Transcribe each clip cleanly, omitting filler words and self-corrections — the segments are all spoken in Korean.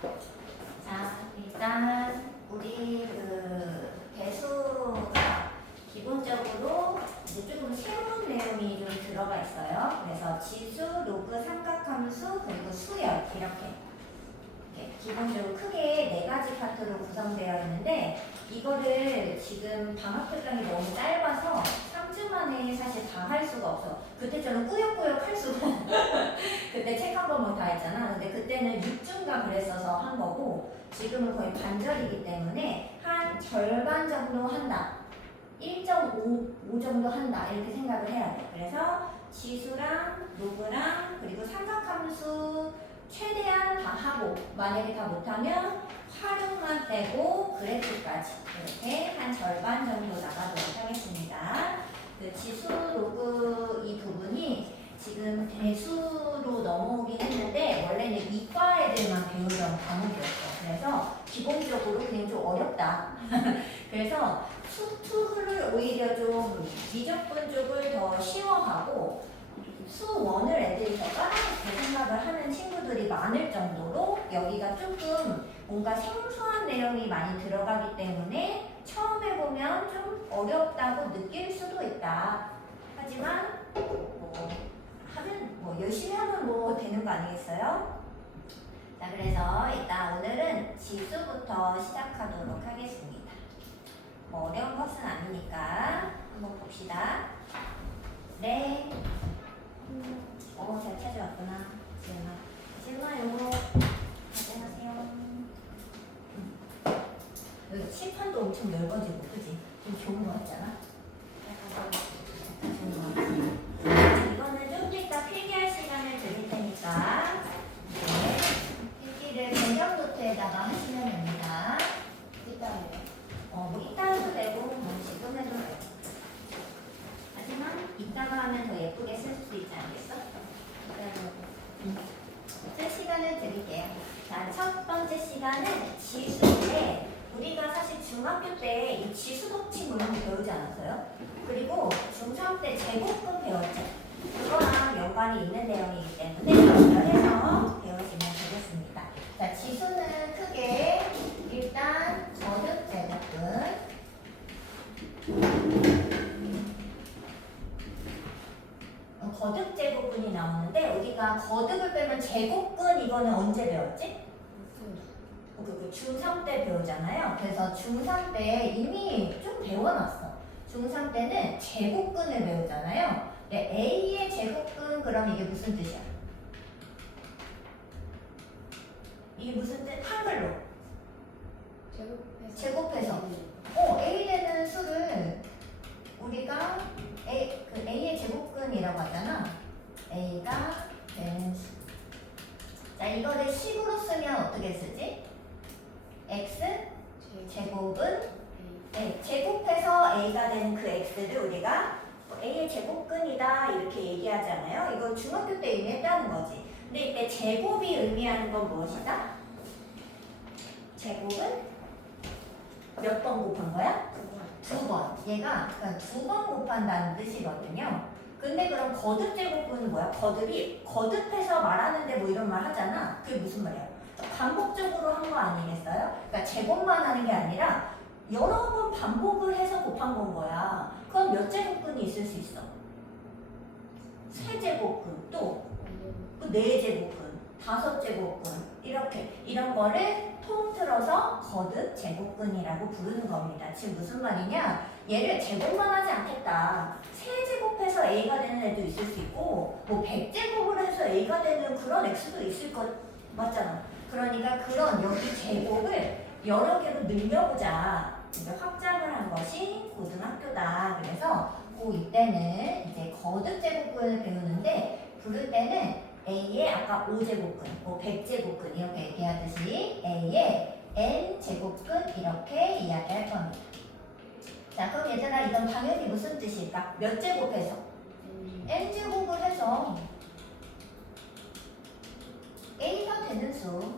자, 일단 우리 그 배수가 기본적으로 이제 조금 새로운 내용이 좀 들어가 있어요. 그래서 지수, 로그, 삼각함수, 그리고 수열 이렇게 기본적으로 크게 4가지 파트로 구성되어 있는데 이거를 지금 방학 특강이 너무 짧아서 3주 만에 사실 다 할 수가 없어. 그때처럼 꾸역꾸역 할 수가 그때 책 한 번만 다 했잖아. 근데 그때는 6주인가 그랬어서 한 거고 지금은 거의 반절이기 때문에 한 절반 정도 한다. 1.5 정도 한다. 이렇게 생각을 해야 돼. 그래서 지수랑 로그랑 그리고 삼각함수 최대한 다 하고 만약에 다 못하면 활용만 빼고 그래프까지 이렇게 한 절반 정도 나가도록 하겠습니다. 그 지수, 로그 이 부분이 지금 대수로 넘어오긴 했는데 원래는 이과 애들만 배우던 과목이었어. 그래서 기본적으로 그냥 좀 어렵다. 그래서 수2를 오히려 좀 미적분 쪽을 더 쉬워하고 수1을 애들이 더 까다롭게 생각을 하는 친구들이 많을 정도로 여기가 조금 뭔가 생소한 내용이 많이 들어가기 때문에 처음에 보면 좀 어렵다고 느낄 수도 있다. 하지만 열심히 하면 되는 거 아니겠어요? 자, 그래서 일단 오늘은 지수부터 시작하도록 하겠습니다. 어려운 것은 아니니까 한번 봅시다. 네. 잘 찾아왔구나. 지은아 요거 가져가세요. 여기 칠판도 엄청 넓어지고, 그지? 좀 좋은 거 같잖아? 이거는 좀 이따 필기할 시간을 드릴 테니까 필기를 배경 노트에다가 하시면 됩니다. 이따 해도 되고, 지금 해도 되고. 하지만 이따가 하면 더 예쁘게 쓸 수 있지 않겠어? 쓸 시간을 드릴게요. 자, 첫 번째 시간은 지수인데 우리가 사실 중학교 때 이 지수 법칙 물론 배우지 않았어요? 그리고 중3 때 제곱근 배웠죠? 그거랑 연관이 있는 내용이기 때문에 연결해서 배우시면 되겠습니다. 자, 지수는 크게 일단 거듭 제곱근 거듭 제곱근이 나오는데 우리가 거듭을 빼면 제곱근 이거는 언제 배웠지? 그 중3 때 배우잖아요. 그래서 중3 때 이미 좀 배워놨어. 중3 때는 제곱근을 배우잖아요. A의 제곱근 그럼 이게 무슨 뜻이야? 이게 무슨 뜻? 한글로 제곱해서 A 되는 수를 우리가 A의 제곱근이라고 하잖아. A가 되는 수. 자, 이거를 식으로 쓰면 어떻게 쓰지? X 제곱은 제곱해서 A가 되는 그 X를 우리가 A의 제곱근이다 이렇게 얘기하잖아요. 이거 중학교 때 이미 했다는 거지. 근데 이때 제곱이 의미하는 건 무엇이다? 제곱은 몇 번 곱한 거야? 2번. 얘가 2번 곱한다는 뜻이거든요. 근데 그럼 거듭 제곱은 뭐야? 거듭이 거듭해서 말하는데 뭐 이런 말 하잖아. 그게 무슨 말이야? 반복적으로 한 거 아니겠어요? 그러니까 제곱만 하는 게 아니라 여러 번 반복을 해서 곱한 건 거야. 그럼 몇 제곱근이 있을 수 있어? 3제곱근, 또 4제곱근, 5제곱근 이렇게 이런 거를 통틀어서 거듭 제곱근이라고 부르는 겁니다. 지금 무슨 말이냐? 얘를 제곱만 하지 않겠다. 3제곱해서 A가 되는 애도 있을 수 있고 100제곱을 해서 A가 되는 그런 X도 있을 것 맞잖아. 그러니까 그런 여기 제곱을 여러 개로 늘려보자. 이제 확장을 한 것이 고등학교다. 그래서 이때는 이제 거듭 제곱근을 배우는데 부를 때는 A의 아까 5제곱근, 100제곱근 이렇게 얘기하듯이 A의 N제곱근 이렇게 이야기할 겁니다. 자, 그럼 얘들아 이건 당연히 무슨 뜻일까? 몇 제곱해서? N제곱을 해서 A가 되는 수.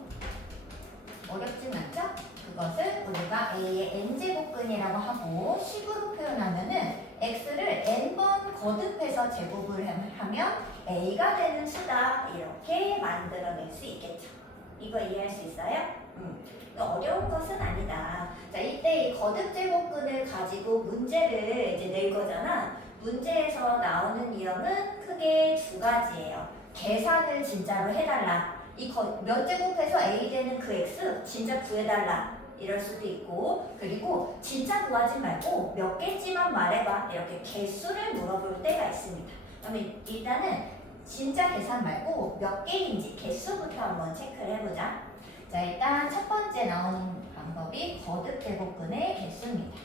어렵진 않죠? 그것을 우리가 A의 N제곱근이라고 하고 식으로 표현하면은 X를 N번 거듭해서 제곱을 하면 A가 되는 수다. 이렇게 만들어낼 수 있겠죠. 이거 이해할 수 있어요? 어려운 것은 아니다. 자, 이때 이 거듭 제곱근을 가지고 문제를 이제 낼 거잖아. 문제에서 나오는 유형은 크게 두 가지예요. 계산을 진짜로 해달라. 몇 제곱해서 a 되는 그 x 진짜 구해달라. 이럴 수도 있고, 그리고 진짜 구하지 말고 몇 개지만 말해봐. 이렇게 개수를 물어볼 때가 있습니다. 그러면 일단은 진짜 계산 말고 몇 개인지 개수부터 한번 체크를 해보자. 자, 일단 첫 번째 나오는 방법이 거듭 제곱근의 개수입니다.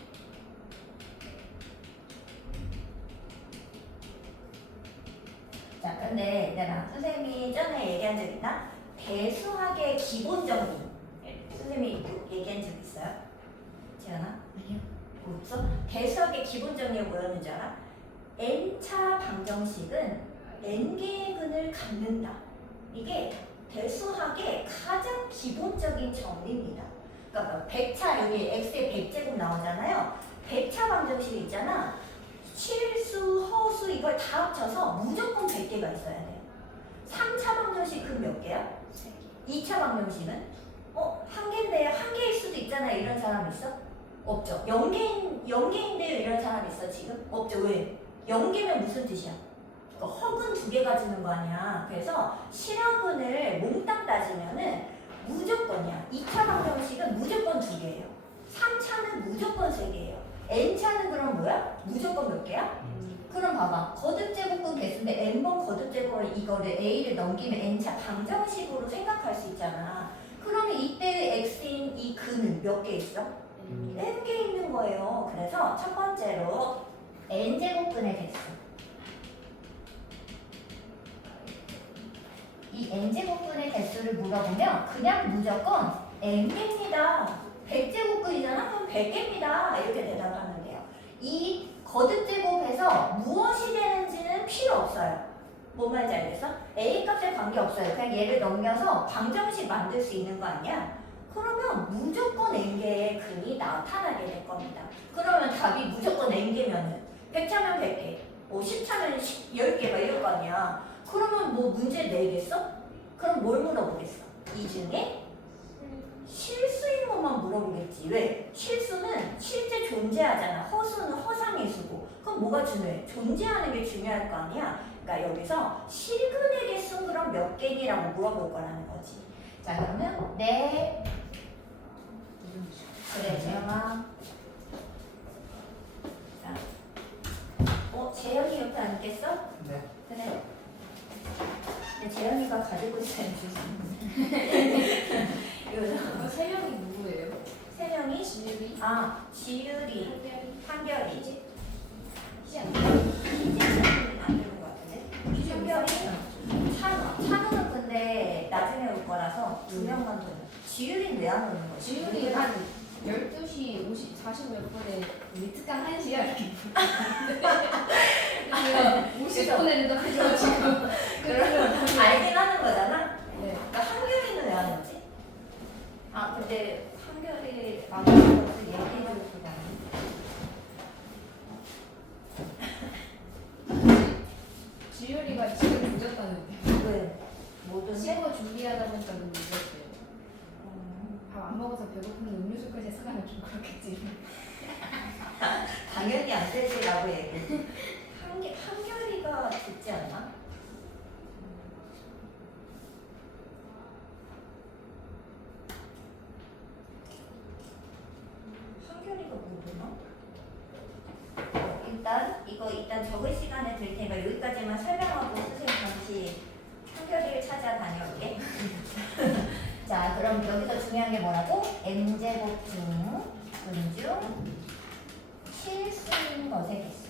자, 근데 내가 선생님이 전에 얘기한 적 있나? 배수학의 기본적인 선생님이 얘기한 적 있어요? 지연아? 아니요. 없어? 배수학의 기본적인 게 뭐였는지 알아? n차 방정식은 n개의 근을 갖는다. 이게 배수학의 가장 기본적인 정리입니다. 그러니까 100차 여기 x의 100제곱 나오잖아요. 100차 방정식이 있잖아. 실수, 허수 이걸 다 합쳐서 무조건 100개가 있어야 돼요. 3차 방정식 그 몇 개야? 2차 방정식은? 한 개인데요. 한 개일 수도 있잖아. 이런 사람 있어? 없죠. 0개인데요. 이런 사람 있어 지금? 없죠. 왜? 0개면 무슨 뜻이야? 그러니까 허근 2개 가지는 거 아니야. 그래서 실허근을 몽땅 따지면은 무조건이야. 2차 방정식은 무조건 2개예요. 3차는 무조건 3개예요. n차는 그럼 뭐야? 무조건 몇 개야? 그럼 봐봐. 거듭제곱근 개수인데 n번 거듭제곱을 이거를 a를 넘기면 n차 방정식으로 생각할 수 있잖아. 그러면 이때의 x인 이 근은 몇 개 있어? n개 있는 거예요. 그래서 첫 번째로 n제곱근의 개수. 이 n제곱근의 개수를 물어보면 그냥 무조건 n개입니다. 100제곱근이잖아? 그럼 100개입니다. 이렇게 대답하면 돼요. 이 거듭제곱해서 무엇이 되는지는 필요 없어요. 뭔 말인지 알겠어? a 값에 관계없어요. 그냥 얘를 넘겨서 방정식 만들 수 있는 거 아니야? 그러면 무조건 n개의 근이 나타나게 될 겁니다. 그러면 답이 무조건 n개면은 100차면 100개, 10차면 10개 막 이럴 거 아니야. 그러면 뭐 문제 내겠어? 그럼 뭘 물어보겠어? 이 중에 실수인 것만 물어보겠지. 왜? 실수는 실제 존재하잖아. 허수는 허상의 수고. 그럼 뭐가 중요해? 존재하는 게 중요할 거 아니야. 그러니까 여기서 실근의 개수 그럼 몇 개니라고 물어볼 거라는 거지. 자, 그러면 네. 그래, 재영아. 자, 재영이 옆에 앉겠어? 네. 그래. 근데 재영이가 가지고 있어야 주지. 이거 세 명이 누구예요? 세 명이? 지율이, 지율이, 한결이. 희지 안 희재는 안 되는 것 같은데? 희지 한결이, 찬우는 근데 나중에 올 거라서 두 명만 더. 지율이는 왜 안 오는 거지? 지율이 한 12시 40 몇 분에 우리 특강 1시간 이렇게 50분에도 해줘가지고 그럼 알긴 하는 거잖아? 네. 그러니까 한결이는 왜 안 오지? 근데 한결이 안 오는 것을 얘기해 줄 수가 지율이가 지금 늦었다는데 왜? 뭐든지? 친구 준비하다 보니까 너무 늦었어요. 밥 안 먹어서 배고프면 음료수까지 사가면 좀 그렇겠지. 당연히 안 되지라고 얘기해. 한결이가 듣지 않나? 한결이가 모르나? 일단 적을 시간에 드릴 테니까 여기까지만 설명하고 선생님 잠시 한결이를 찾아 다녀올게. 자, 그럼 여기서 중요한 게 뭐라고? n제곱 중 근중 실수인 것의 개수.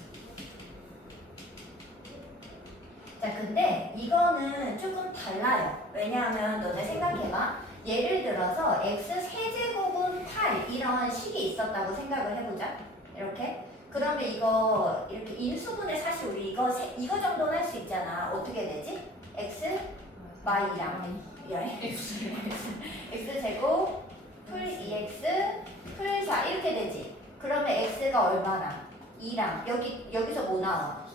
자, 근데 이거는 조금 달라요. 왜냐하면 너네 생각해봐. 예를 들어서 x 세제곱은 8 이런 식이 있었다고 생각을 해보자. 이렇게. 그러면 이거 이렇게 인수분해 사실 우리 이거 정도는 할 수 있잖아. 어떻게 되지? x y랑 x제곱 풀 2x 풀 4 이렇게 되지. 그러면 x가 얼마나? 2랑 여기서 뭐 나와?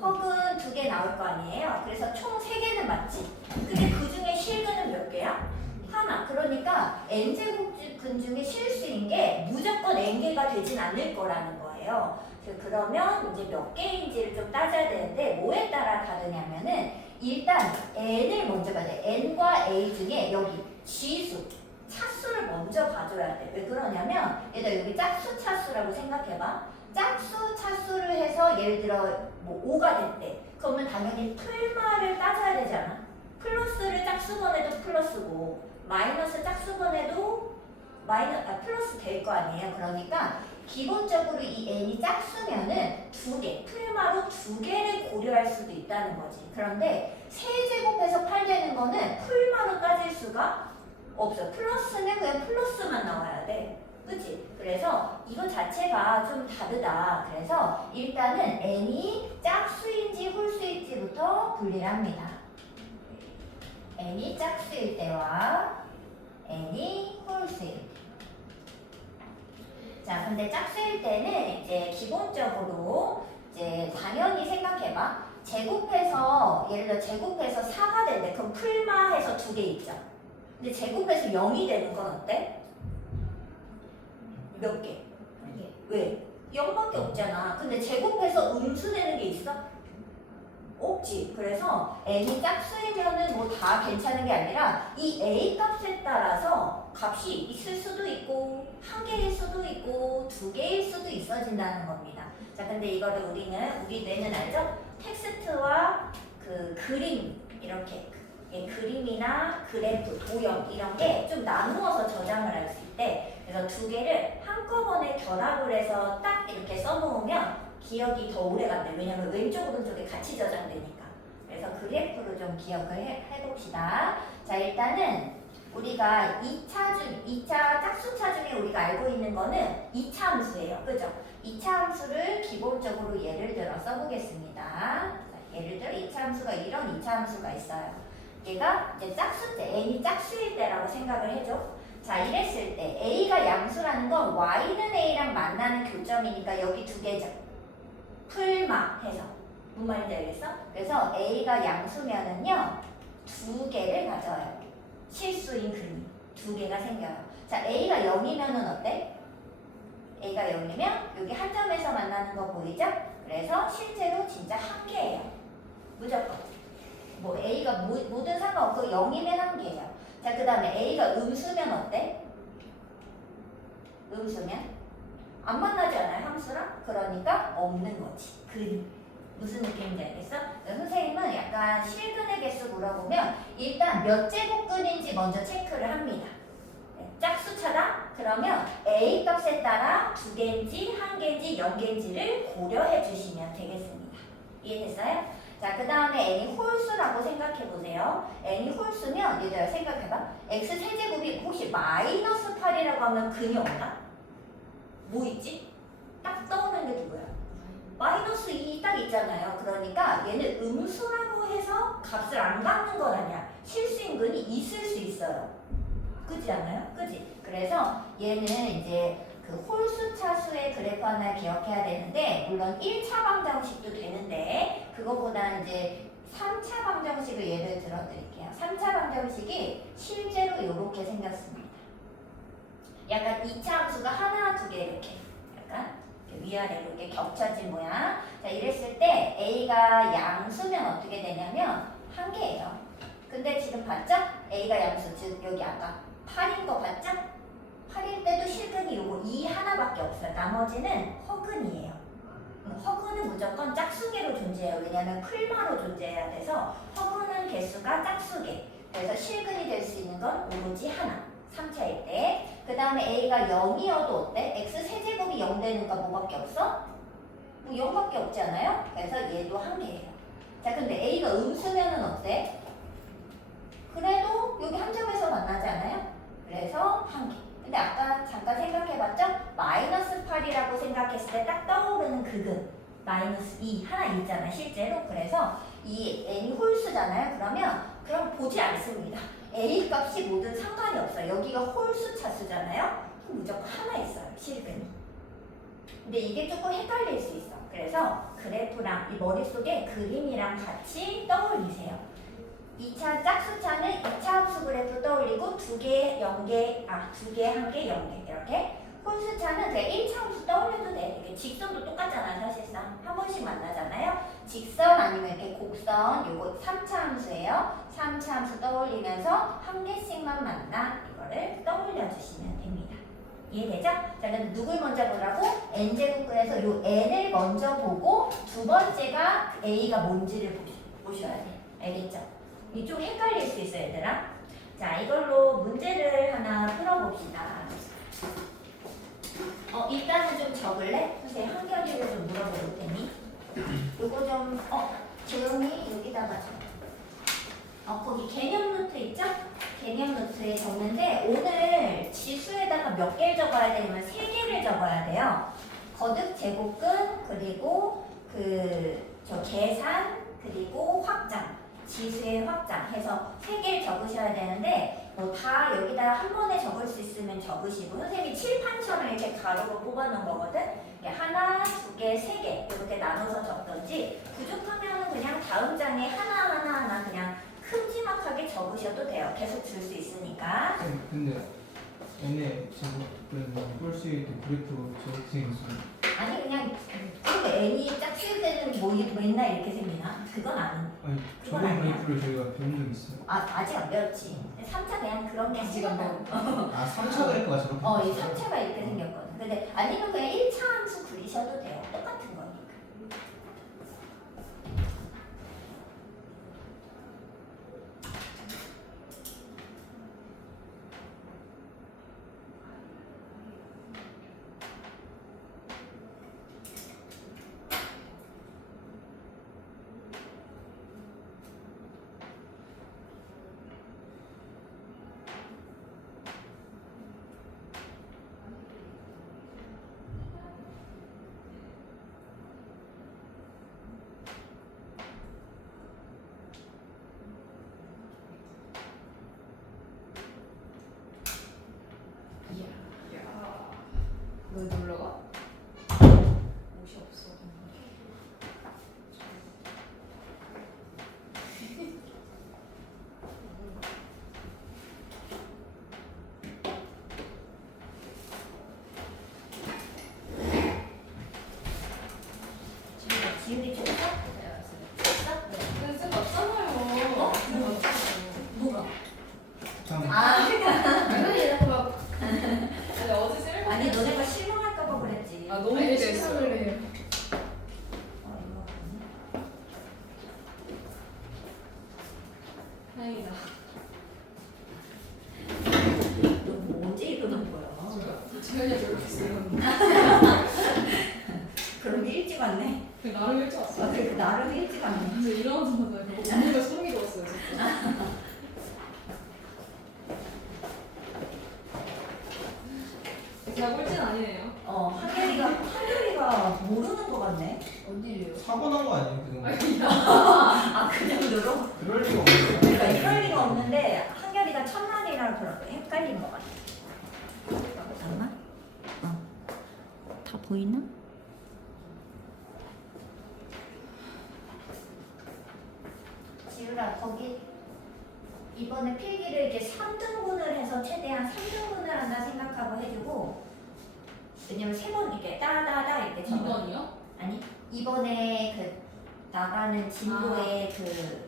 허근 2개 나올 거 아니에요. 그래서 총 3개는 맞지. 근데 그 중에 실근은 몇 개야? 하나. 그러니까 n제곱근 중에 실수인 게 무조건 n개가 되진 않을 거라는 거예요. 그러면 이제 몇 개인지를 좀 따져야 되는데 뭐에 따라 다르냐면은 일단 n을 먼저 봐야 돼. n과 a 중에 여기 지수, 차수를 먼저 봐줘야 돼. 왜 그러냐면 얘들 여기 짝수 차수라고 생각해봐. 짝수 차수를 해서 예를 들어 뭐 5가 됐대. 그러면 당연히 풀마를 따져야 되잖아. 플러스를 짝수번에도 플러스고 마이너스 짝수번에도 플러스 될 거 아니에요. 그러니까 기본적으로 이 n이 짝수면은 2개, 풀마로 2개를 고려할 수도 있다는 거지. 그런데 세제곱해서 8 되는 거는 풀마로 따질 수가 없어. 플러스는 그냥 플러스만 나와야 돼. 그치? 그래서 이거 자체가 좀 다르다. 그래서 일단은 n이 짝수인지 홀수인지부터 분리를 합니다. n이 짝수일 때와 n이 홀수일 때. 자, 근데 짝수일 때는 이제 기본적으로 이제 당연히 생각해봐. 제곱해서 예를 들어 제곱해서 4가 된대. 그럼 풀마해서 2개 있죠. 근데 제곱해서 0이 되는 건 어때? 몇 개? 왜? 0밖에 없잖아. 근데 제곱해서 음수 되는 게 있어? 없지. 그래서 n이 짝수이면은 뭐 다 괜찮은 게 아니라 이 a 값에 따라서 값이 있을 수도 있고 1개일 수도 있고 2개일 수도 있어진다는 겁니다. 자, 근데 이거를 우리 뇌는 알죠? 텍스트와 그 그림 이렇게 그림이나 그래프, 도형 이런 게 좀 나누어서 저장을 할 수 있대. 그래서 2개를 한꺼번에 결합을 해서 딱 이렇게 써놓으면 기억이 더 오래 간대. 왜냐면 왼쪽 오른쪽에 같이 저장되니까. 그래서 그래프로 좀 기억을 해봅시다. 자, 일단은 우리가 2차 짝수차 중에 우리가 알고 있는 거는 2차 함수예요. 그죠? 2차 함수를 기본적으로 예를 들어 써보겠습니다. 자, 예를 들어 2차 함수가 이런 2차 함수가 있어요. 얘가 이제 짝수때, n이 짝수일 때라고 생각을 해줘. 자, 이랬을 때 a가 양수라는 건 y는 a랑 만나는 교점이니까 여기 2개죠. 풀마 해서. 뭔 말인지 알겠어? 그래서 a가 양수면은요 2개를 가져요. 실수인 근이 2개가 생겨요. 자, a가 0이면은 어때? a가 0이면 여기 한 점에서 만나는 거 보이죠? 그래서 실제로 진짜 1개예요. 무조건. 뭐 a가 뭐든 상관없고 0이면 1개예요. 자, 그 다음에 a가 음수면 어때? 음수면 안 만나지 않아요? 함수랑? 그러니까 없는 거지. 근이. 무슨 느낌인지 알겠어? 선생님은 약간 실근의 개수 물어보면 일단 몇 제곱근인지 먼저 체크를 합니다. 짝수차다? 그러면 a 값에 따라 2개인지 1개인지 0개인지를 고려해 주시면 되겠습니다. 이해됐어요? 자, 그 다음에 n이 홀수라고 생각해 보세요. n이 홀수면 얘들아 생각해봐. x 세제곱이 혹시 마이너스 8이라고 하면 근이 없나? 뭐 있지? 딱 떠오르는 게 누구야? 마이너스 2 딱 있잖아요. 그러니까 얘는 음수라고 해서 값을 안 갖는 건 아니야. 실수인 근이 있을 수 있어요. 그지 않아요? 그지? 그래서 얘는 이제 그 홀수 차수의 그래프 하나 기억해야 되는데 물론 1차 방정식도 되는데 그거보다는 이제 3차 방정식을 예를 들어 드릴게요. 3차 방정식이 실제로 이렇게 생겼습니다. 약간 2차 함수가 하나, 2개 이렇게 약간 위아래로 이렇게 겹쳐진 모양. 자, 이랬을 때 a가 양수면 어떻게 되냐면 1개예요. 근데 지금 봤죠? a가 양수, 즉 여기 아까 8인 거 봤죠? 8일 때도 실근이 요거 2 하나밖에 없어요. 나머지는 허근이에요. 허근은 무조건 짝수개로 존재해요. 왜냐하면 풀마로 존재해야 돼서 허근은 개수가 짝수개. 그래서 실근이 될 수 있는 건 오로지 하나. 3차일 때. 그 다음에 a가 0이어도 어때? x 세제곱이 0 되는 거 뭐밖에 없어? 뭐 0밖에 없지 않아요? 그래서 얘도 1개예요. 자, 근데 a가 음수면은 어때? 그래도 여기 한 점에서 만나지 않아요? 그래서 1개. 근데 아까 잠깐 생각해봤죠? 마이너스 8이라고 생각했을 때 딱 떠오르는 극은 마이너스 2 하나 있잖아 실제로. 그래서 이 n이 홀수잖아요. 그럼 보지 않습니다. a 값이 뭐든 상관이 없어요. 여기가 홀수 차수잖아요. 무조건 하나 있어요 실근이. 근데 이게 조금 헷갈릴 수 있어. 그래서 그래프랑 이 머릿속에 그림이랑 같이 떠올리세요. 2차 짝수차는 2차 함수 그래프 떠올리고 두 개, 0개, 두 개, 한 개, 0개 이렇게. 홀수차는 그냥 1차 함수 떠올려도 돼. 이게 직선도 똑같잖아 사실상. 한 번씩 만나잖아요. 직선 아니면 이렇게 곡선 요거 3차 함수예요. 3차 함수 떠올리면서 한 개씩만 만나 이거를 떠올려 주시면 됩니다. 이해되죠? 자 그럼 누굴 먼저 보라고? n제곱근에서 요 n을 먼저 보고 두 번째가 a가 뭔지를 보셔야 돼. 알겠죠? 이 좀 헷갈릴 수 있어요 얘들아. 자 이걸로 문제를 하나 풀어봅시다. 일단은 좀 적을래? 선생님 한결이를 좀 물어볼 테니 요거 좀 조용히 여기다가 적어. 거기 개념 노트 있죠? 개념 노트에 적는데 오늘 지수에다가 몇 개를 적어야 되냐면 3개를 적어야 돼요. 거듭 제곱근 그리고 저 계산 그리고 확장 지수의 확장 해서 3개를 적으셔야 되는데 뭐 다 여기다 한 번에 적을 수 있으면 적으시고 선생님이 칠판처럼 이렇게 가로로 뽑아놓은 거거든. 이렇게 하나, 두 개, 3개 이렇게 나눠서 적던지 부족하면은 그냥 다음 장에 하나 그냥 큼지막하게 적으셔도 돼요. 계속 줄 수 있으니까. 근데 n의 제곱은 홀수의 그래프 저렇게 생겼어요. 아니 그냥 그리고 n이 짝수되는 뭐 맨날 이렇게 생기나? 그건 아닌. 아니 그건 저번 아니야. 그래프를 저희가 배운 적 있어요. 아직 안 배웠지. 3차 그냥 그런 게 아직 안 생겼나? 아 3차 그래프가 저렇게 이 3차가 이렇게 생겼거든. 근데 아니면 그냥 1차 함수 그리셔도 돼요. 똑같은 거니까. 너 놀러 가? 옷이 없어. 지율이 줬어? 줬어? 근데 쌤 맞잖아요. 뭐가? 참 당연히 이렇게 막. 아니 어제 쌤. 아니 너네가 실망할까봐 그랬지. 너무 아니, 실망을 해요. 이거 다행이다. 너 언제 일어난 거야? 재현이가 저렇겠어요. 그럼 일찍 왔네. 나름 일찍 왔어. 그래 나름 일찍 왔네. 근데 일어나자마자 뭔가 소름이 돋았어요 진짜. 제가 꼴찌는 아니네요. 한결이가 모르는 거 같네. 어디래요? 사고 난 거 아니에요 그 정도? 그 정도로? 그럴 리가 없어요. 그러니까 이럴 리가 없는데 한결이가 첫날이라 그런 헷갈린 것 같아. 잠깐만. 다 보이나? 지우라 거기 이번에 필기를 이렇게 3등분을 해서 최대한 3등분을 한다 생각하고 해주고 왜냐면 3번 이렇게 따다다 이렇게 적어. 2번이요? 아니 이번에 나가는 진도의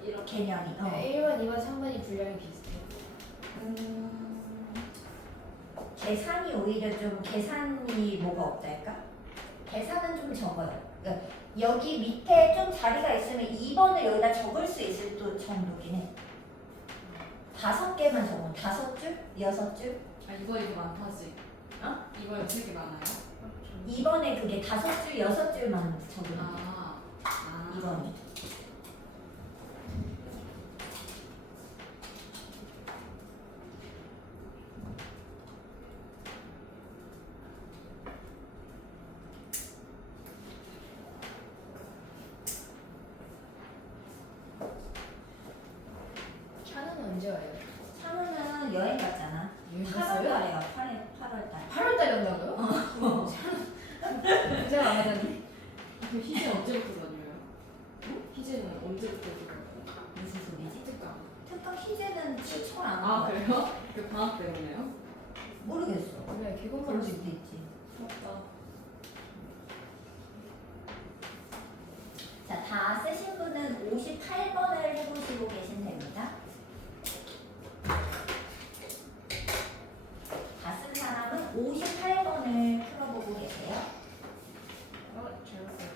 이렇게. 개념이 1번, 2번, 3번이 분량이 비슷해요. 계산이 오히려 좀 계산이 뭐가 없달까? 계산은 좀 적어요. 그러니까 여기 밑에 좀 자리가 있으면 2번을 여기다 적을 수 있을 또 정도긴 해. 5개만 적으면 5줄? 6줄? 이거 많다지. 이거 되게 많아요? 2번에 그게 5줄, 6줄만 적으면 돼. 2번이. 차는 언제 와요? 찬우는 여행 갔잖아. 여행 8월 갔어요? 달에요. 8월 달. 8월 달에 온다고요? 이제 안 하다니. 희재 언제부터 다녀요? 희재는 언제부터 들어요? 무슨 소리지? 특강. 특강 희재는 신청을 안 아 하고 그래요? 그 방학 때문에요? 모르겠어. 그래 개건 그럴 수도 있지. 부럽다. 자, 다 쓰신 분은 58번을 해보시고 계시면 됩니다. 다 쓴 사람은 58번을 풀어보고 계세요. 잘 봤어요.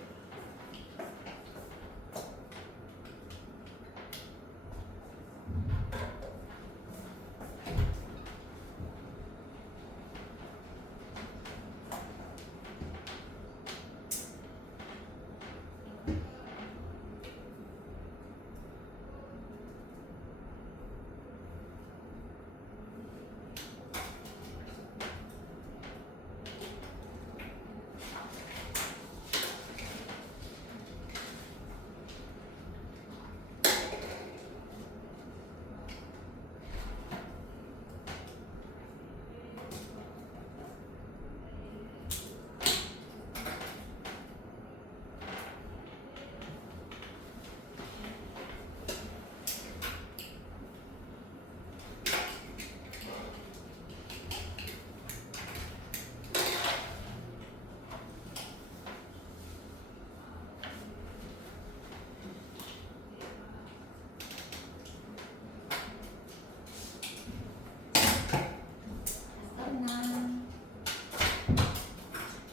썼나?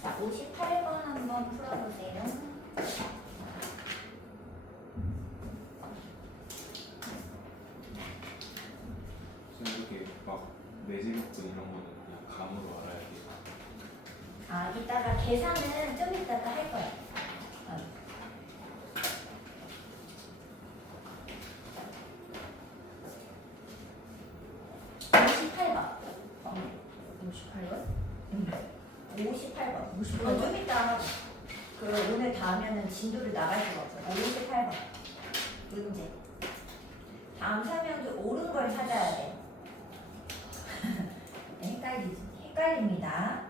자, 58번 한번 풀어보세요. 선 이렇게 막 내제격분 이런 거는 그냥 감으로 알아야 돼요. 아, 이따가 계산은 좀 이따가 할 거야. 어. 번 58번? 58번. 58번. 좀 이따 그 오늘 다 하면은 진도를 나갈 수가 없어. 58번. 문제. 다음 설명도 옳은 걸 찾아야 돼. 헷갈립니다.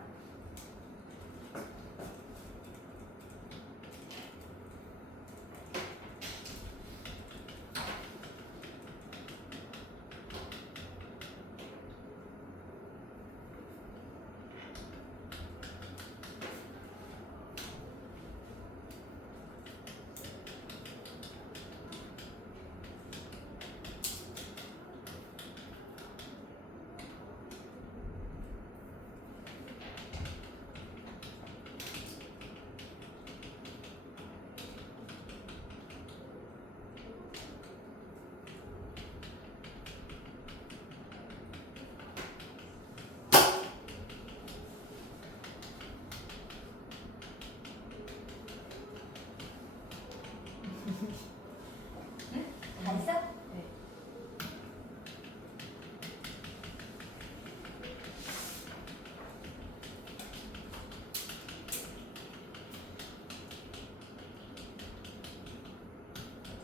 다 했어? 네.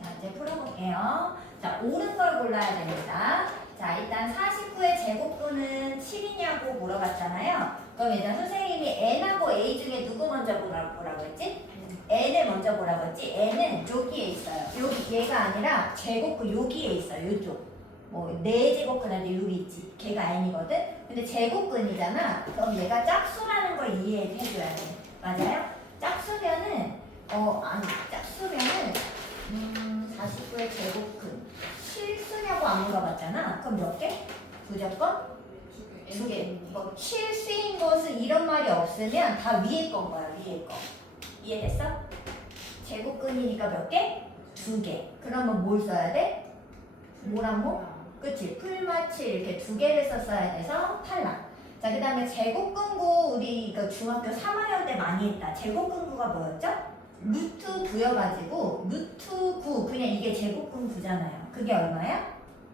자, 이제 풀어볼게요. 자, 옳은 걸 골라야 됩니다. 자, 일단 49의 제곱분은 7이냐고 물어봤잖아요. 그럼 일단 선생님이 n하고 a 중에 누구 먼저 보라고 했지? n을 먼저 보라고 했지? n은 여기에 있어요. 여기 얘가 아니라 제곱근 여기에 있어요. 요쪽. 뭐 4제곱근한테 여기 있지. 걔가 n이거든. 근데 제곱근이잖아. 그럼 얘가 짝수라는 걸 이해해줘야 돼. 맞아요? 짝수면은 아니 짝수면은 49의 제곱근 실수냐고 안 물어봤잖아. 그럼 몇 개? 무조건 두 개. 뭐 실수인 것은 이런 말이 없으면 다 위에 건 거야. 위에 거. 이해됐어? 제곱근이니까 몇 개? 2개. 그러면 뭘 써야 돼? 뭐랑 뭐? 그치? 풀마치 이렇게 2개를 썼어야 돼서 탈락. 자, 그 다음에 제곱근구 우리 이거 중학교 3학년 때 많이 했다. 제곱근구가 뭐였죠? 루트 9여가지고 루트 9 그냥 이게 제곱근 9잖아요. 그게 얼마야?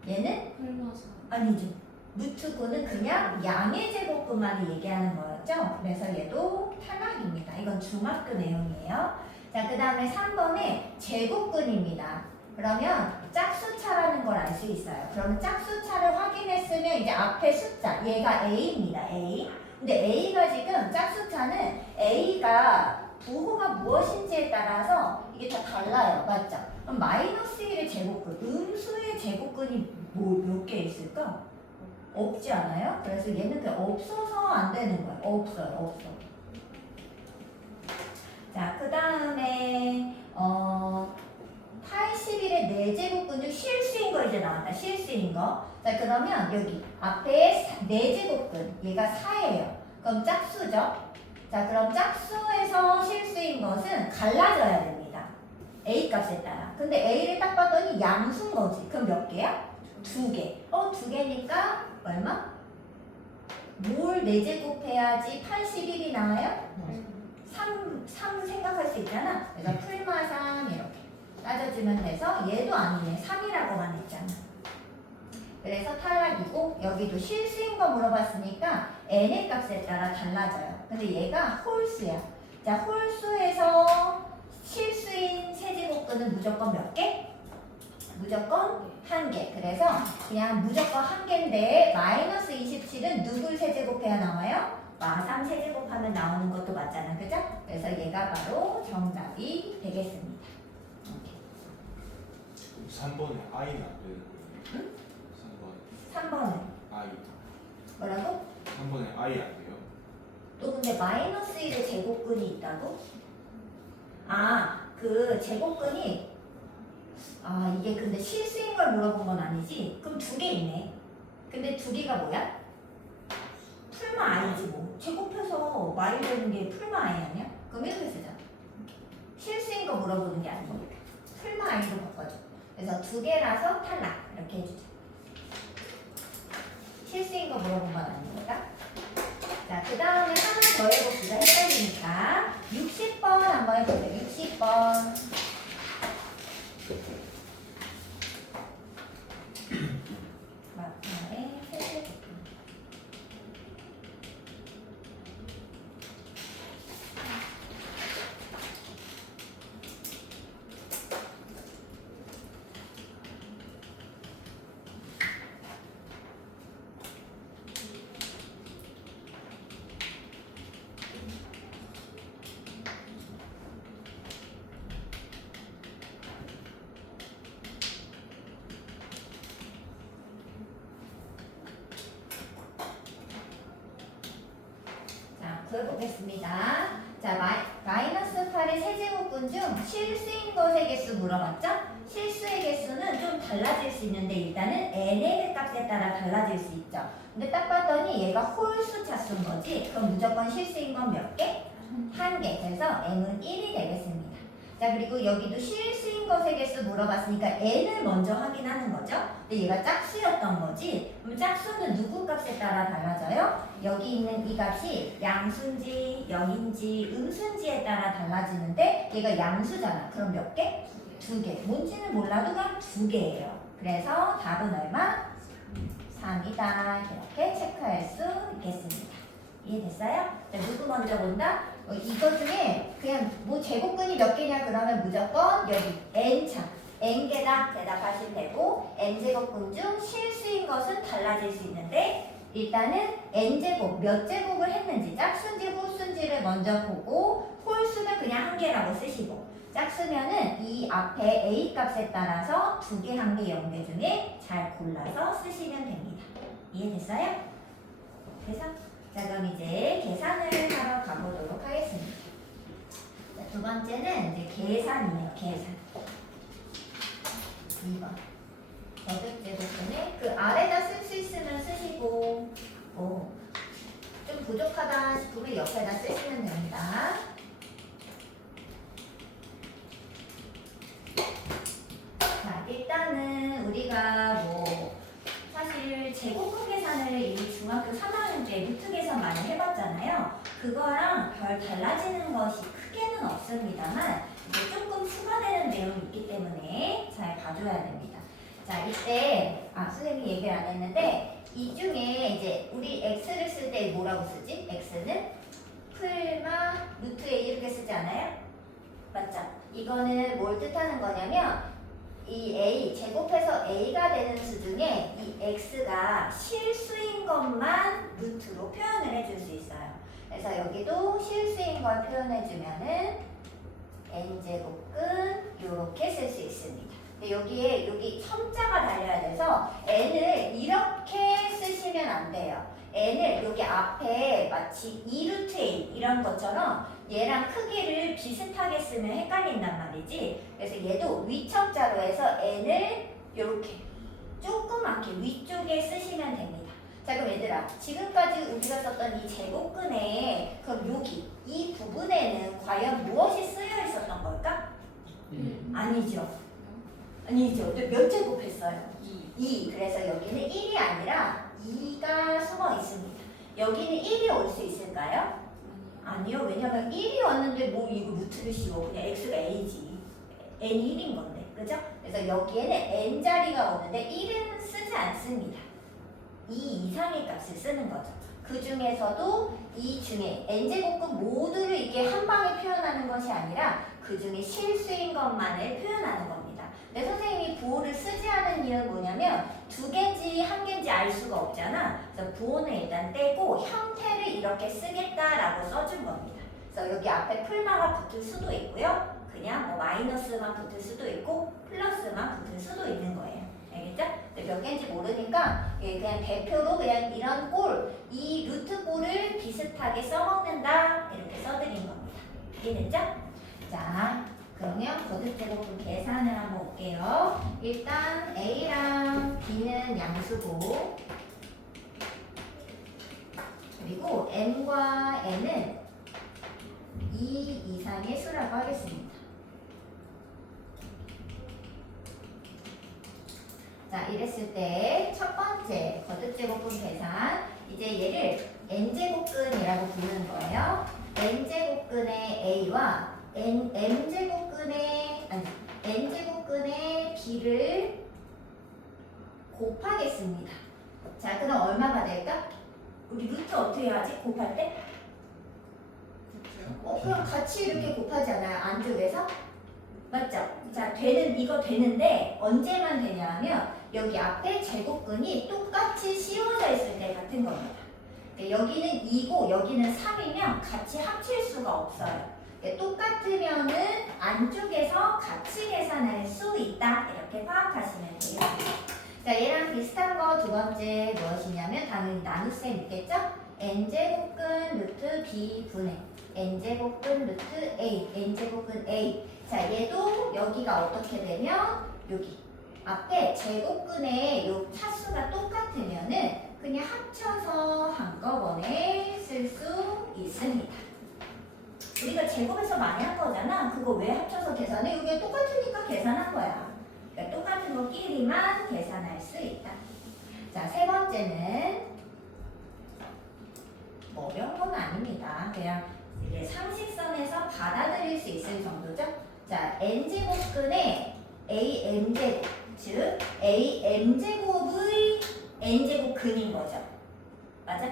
얘는? 설마서. 아니죠. 루트 9는 그냥 양의 제곱근만을 얘기하는 거였죠. 그래서 얘도 탈락입니다. 이건 중학교 내용이에요. 자, 그 다음에 3번에 제곱근입니다. 그러면 짝수차라는 걸 알 수 있어요. 그러면 짝수차를 확인했으면 이제 앞에 숫자 얘가 A입니다. A. 근데 A가 지금 짝수차는 A가 부호가 무엇인지에 따라서 이게 다 달라요. 맞죠? 그럼 마이너스 1의 제곱근, 음수의 제곱근이 몇 개 있을까? 없지 않아요? 그래서 얘는 그냥 없어서 안 되는 거야. 없어요. 없어. 자, 그 다음에 81의 4제곱근 중 실수인 거 이제 나왔다. 실수인 거. 자, 그러면 여기 앞에 4제곱근 얘가 4예요. 그럼 짝수죠? 자, 그럼 짝수에서 실수인 것은 갈라져야 됩니다. A 값에 따라. 근데 A를 딱 봤더니 양수인 거지. 그럼 몇 개야? 2개. 2개니까 얼마? 뭘 4제곱 해야지 81이 나와요? 3 생각할 수 있잖아. 그래서 풀마 3 이렇게 따져주면 돼서 얘도 아니네. 3이라고만 했잖아. 그래서 탈락이고 여기도 실수인 거 물어봤으니까 n의 값에 따라 달라져요. 근데 얘가 홀수야. 자, 홀수에서 실수인 세제곱근은 무조건 몇 개? 무조건 1개. 그래서 그냥 무조건 1개인데 마이너스 27은 누굴 세제곱해야 나와요? 마3 세제곱하면 나오는 것도 맞잖아. 그죠? 그래서 얘가 바로 정답이 되겠습니다. 3번에 i는 안 되는 거예요? 3번은 3번에 i. 뭐라고? 3번에 i 안 돼요? 또 근데 마이너스 1의 제곱근이 있다고? 그 제곱근이 이게 근데 실수인 걸 물어본 건 아니지? 그럼 2개 있네. 근데 2개가 뭐야? 풀마 i지 뭐. 제곱해서 마이 되는 게 풀마 i 아니야? 그럼 이렇게 쓰자. 실수인 거 물어보는 게 아니니까 풀마 i로 바꿔줘. 그래서 2개라서 탈락 이렇게 해주자. 실수인 거 물어본 건 아니니까. 자, 그 다음에 하나 더 해봅시다. 헷갈리니까 60번 한번 해보세요. 60번. 막판에 세제곱. 구해보겠습니다. 자, 마이너스 8의 세제곱근 중 실수인 것의 개수 물어봤죠? 실수의 개수는 좀 달라질 수 있는데 일단은 n의 값에 따라 달라질 수 있죠. 근데 딱 봤더니 얘가 홀수 차수인 거지. 그럼 무조건 실수인 건 몇 개? 1개. 그래서 n은 1이 되겠습니다. 자, 그리고 여기도 실수인 것의 개수 물어봤으니까 n을 먼저 확인하는 거죠. 근데 얘가 짝수였던 거지. 그럼 짝수는 누구 값에 따라 달라져요? 여기 있는 이 값이 양수인지 0인지 음수인지에 따라 달라지는데 얘가 양수잖아. 그럼 몇 개? 2개. 뭔지는 몰라도 그냥 2개예요. 그래서 답은 얼마? 3이다. 이렇게 체크할 수 있겠습니다. 이해됐어요? 자, 누구 먼저 본다? 이거 중에 그냥 뭐 제곱근이 몇 개냐 그러면 무조건 여기 n차 n개다 대답하시면 되고 n제곱근 중 실수인 것은 달라질 수 있는데 일단은 n제곱 몇 제곱을 했는지 짝수인지 홀수인지를 먼저 보고 홀수는 그냥 1개라고 쓰시고 짝수면은 이 앞에 a 값에 따라서 2개, 1개, 0개 중에 잘 골라서 쓰시면 됩니다. 이해됐어요? 그래서 자, 그럼 이제 계산을 하러 가보도록 하겠습니다. 자, 두 번째는 이제 계산이에요. 계산. 2번. 거듭제곱근에 그 아래다 쓸 수 있으면 쓰시고 좀 부족하다 싶으면 옆에다 쓰시면 됩니다. 자, 일단은 우리가 사실 제곱근 계산을 이미 중학교 3학년 때 루트 계산 많이 해봤잖아요. 그거랑 별 달라지는 것이 크게는 없습니다만 이제 조금 추가되는 내용이 있기 때문에 잘 봐줘야 됩니다. 자, 이때 선생님이 얘기를 안 했는데 이 중에 이제 우리 x를 쓸 때 뭐라고 쓰지? x는 풀마 루트 a 이렇게 쓰지 않아요? 맞죠? 이거는 뭘 뜻하는 거냐면 이 a 제곱해서 a가 되는 수 중에 이 x가 실수인 것만 루트로 표현을 해줄 수 있어요. 그래서 여기도 실수인 걸 표현해주면은 n제곱근 이렇게 쓸 수 있습니다. 근데 여기에 여기 첨자가 달려야 돼서 n을 이렇게 쓰시면 안 돼요. n을 여기 앞에 마치 2루트 a 이런 것처럼 얘랑 크기를 비슷하게 쓰면 헷갈린단 말이지. 그래서 얘도 위첨자로 해서 n을 이렇게 조그맣게 위쪽에 쓰시면 됩니다. 자, 그럼 얘들아, 지금까지 우리가 썼던 이 제곱근에 그럼 여기 이 부분에는 과연 무엇이 쓰여 있었던 걸까? 아니죠. 아니죠. 몇 제곱 했어요? 2. 그래서 여기는 1이 아니라 2가 숨어 있습니다. 여기는 1이 올 수 있을까요? 아니요. 왜냐면 1이 왔는데 뭐 이거 루트를 씌워. 그냥 x가 a지. n이 1인 건데. 그죠? 그래서 여기에는 n자리가 오는데 1은 쓰지 않습니다. 2 이상의 값을 쓰는 거죠. 그 중에서도 이 중에 n제곱근 모두를 이게 한 방에 표현하는 것이 아니라 그 중에 실수인 것만을 표현하는 겁니다. 근데 선생님이 부호를 쓰지 않은 이유는 뭐냐면 두 개인지 한 개인지 알 수가 없잖아. 그래서 부호는 일단 떼고 형태를 이렇게 쓰겠다라고 써준 겁니다. 그래서 여기 앞에 풀마가 붙을 수도 있고요. 그냥 뭐 마이너스만 붙을 수도 있고 플러스만 붙을 수도 있는 거예요. 알겠죠? 근데 몇 개인지 모르니까 그냥 대표로 그냥 이런 꼴, 이 루트 꼴을 비슷하게 써먹는다 이렇게 써드린 겁니다. 이해됐죠? 자, 그러면 거듭제곱분 계산을 한번 볼게요. 일단 A랑 B는 양수고 그리고 M과 N은 2 이상의 수라고 하겠습니다. 자, 이랬을 때 첫 번째 거듭제곱분 계산, 이제 얘를 n제곱근이라고 부르는 거예요. n제곱근의 a와 n제곱근의 b를 곱하겠습니다. 자, 그럼 얼마가 될까? 우리 루트 어떻게 하지? 곱할 때? 그럼 같이 이렇게 곱하잖아요. 안쪽에서. 맞죠? 자, 이거 되는데 언제만 되냐 하면 여기 앞에 제곱근이 똑같이 씌워져 있을 때 같은 겁니다. 여기는 2고 여기는 3이면 같이 합칠 수가 없어요. 똑같으면은 안쪽에서 같이 계산할 수 있다. 이렇게 파악하시면 되겠습니다. 자, 얘랑 비슷한 거 두 번째 무엇이냐면 당연히 나눗셈 있겠죠? n제곱근 루트 b 분의 n제곱근 루트 a, n제곱근 a. 자, 얘도 여기가 어떻게 되면 여기 앞에 제곱근의 요 차수가 똑같으면은 그냥 합쳐서 한꺼번에 쓸 수 있습니다. 우리가 제곱해서 많이 한 거잖아. 그거 왜 합쳐서 계산해? 이게 똑같으니까 계산한 거야. 그러니까 똑같은 것끼리만 계산할 수 있다. 자, 세 번째는 뭐 어려운 건 아닙니다. 그냥 이게 상식선에서 받아들일 수 있을 정도죠. 자, n제곱근의 am제곱, 즉 am제곱의 n제곱근인 거죠. 맞아?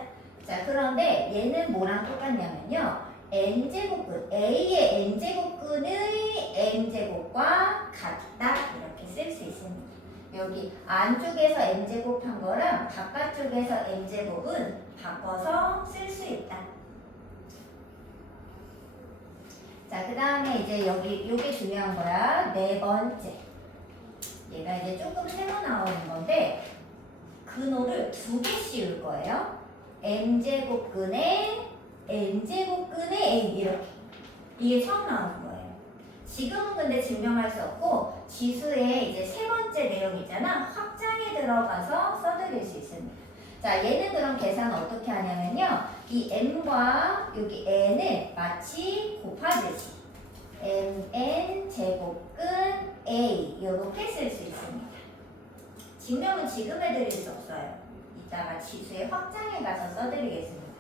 자, 그런데 얘는 뭐랑 똑같냐면요. n제곱근, a의 n제곱근의 m제곱과 같다. 이렇게 쓸 수 있습니다. 여기 안쪽에서 n제곱 한 거랑 바깥쪽에서 n제곱은 바꿔서 쓸 수 있다. 자, 그 다음에 이제 요게 중요한 거야. 네 번째. 얘가 이제 조금 새로 나오는 건데, 근호를 두 개 씌울 거예요. m제곱근에 n제곱근에 a 이렇게. 이게 처음 나오는 거예요. 지금은 근데 증명할 수 없고, 지수의 이제 세 번째 내용 있잖아. 확장에 들어가서 써드릴 수 있습니다. 자, 얘는 그럼 계산 어떻게 하냐면요. 이 m과 여기 n을 마치 곱하듯이 mn 제곱근 a 이렇게 쓸 수 있습니다. 증명은 지금 해드릴 수 없어요. 이따가 지수의 확장에 가서 써드리겠습니다.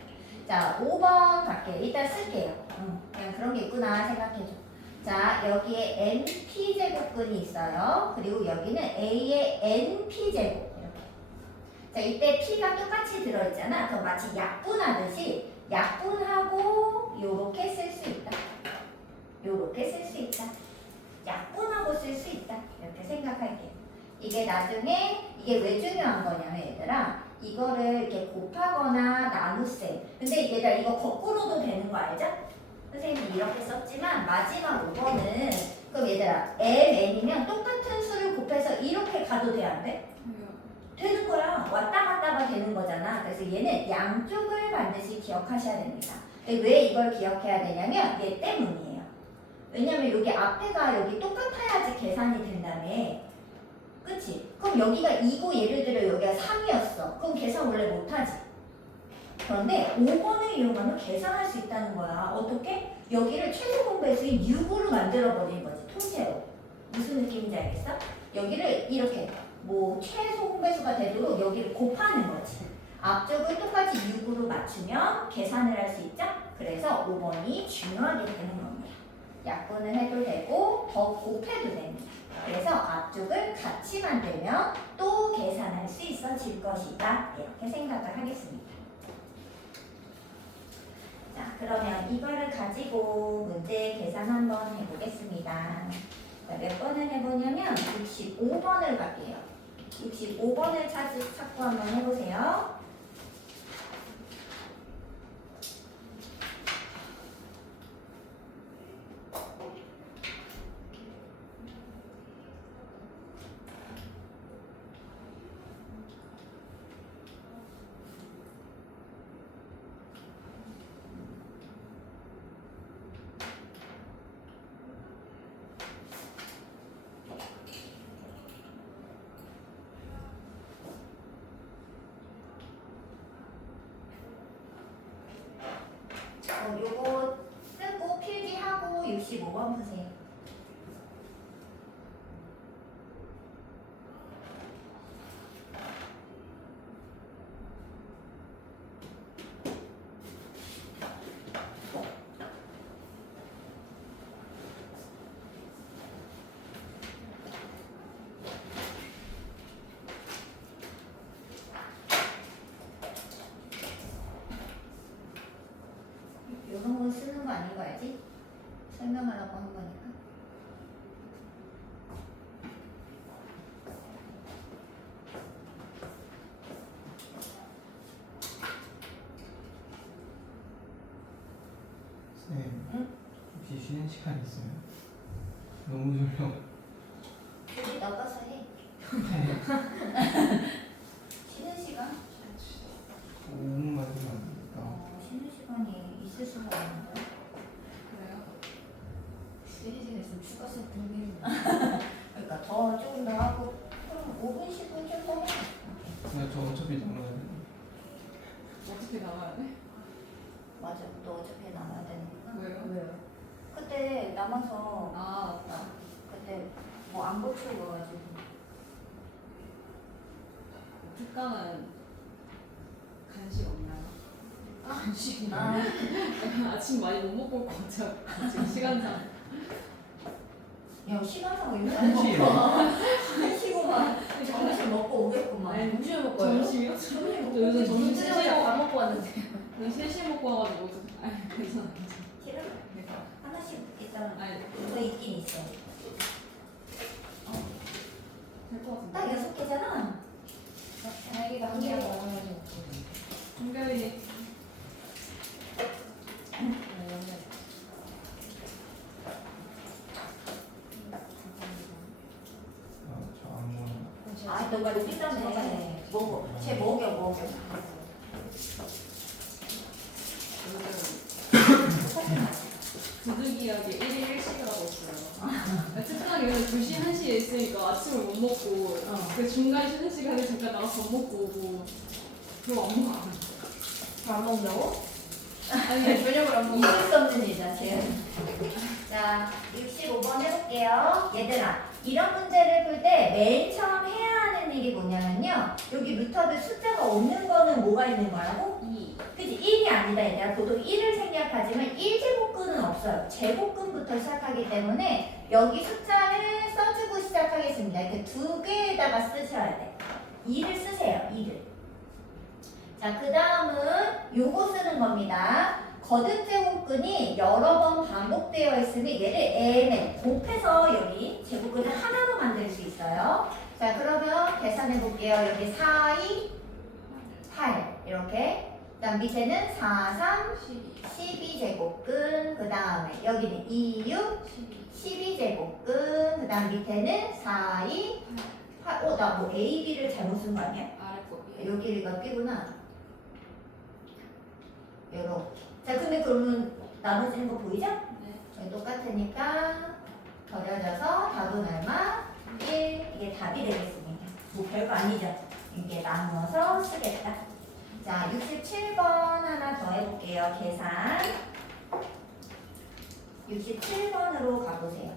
자, 5번 갈게요. 일단 쓸게요. 그냥 그런 게 있구나 생각해줘. 자, 여기에 np제곱근이 있어요. 그리고 여기는 a의 np제곱. 자, 이때 p가 똑같이 들어있잖아. 그럼 마치 약분하듯이 약분하고 요렇게 쓸 수 있다. 요렇게 쓸 수 있다. 약분하고 쓸 수 있다. 이렇게 생각할게요. 이게 나중에 이게 왜 중요한 거냐면 얘들아 이거를 이렇게 곱하거나 나눗셈. 근데 얘들아 이거 거꾸로도 되는 거 알죠? 선생님이 이렇게 썼지만 마지막 5번은 그럼 얘들아 mn이면 똑같은 수를 곱해서 이렇게 가도 돼 안 돼? 되는 거야. 왔다 갔다가 되는 거잖아. 그래서 얘는 양쪽을 반드시 기억하셔야 됩니다. 왜 이걸 기억해야 되냐면 얘 때문이에요. 왜냐면 여기 앞에가 여기 똑같아야지 계산이 된다며. 그치? 그럼 여기가 2고 예를 들어 여기가 3이었어. 그럼 계산 원래 못하지. 그런데 5번을 이용하면 계산할 수 있다는 거야. 어떻게? 여기를 최소 공배수인 6으로 만들어버리는 거지. 통째로. 무슨 느낌인지 알겠어? 여기를 이렇게 뭐 최소 공배수가 되도록 여기를 곱하는 거지. 앞쪽을 똑같이 6으로 맞추면 계산을 할 수 있죠? 그래서 5번이 중요하게 되는 겁니다. 약분을 해도 되고 더 곱해도 됩니다. 그래서 앞쪽을 같이 만들면 또 계산할 수 있어질 것이다. 이렇게 생각을 하겠습니다. 자, 그러면 이거를 가지고 문제 계산 한번 해보겠습니다. 자, 몇 번을 해보냐면 65번을 갈게요. 65번을 찾고 한번 해보세요. 요거 쓰고 필기하고 65번 푸세요. 이런 거 쓰는 거 아닌 거 알지? 설명하라고 한 거니까. 쌤, 응? 혹시 쉬는 시간 있어요? 너무 졸려. 여기 나가서 해. 쉬는 시간? 5분만 하면 안 될까? 쉬는 시간이 있을 수가 없는데. 그래요? 시리즈가 있으면 추가 세트 하겠네. 그러니까 더 조금 더 하고 그럼 5분 10분 좀 더 해. 근데 저 어차피 나가야 돼. 어떻게 나와야 돼? 맞아. 너 어차피 나가야 되니까. 왜요? 왜요? 그때 남아서 아, 그때 뭐 안 고치고 가가지고. 특강은 간식 없나요? 간식이 아, 아침 많이 못 먹고 올 것 같아요. 지금 시간상. 야 시간상 한시요? 한시구만. 점심 먹고 오겠구만. 아니, 점심을 먹고 와요? 점심이요? 점심 저 요즘 점심 점심 3시에 밥 먹고 왔는데. 3시에 먹고 와가지고 아니 괜찮아. 싫어? 하나씩 일단 아니 더 있긴 있어. 될것 딱 같은데. 6개잖아. 다행이다 한 개가 많아가지고. 한결이 저 아무거나. 아, 너가 여기다네. 먹어. 쟤 먹여. 부득이하게 1일 1식을 하고 있어요. 특강이 오늘 2시, 1시에 있으니까 아침을 못 먹고 그 중간 쉬는 시간에 잠깐 나가서 밥 먹고 오고 그거 안 먹어. 밥 먹는다고? 아니 저녁을 안 먹어. 있을 수 없는 일이다, 쟤. 자, 65번 해볼게요. 얘들아, 이런 문제를 풀 때 맨 처음 해야 하는 일이 뭐냐면요. 여기 루터들 숫자가 없는 거는 뭐가 있는 거라고? 2. 그치? 1이 아니다. 얘들아, 보통 1을 생략하지만 1제곱근은 없어요. 제곱근부터 시작하기 때문에 여기 숫자를 써주고 시작하겠습니다. 이렇게 두 개에다가 쓰셔야 돼. 2를 쓰세요. 2를. 자, 그 다음은 요거 쓰는 겁니다. 거듭 제곱근이 여러 번 반복되어 있으면 얘를 n에 곱해서 여기 제곱근을 하나로 만들 수 있어요. 자, 그러면 계산해 볼게요. 여기 4, 2, 8 이렇게 그다음 밑에는 4, 3, 12제곱근. 그 다음에 여기는 2, 6, 12제곱근. 그 다음 밑에는 4, 2, 8. 나 뭐 A, B를 잘못 쓴 거 아니야? 아래 거. 여기가 B구나. 요렇게. 자, 근데 그러면 나눠지는 거 보이죠? 네. 똑같으니까 더려져서 답은 얼마? 1. 이게 답이 되겠습니다. 뭐 별거 아니죠? 이게 나누어서 쓰겠다. 자, 67번 하나 더 해볼게요. 계산. 67번으로 가보세요.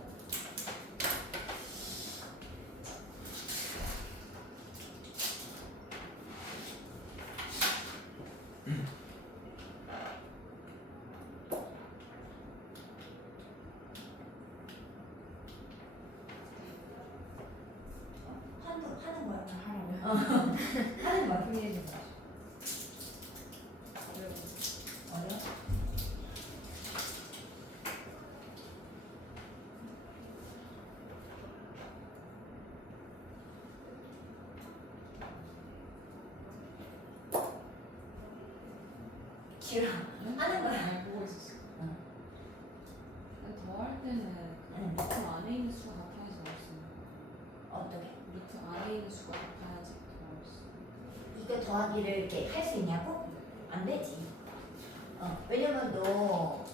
하는 거야. 하는 거야. 어려? 싫어. 하는 거야. 잘 보고 있었어. 응. 더할 때는 응. 루트 안에 있는 수가 같아야지 나왔어요. 어떻게? 루트 안에 있는 수가 같아야지 나왔어. 이거 더하기를 이렇게 할 수 있냐고? 안 되지. 왜냐면 너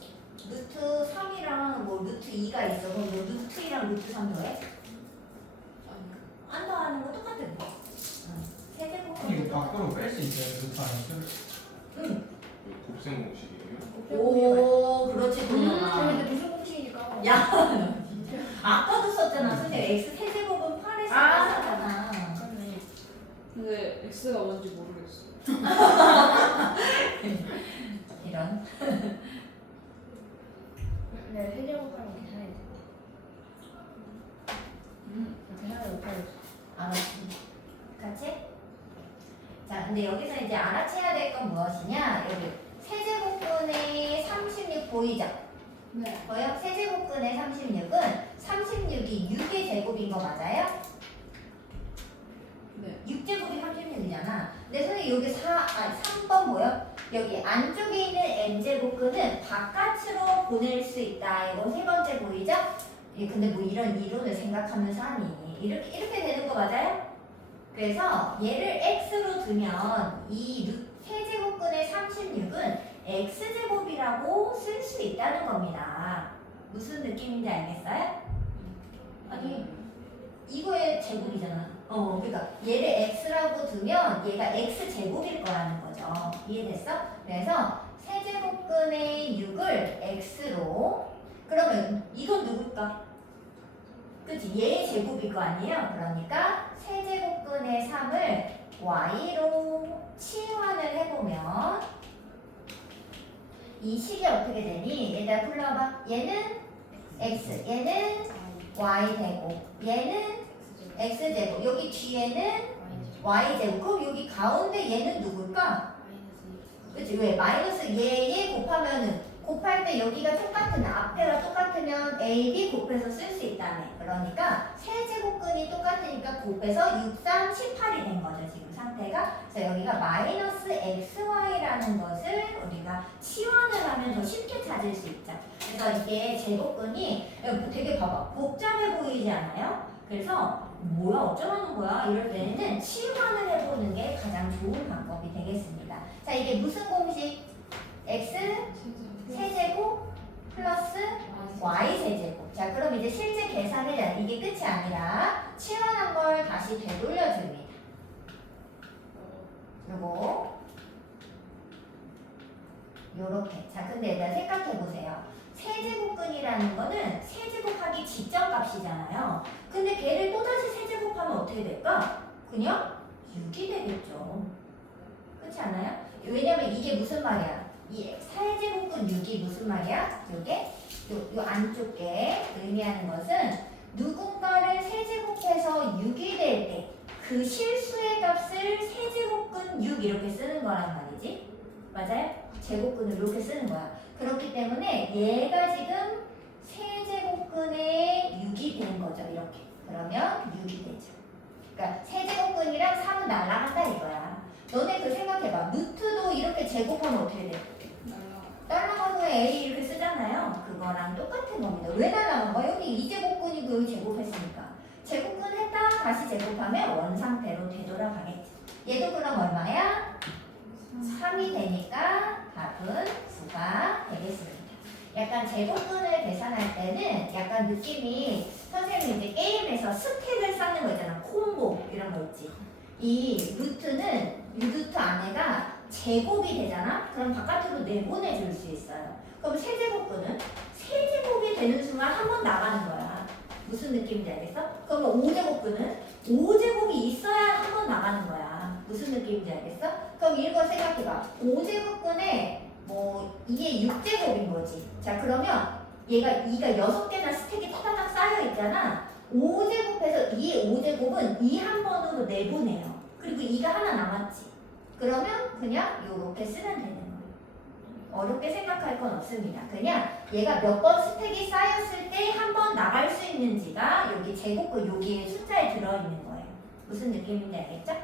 루트 3이랑 뭐 루트 2가 있어. 그럼 너 루트 2랑 루트 3 더해? 아니요. 안 더하는 거 똑같은데. 세제곱. 이거 밖으로 뺄 수 있어요. 루트 안에 응. 이거 곱셈 공식이에요? 오, 그렇지, 근데 동영아. 무슨 공식이니까. 야, 너 진짜. 아까도 썼잖아. 선생님, x 세제곱은 8에서 썼잖아. 그렇네. 근데 x가 뭔지 모르겠어. 이런. 네, 세제곱하면 계산해야 돼. 계산을 못하겠어. 알았지. 같이? 자, 근데 여기서 이제 알아채야 될 건 무엇이냐? 여기 세제곱근의 36 보이죠? 네. 보여? 세제곱근의 36은 36이 6의 제곱인 거 맞아요? 네. 6제곱이 36이잖아. 근데 선생님 여기 3번 뭐요? 여기 안쪽에 있는 n제곱근은 바깥으로 보낼 수 있다. 이거 세 번째 보이죠? 근데 뭐 이런 이론을 생각하면서 하니 이렇게 되는 거 맞아요? 그래서 얘를 x로 두면 이 세제곱근의 36은 x제곱이라고 쓸 수 있다는 겁니다. 무슨 느낌인지 알겠어요? 아니 이거의 제곱이잖아. 그러니까 얘를 x라고 두면 얘가 x제곱일 거라는 거죠. 이해됐어? 그래서 세제곱근의 6을 x로. 그러면 이건 누굴까? 그치? 얘의 제곱일 거 아니에요? 그러니까 세제곱근의 3을 y로 치환을 해보면 이 식이 어떻게 되니? 얘들아 불러봐. 얘는 x, 얘는 y제곱, 얘는 x제곱, 여기 뒤에는 y제곱. 그럼 여기 가운데 얘는 누굴까? 그치? 왜? 마이너스 얘 곱하면은 곱할 때 여기가 똑같은 앞에가 똑같으면 a, b 곱해서 쓸 수 있다네. 그러니까 세제곱근이 똑같으니까 곱해서 6, 3, 18이 된 거죠. 지금 상태가. 그래서 여기가 마이너스 xy라는 것을 우리가 치환을 하면 더 쉽게 찾을 수 있죠. 그래서 이게 제곱근이 되게 봐봐. 복잡해 보이지 않아요? 그래서 뭐야 어쩌라는 거야 이럴 때는 치환을 해보는 게 가장 좋은 방법이 되겠습니다. 자, 이게 무슨 공식? x 세제곱 플러스 y 세제곱. 자, 그럼 이제 실제 계산을 이게 끝이 아니라 치환한 걸 다시 되돌려 줍니다. 요거 요렇게. 자, 근데 일단 생각해 보세요. 세제곱근이라는 거는 세제곱하기 직전 값이잖아요. 근데 걔를 또다시 세제곱하면 어떻게 될까? 그냥 6이 되겠죠. 그렇지 않아요? 왜냐면 이게 무슨 말이야? 이 세제곱근 6이 무슨 말이야? 요게 요 안쪽 게 의미하는 것은 누군가를 세제곱해서 6이 될 때 그 실수의 값을 세제곱근 6 이렇게 쓰는 거란 말이지. 맞아요? 제곱근을 이렇게 쓰는 거야. 그렇기 때문에 얘가 지금 세제곱근의 6이 된 거죠. 이렇게. 그러면 6이 되죠. 그러니까 세제곱근이랑 3은 날아간다 이거야. 너네 그 생각해봐. 루트도 또 이렇게 제곱하면 어떻게 돼? 날라가고 A 이렇게 쓰잖아요. 그거랑 똑같은 겁니다. 왜 날라간 거야? 여기 2제곱근이고 여기 제곱했으니까. 제곱근 했다 다시 제곱하면 원상태로 되돌아가겠지. 얘도 그럼 얼마야? 3이 되니까 답은 9가 되겠습니다. 약간 제곱근을 계산할 때는 약간 느낌이 선생님이 이제 게임에서 스택을 쌓는 거 있잖아. 콤보 이런 거 있지. 이 루트는 이 루트 안에가 제곱이 되잖아? 그럼 바깥으로 내보내줄 수 있어요. 그럼 세제곱근은 세제곱이 되는 순간 한 번 나가는 거야. 무슨 느낌인지 알겠어? 그러면 5제곱근은 5제곱이 있어야 한 번 나가는 거야. 무슨 느낌인지 알겠어? 그럼 이거 생각해봐. 5제곱근에 뭐 이게 6제곱인 거지. 자 그러면 얘가 6개나 스택이 타다닥 쌓여 있잖아. 5제곱에서 2의 5제곱은 2 한 번으로 내보내요. 그리고 2가 하나 남았지. 그러면 그냥 요렇게 쓰면 되는 거예요. 어렵게 생각할 건 없습니다. 그냥 얘가 몇 번 스택이 쌓였을 때 한 번 나갈 수 있는지가 여기 제곱근 여기 숫자에 들어있는 거예요. 무슨 느낌인지 알겠죠?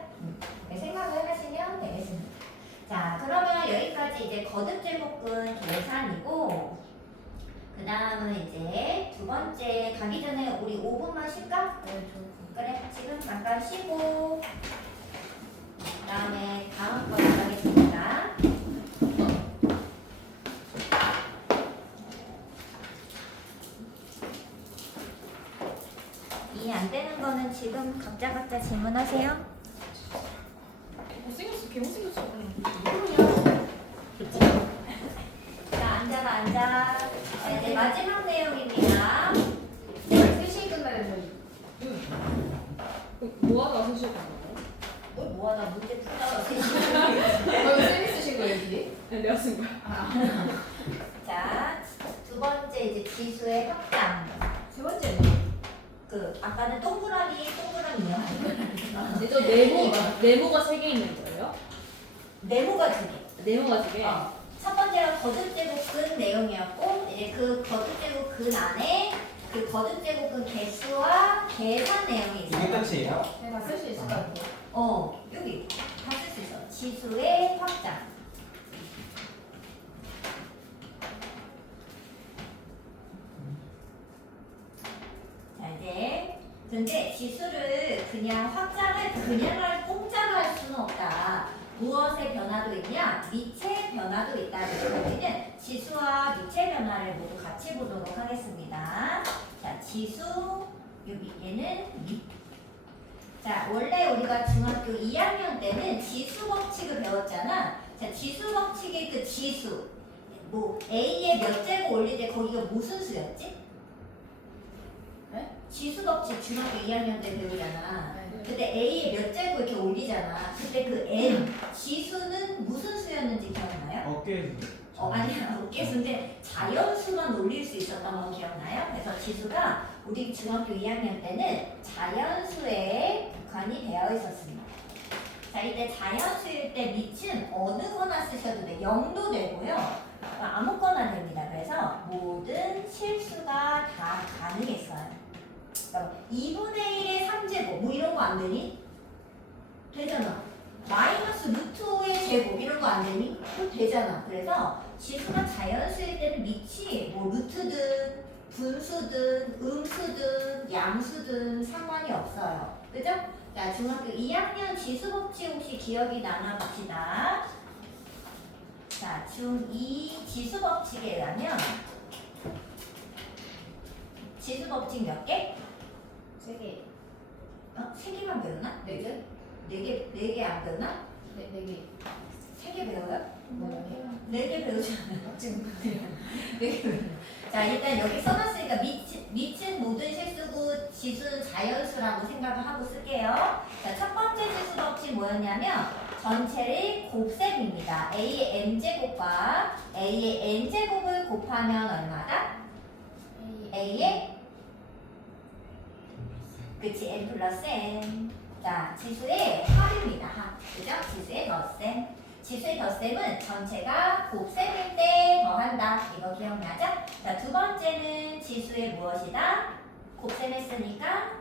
네, 생각을 하시면 되겠습니다. 자 그러면 여기까지 이제 거듭제곱근 계산이고 그 다음은 이제 두 번째 가기 전에 우리 5분만 쉴까? 네, 저 그래 지금 잠깐 쉬고 그 다음에 다음 거 가겠습니다. 이해 안 되는 거는 지금 각자 질문하세요. 못생겼어, 개 못생겼어. 자 앉아. 자, 이제 마지막 내용입니다. 3시에 끝나야 되는 뭐 하다가 소식 안 뭘 뭐하다 문제 풀다가 거 쌤이 쓰신 거예요, 이게? 네, 내가 쓴 거야. 자, 두 번째 이제 지수의 확장. 세 번째는? 그 아까는 동그라미요. 근데 저 네모가 3개 있는 거예요? 네모가 두 개. 네모가 2개? 첫 번째가 거듭제곱근 내용이었고 이제 그 거듭제곱근 안에 그 거듭제곱근 개수와 계산 내용이 있어요. 이게 끝이에요? 제가 쓸 수 있을 것 같아요. 여기 다 쓸 수 있어. 지수의 확장. 자 이제 근데 지수를 그냥 확장을 그냥 공짜로 할 수는 없다. 무엇의 변화도 있냐? 미체의 변화도 있다. 그래서 우리는 지수와 미체 변화를 모두 같이 보도록 하겠습니다. 자 지수 여기 얘는 미. 자 원래 우리가 중학교 2학년 때는 지수 법칙을 배웠잖아. 자 지수 법칙의 그 지수 뭐 A에 몇 제곱 올릴 때 거기가 무슨 수였지? 네? 지수 법칙 중학교 2학년 때 배우잖아. 네. 그때 A에 몇 제곱 이렇게 올리잖아. 그때 그 N 지수는 무슨 수였는지 기억나요? 어깨에서. 아니야. 어깨수인데 자연수만 올릴 수 있었던 거 기억나요? 그래서 지수가 우리 중학교 2학년 때는 자연수에 국한이 되어 있었습니다. 자, 이때 자연수일 때 밑은 어느 거나 쓰셔도 돼. 0도 되고요. 아무거나 됩니다. 그래서 모든 실수가 다 가능했어요. 그러니까 2분의 1의 3제곱 뭐 이런 거 안 되니? 되잖아. 마이너스 루트 5의 제곱 이런 거 안 되니? 또 되잖아. 그래서 지수가 자연수일 때는 밑이 뭐 루트든 분수든 음수든 양수든 상관이 없어요. 그죠? 자, 중학교 2학년 지수 법칙 혹시 기억이 나나 봅시다. 자, 중2 지수 법칙에 의하면 지수 법칙 몇 개? 3개. 3개만 배웠나? 4개? 4개 안 배웠나? 네, 4개. 3개 배워요? 뭐요? 4개 배우잖아요. 지금 4개 배우잖아요. 자, 일단 여기 써놨으니까 밑은 모든 실수고 지수는 자연수라고 생각을 하고 쓸게요. 자, 첫 번째 지수 법칙 뭐였냐면 전체를 곱셈입니다. A의 m제곱과 A의 n제곱을 곱하면 얼마다? A의 그치 n 플러스 n. 자, 지수의 합입니다. 합. 그죠? 지수의 덧셈. 지수의 덧셈은 전체가 곱셈일 때 더한다. 이거 기억나죠? 자, 두 번째는 지수의 무엇이다? 곱셈했으니까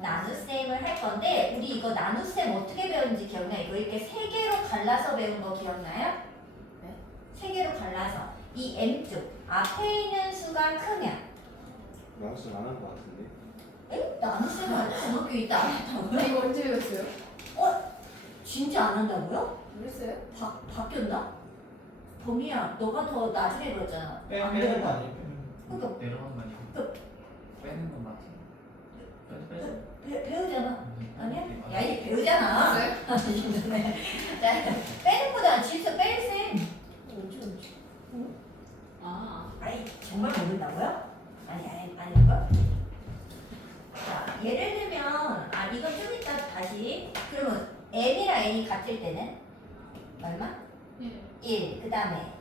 나눗셈을 할 건데 우리 이거 나눗셈 어떻게 배웠는지 기억나요? 이거 이렇게 세 개로 갈라서 배운 거 기억나요? 네. 세 개로 갈라서 이 m쪽 앞에 있는 수가 크면 나우스 안한 것 같은데. 에? 나눗셈을 안 중학교 있다 안 했다고요? 이거 언제 배웠어요? 진짜 안 한다고요? 모르겠어요? 바뀌었나? 범이야 너가 더 나중에 배웠잖아 안 빼는 거 배웠나? 아니에요? 그러니까 내려간 거 아니고 빼는 건 맞지? 배우잖아 아니야? 야 이제 배우잖아 네? 이전에 자 빼는 거다 질서 뺄셈 언제 아. 아니 정말 모른다고요? 아니고요. 자 예를 들면 이건 좀 이따 다시 그러면 m이랑 n이 같을 때는 얼마? 1. 그 다음에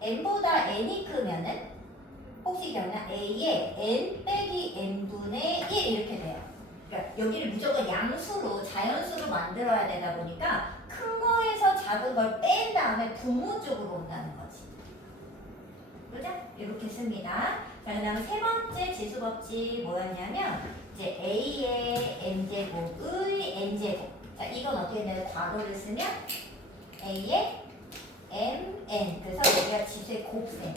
n보다 n이 크면은 혹시 기억나? a에 n 빼기 n분의 1 이렇게 돼요. 그러니까 여기를 무조건 양수로 자연수로 만들어야 되다 보니까 큰 거에서 작은 걸 뺀 다음에 분모 쪽으로 온다는 거지. 그죠? 이렇게 씁니다. 자, 그 다음 세 번째 지수법칙 뭐였냐면 이제 a의 m제곱의 n제곱. 자, 이건 어떻게 되나요? 괄호를 쓰면 a의 mn. 그래서 여기가 지수의 곱셈.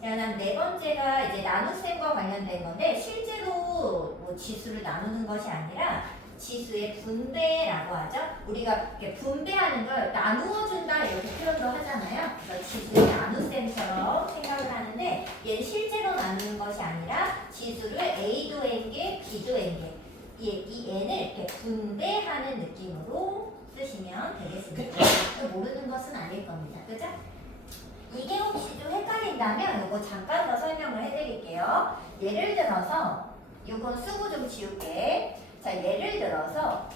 자, 그다음 네 번째가 이제 나눗셈과 관련된 건데 실제로 뭐 지수를 나누는 것이 아니라 지수의 분배라고 하죠. 우리가 이렇게 분배하는 걸 나누어준다 이렇게 표현도 하잖아요. 그래서 지수의 나눗셈처럼 생각을 하는데 얘는 실제로 나누는 것이 아니라 지수를 A도 n개, B도 n개 이 n을 이렇게 분배하는 느낌으로 쓰시면 되겠습니다. 모르는 것은 아닐 겁니다. 그죠? 이게 혹시 좀 헷갈린다면 이거 잠깐 더 설명을 해드릴게요. 예를 들어서 이건 쓰고 좀 지울게. 자, 예를 들어서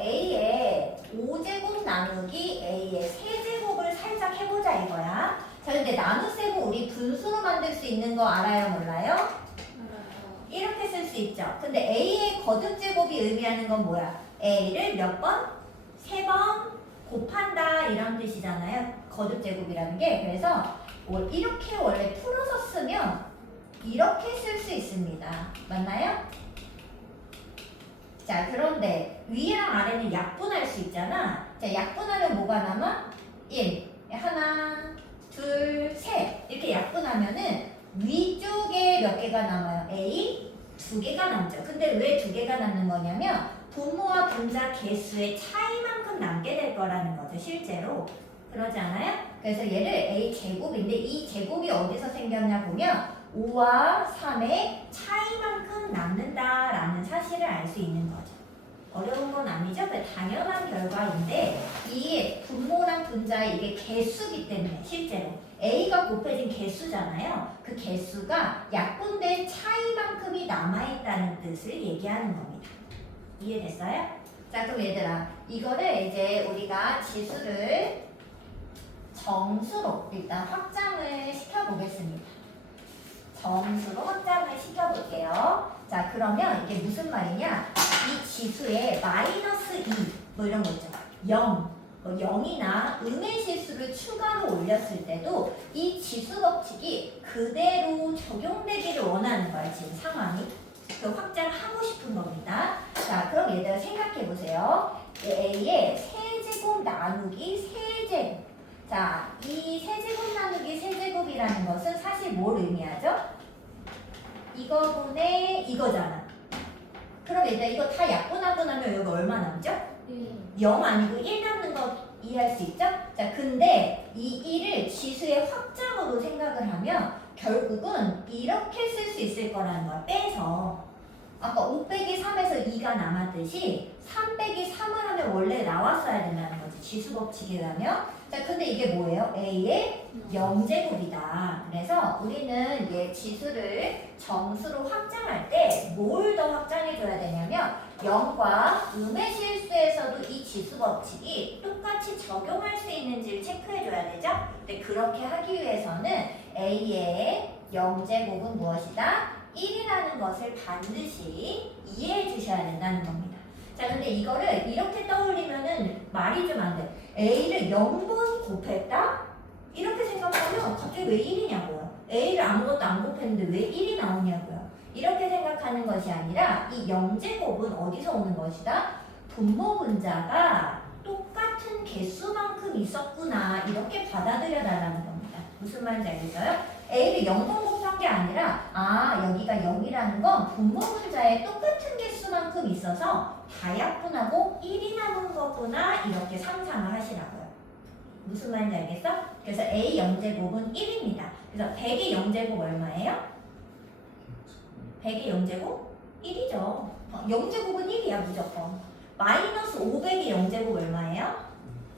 A의 5제곱 나누기 A의 3제곱을 살짝 해보자 이거야. 자, 근데 나눗셈은 우리 분수로 만들 수 있는 거 알아요? 몰라요? 이렇게 쓸 수 있죠. 근데 A의 거듭제곱이 의미하는 건 뭐야? A를 몇 번? 3번 곱한다 이런 뜻이잖아요. 거듭제곱이라는 게. 그래서 이렇게 원래 풀어서 쓰면 이렇게 쓸 수 있습니다. 맞나요? 자, 그런데 위랑 아래는 약분할 수 있잖아. 자, 약분하면 뭐가 남아? 1. 하나, 둘, 셋. 이렇게 약분하면은 위쪽에 몇 개가 남아요? A 2개가 남죠. 근데 왜 2개가 남는 거냐면 분모와 분자 개수의 차이만큼 남게 될 거라는 거죠. 실제로. 그러지 않아요? 그래서 얘를 A 제곱인데 이 제곱이 어디서 생겼냐 보면 5와 3의 차이만큼 남는다라는 사실을 알 수 있는 거죠. 어려운 건 아니죠? 당연한 결과인데 이 분모랑 분자의 이게 개수기 때문에 실제로 A가 곱해진 개수잖아요. 그 개수가 약분된 차이만큼이 남아있다는 뜻을 얘기하는 겁니다. 이해됐어요? 자, 그럼 얘들아 이거를 이제 우리가 지수를 정수로 일단 확장을 시켜보겠습니다. 정수로 확장을 시켜볼게요. 자, 그러면 이게 무슨 말이냐? 이 지수에 마이너스 2, 뭐 이런 거 있죠. 0, 0이나 음의 실수를 추가로 올렸을 때도 이 지수 법칙이 그대로 적용되기를 원하는 거야, 지금 상황이. 그 확장하고 싶은 겁니다. 자, 그럼 얘들아 생각해보세요. A의 세제곱 나누기 세제곱. 자, 이 세제곱 나누기 세제곱이라는 것은 사실 뭘 의미하죠? 이거분의 이거잖아. 그럼 얘들아 이거 다 약분하고 나면 여기 얼마 남죠? 0 아니고 1 남는 거 이해할 수 있죠? 자, 근데 이 1을 지수의 확장으로 생각을 하면 결국은 이렇게 쓸 수 있을 거라는 거야. 빼서. 아까 5 빼기 3에서 2가 남았듯이 3 빼기 3을 하면 원래 나왔어야 된다는 거지. 지수 법칙이라면. 자, 근데 이게 뭐예요? A의 0제곱이다. 그래서 우리는 얘 지수를 정수로 확장할 때 뭘 더 확장해줘야 되냐면 0과 음의 실수에서도 이 지수 법칙이 똑같이 적용할 수 있는지를 체크해줘야 되죠? 근데 그렇게 하기 위해서는 A의 0제곱은 무엇이다? 1이라는 것을 반드시 이해해 주셔야 된다는 겁니다. 자, 근데 이거를 이렇게 떠올리면은 말이 좀 안 돼. A를 0번 곱했다? 이렇게 생각하면 갑자기 왜 1이냐고요. A를 아무것도 안 곱했는데 왜 1이 나오냐고요. 이렇게 생각하는 것이 아니라 이 0제곱은 어디서 오는 것이다? 분모 분자가 똑같은 개수만큼 있었구나 이렇게 받아들여 달라는 겁니다. 무슨 말인지 알겠어요? A를 0번 곱한 게 아니라 여기가 0이라는 건 분모 분자의 똑같은 개수만큼 있어서 다약분하고 1이 남은 거구나 이렇게 상상을 하시라고요. 무슨 말인지 알겠어? 그래서 A 0제곱은 1입니다. 그래서 100의 0제곱 얼마예요? 100의 0제곱? 1이죠. 0제곱은 1이야 무조건. 마이너스 500의 0제곱 얼마예요?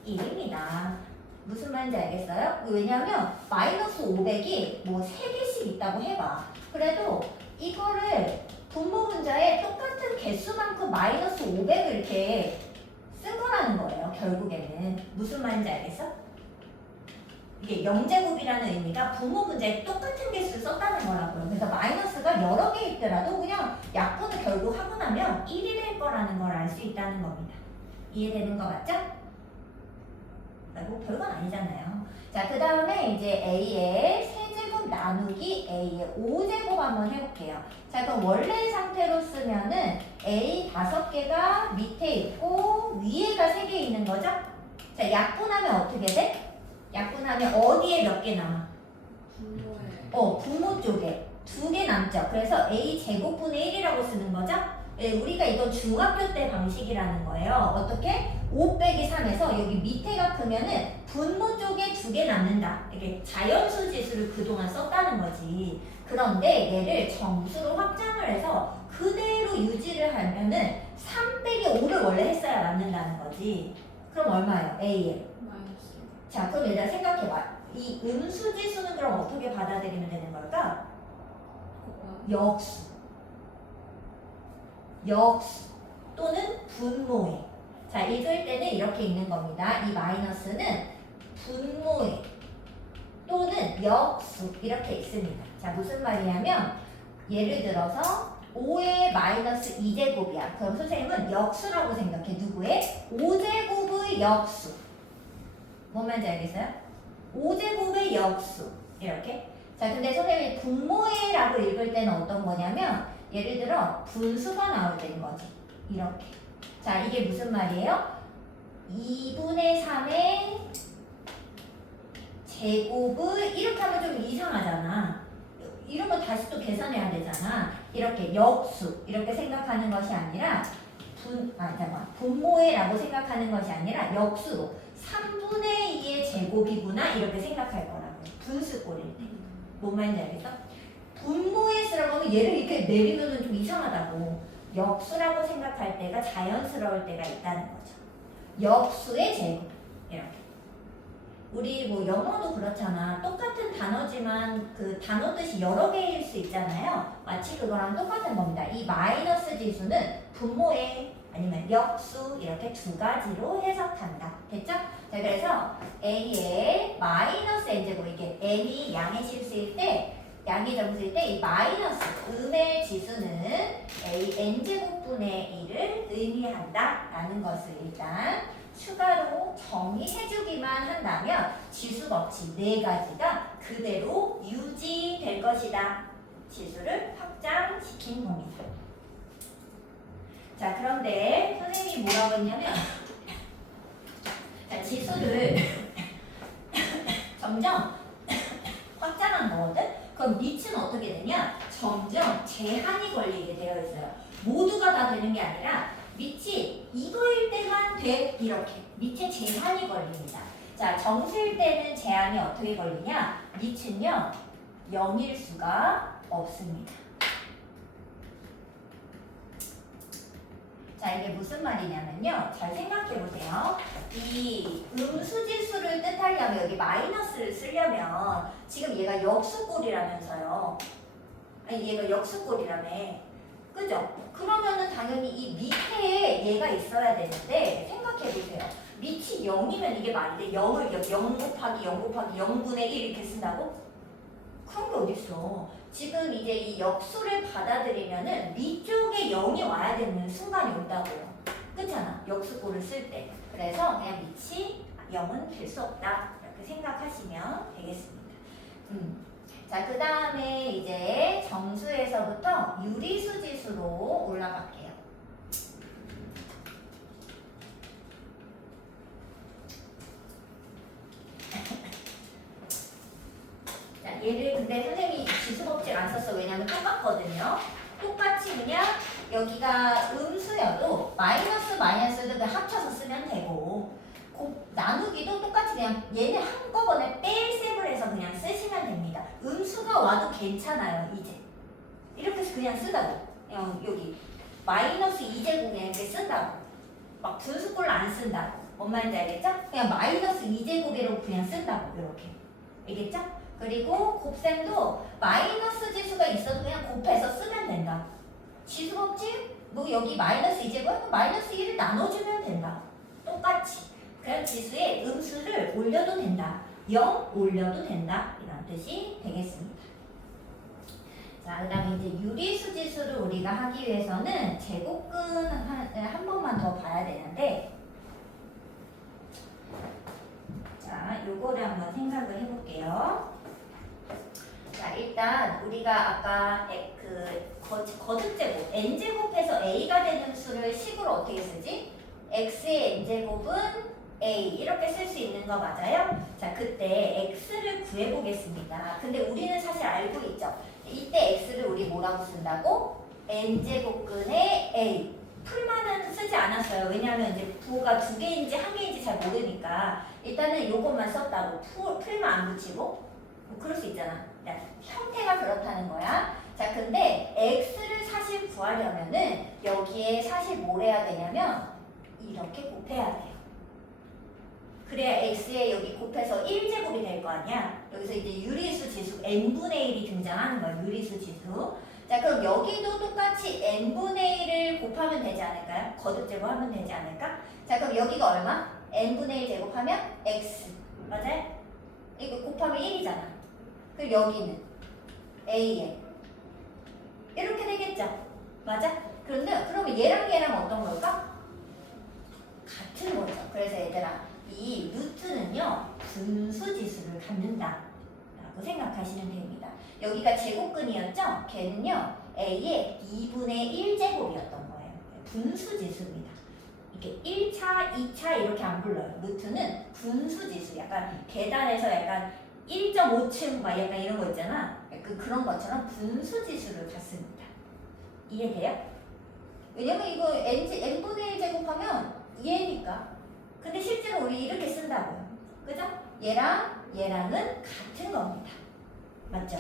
1입니다. 무슨 말인지 알겠어요? 왜냐하면 마이너스 500이 뭐 3개씩 있다고 해봐. 그래도 이거를 분모 분자의 똑같은 개수만큼 마이너스 500을 이렇게 쓴 거라는 거예요. 결국에는. 무슨 말인지 알겠어? 이게 0제곱이라는 의미가 분모 분자의 똑같은 개수를 썼다는 거라고요. 그래서 마이너스가 여러 개 있더라도 그냥 약분을 결국 하고 나면 1이 될 거라는 걸 알 수 있다는 겁니다. 이해되는 거 맞죠? 뭐 별건 아니잖아요. 자, 그 다음에 이제 A의 세제곱 나누기 A의 5제곱 한번 해볼게요. 자, 그럼 원래 상태로 쓰면은 A 5개가 밑에 있고 위에가 3개 있는 거죠? 자, 약분하면 어떻게 돼? 약분하면 어디에 몇 개 남아? 분모에 분모 쪽에 2개 남죠. 그래서 A 제곱분의 1이라고 쓰는 거죠? 예, 우리가 이건 중학교 때 방식이라는 거예요. 어떻게? 5 빼기 3에서 여기 밑에가 크면은 분모 쪽에 2개 남는다. 이렇게 자연수 지수를 그동안 썼다는 거지. 그런데 얘를 정수로 확장을 해서 그대로 유지를 하면은 3 빼기 5를 원래 했어야 남는다는 거지. 그럼 얼마예요? A에. 마이너스. 자, 그럼 얘들아 생각해봐. 이 음수 지수는 그럼 어떻게 받아들이면 되는 걸까? 역수 또는 분모에. 자, 읽을 때는 이렇게 읽는 겁니다. 이 마이너스는 분모에 또는 역수 이렇게 읽습니다. 자, 무슨 말이냐면 예를 들어서 5의 마이너스 2제곱이야. 그럼 선생님은 역수라고 생각해. 누구의? 5제곱의 역수. 뭔 말인지 알겠어요? 5제곱의 역수 이렇게. 자, 근데 선생님이 분모에라고 읽을 때는 어떤 거냐면 예를 들어 분수가 나올 때인 거지. 이렇게. 자, 이게 무슨 말이에요? 2분의 3의 제곱을 이렇게 하면 좀 이상하잖아. 이런 거 다시 또 계산해야 되잖아. 이렇게 역수 이렇게 생각하는 것이 아니라 분모에라고 생각하는 것이 아니라 역수로 3분의 2의 제곱이구나 이렇게 생각할 거라고. 분수꼴일 때. 뭔 말인지 알겠어? 분모에 쓰라고 하면 얘를 이렇게 내리면은 좀 이상하다고. 역수라고 생각할 때가 자연스러울 때가 있다는 거죠. 역수의 제곱 이렇게. 우리 뭐 영어도 그렇잖아. 똑같은 단어지만 그 단어 뜻이 여러 개일 수 있잖아요. 마치 그거랑 똑같은 겁니다. 이 마이너스 지수는 분모에 아니면 역수 이렇게 두 가지로 해석한다. 됐죠? 자, 그래서 A의 마이너스 n제곱 이게 n이 양의 실수일 때 양의 점수일 때 이 마이너스 음의 지수는 A n제곱분의 1을 의미한다라는 것을 일단 추가로 정의해주기만 한다면 지수 법칙 4가지가 그대로 유지될 것이다. 지수를 확장시킨 겁니다. 자, 그런데 선생님이 뭐라고 했냐면 자, 지수를 점점 확장한 거거든? 그럼 밑은 어떻게 되냐? 점점 제한이 걸리게 되어 있어요. 모두가 다 되는 게 아니라 밑이 이거일 때만 돼. 이렇게 밑에 제한이 걸립니다. 자, 정수일 때는 제한이 어떻게 걸리냐? 밑은요 0일 수가 없습니다. 자, 이게 무슨 말이냐면요. 잘 생각해 보세요. 이 음수지수를 뜻하려면 여기 마이너스를 쓰려면 지금 얘가 역수꼴이라면서요. 아니 얘가 역수꼴이라며. 그죠? 그러면은 당연히 이 밑에 얘가 있어야 되는데 생각해 보세요. 밑이 0이면 이게 말이 돼? 0을 0 곱하기 0 곱하기 0분의 1 이렇게 쓴다고? 그런 게 어딨어. 지금 이제 이 역수를 받아들이면은 위쪽에 0이 와야 되는 순간이 온다고요. 그렇잖아. 역수꼴을 쓸 때. 그래서 그냥 밑이 0은 될 수 없다. 이렇게 생각하시면 되겠습니다. 자, 그 다음에 이제 정수에서부터 유리수 지수로 올라갈게요. 자, 얘를 근데 선생님이 지수 법칙 안 썼어. 왜냐면 똑같거든요. 똑같이 그냥 여기가 음수여도 마이너스도 그냥 합쳐서 쓰면 되고 나누기도 똑같이 그냥 얘는 한꺼번에 뺄셈을 해서 그냥 쓰시면 됩니다. 음수가 와도 괜찮아요. 이제 이렇게 해서 그냥 쓰다고. 그냥 여기 마이너스 2제곱 그냥 이렇게 쓴다고. 막 분수꼴로 안 쓴다고. 뭔 말인지 알겠죠? 그냥 마이너스 2제곱으로 그냥 쓴다고. 이렇게. 알겠죠? 그리고 곱셈도 마이너스 지수가 있어도 그냥 곱해서 쓰면 된다. 지수 법칙? 뭐 여기 마이너스 2제곱? 마이너스 1을 나눠주면 된다. 똑같이. 그럼 지수에 음수를 올려도 된다. 0 올려도 된다. 이런 뜻이 되겠습니다. 자, 그 다음에 이제 유리수 지수를 우리가 하기 위해서는 제곱근 한 번만 더 봐야 되는데, 자, 요거를 한번 생각을 해볼게요. 자, 일단 우리가 아까 거듭제곱 n제곱해서 a가 되는 수를 식으로 어떻게 쓰지? x의 n제곱은 a 이렇게 쓸 수 있는 거 맞아요? 자, 그때 x를 구해보겠습니다. 근데 우리는 사실 알고 있죠? 이때 x를 우리 뭐라고 쓴다고? n제곱근의 a. 풀만은 쓰지 않았어요. 왜냐하면 이제 부호가 2개인지 1개인지 잘 모르니까 일단은 요것만 썼다고. 풀만 안 붙이고 뭐 그럴 수 있잖아. 형태가 그렇다는 거야. 자, 근데 x를 사실 구하려면은 여기에 사실 뭘 해야 되냐면 이렇게 곱해야 돼요. 그래야 x에 여기 곱해서 1제곱이 될 거 아니야. 여기서 이제 유리수 지수 n분의 1이 등장하는 거야. 유리수 지수. 자, 그럼 여기도 똑같이 n분의 1을 곱하면 되지 않을까요? 거듭제곱 하면 되지 않을까? 자, 그럼 여기가 얼마? n분의 1 제곱하면 x. 맞아요? 이거 곱하면 1이잖아. 그리고 여기는 a에 이렇게 되겠죠? 맞아? 그런데 그러면 얘랑 어떤 걸까? 같은 거죠. 그래서 얘들아, 이 루트는요 분수지수를 갖는다 라고 생각하시면 됩니다. 여기가 제곱근이었죠? 걔는요 a의 2분의 1제곱이었던 거예요. 분수지수입니다. 이렇게 1차, 2차 이렇게 안 불러요. 루트는 분수지수. 약간 계단에서 약간 1.5층 막 약간 이런 거 있잖아. 그런 것처럼 분수지수를 갖습니다. 이해돼요? 왜냐면 이거 n분의 1 제곱하면 얘니까. 근데 실제로 우리 이렇게 쓴다고요. 그죠? 얘랑은 같은 겁니다. 맞죠?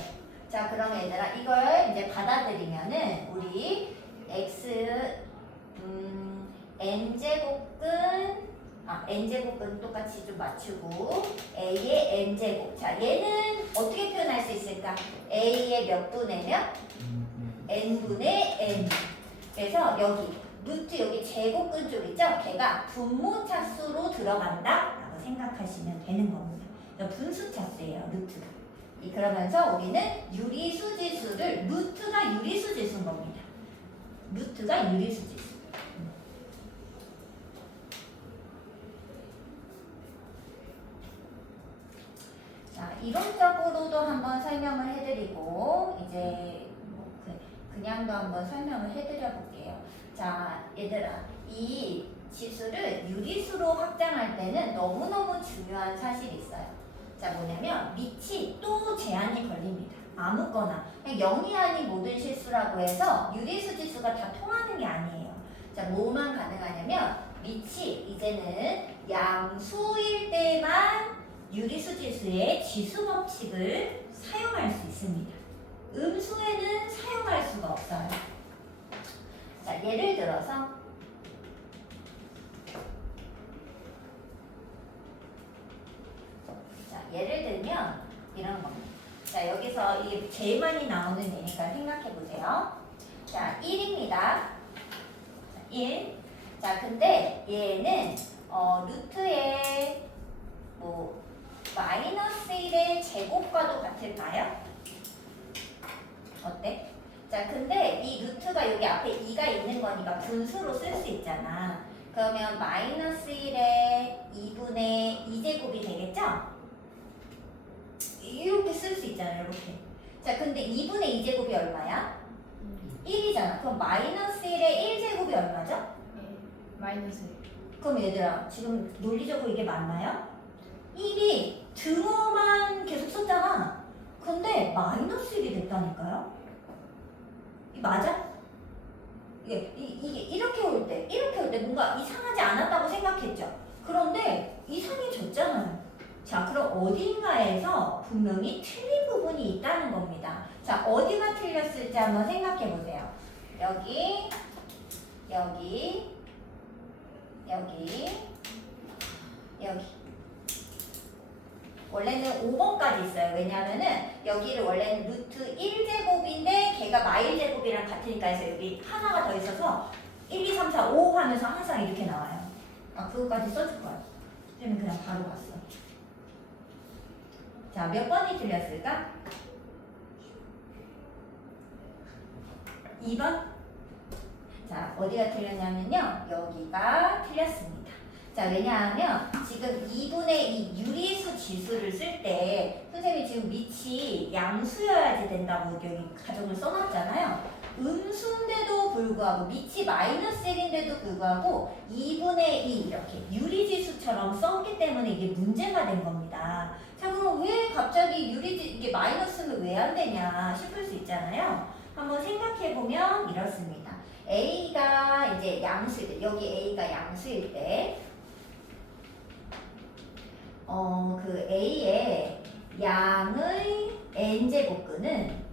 자, 그러면 얘들아 이걸 이제 받아들이면은 우리 n제곱근 똑같이 좀 맞추고 a의 n제곱. 자, 얘는 어떻게 표현할 수 있을까? a의 몇 분의 몇? n분의 n. 그래서 여기 루트 여기 제곱근 쪽 있죠? 걔가 분모차수로 들어간다 라고 생각하시면 되는 겁니다. 분수차수예요. 루트가. 그러면서 우리는 유리수지수를 루트가 유리수지수인 겁니다. 루트가 유리수지수. 자, 이론적으로도 한번 설명을 해드리고 이제 그냥도 한번 설명을 해드려 볼게요. 자, 얘들아, 이 지수를 유리수로 확장할 때는 너무너무 중요한 사실이 있어요. 자, 뭐냐면 밑이 또 제한이 걸립니다. 아무거나 그냥 0이 아닌 모든 실수라고 해서 유리수 지수가 다 통하는 게 아니에요. 자, 뭐만 가능하냐면 밑이 이제는 양수일 때만 유리수 지수의 지수 법칙을 사용할 수 있습니다. 음수에는 사용할 수가 없어요. 자, 예를 들어서 예를 들면 이런 겁니다. 자, 여기서 이게 제일 많이 나오는 예니까 생각해 보세요. 자, 1입니다. 자, 1. 자, 근데 얘는 루트의 뭐 마이너스 1의 제곱과도 같을까요? 어때? 자, 근데 이 루트가 여기 앞에 2가 있는 거니까 분수로 쓸 수 있잖아. 그러면 마이너스 1의 2분의 2제곱이 되겠죠? 이렇게 쓸 수 있잖아요. 이렇게. 자, 근데 2분의 2제곱이 얼마야? 1이잖아. 그럼 마이너스 1의 1제곱이 얼마죠? 마이너스 그럼 얘들아, 지금 논리적으로 이게 맞나요? 1이 등호만 계속 썼잖아. 근데 마이너스 1이 됐다니까요? 이 맞아? 이게 이렇게 올 때, 이렇게 올 때 뭔가 이상하지 않았다고 생각했죠? 그런데 이상해졌잖아요. 자, 그럼 어딘가에서 분명히 틀린 부분이 있다는 겁니다. 자, 어디가 틀렸을지 한번 생각해 보세요. 여기, 여기, 여기, 여기. 원래는 5번까지 있어요. 왜냐하면은 여기를 원래는 루트 1제곱인데 걔가 마일제곱이랑 같으니까 해서 여기 하나가 더 있어서 1, 2, 3, 4, 5 하면서 항상 이렇게 나와요. 아, 그거까지 써줄 거예요. 그러면 그냥 바로 갔어. 자, 몇 번이 틀렸을까? 2번? 자, 어디가 틀렸냐면요. 여기가 틀렸습니다. 자, 왜냐하면 지금 2분의 2 유리수 지수를 쓸 때 선생님이 지금 밑이 양수여야지 된다고 여기 가정을 써놨잖아요. 음수인데도 불구하고 밑이 마이너스 1인데도 불구하고 2분의 2 이렇게 유리지수처럼 썼기 때문에 이게 문제가 된 겁니다. 자, 그럼 왜 갑자기 이게 마이너스는 왜 안 되냐 싶을 수 있잖아요. 한번 생각해보면 이렇습니다. A가 이제 양수일 때, 여기 A가 양수일 때 그 A의 양의 n제곱근은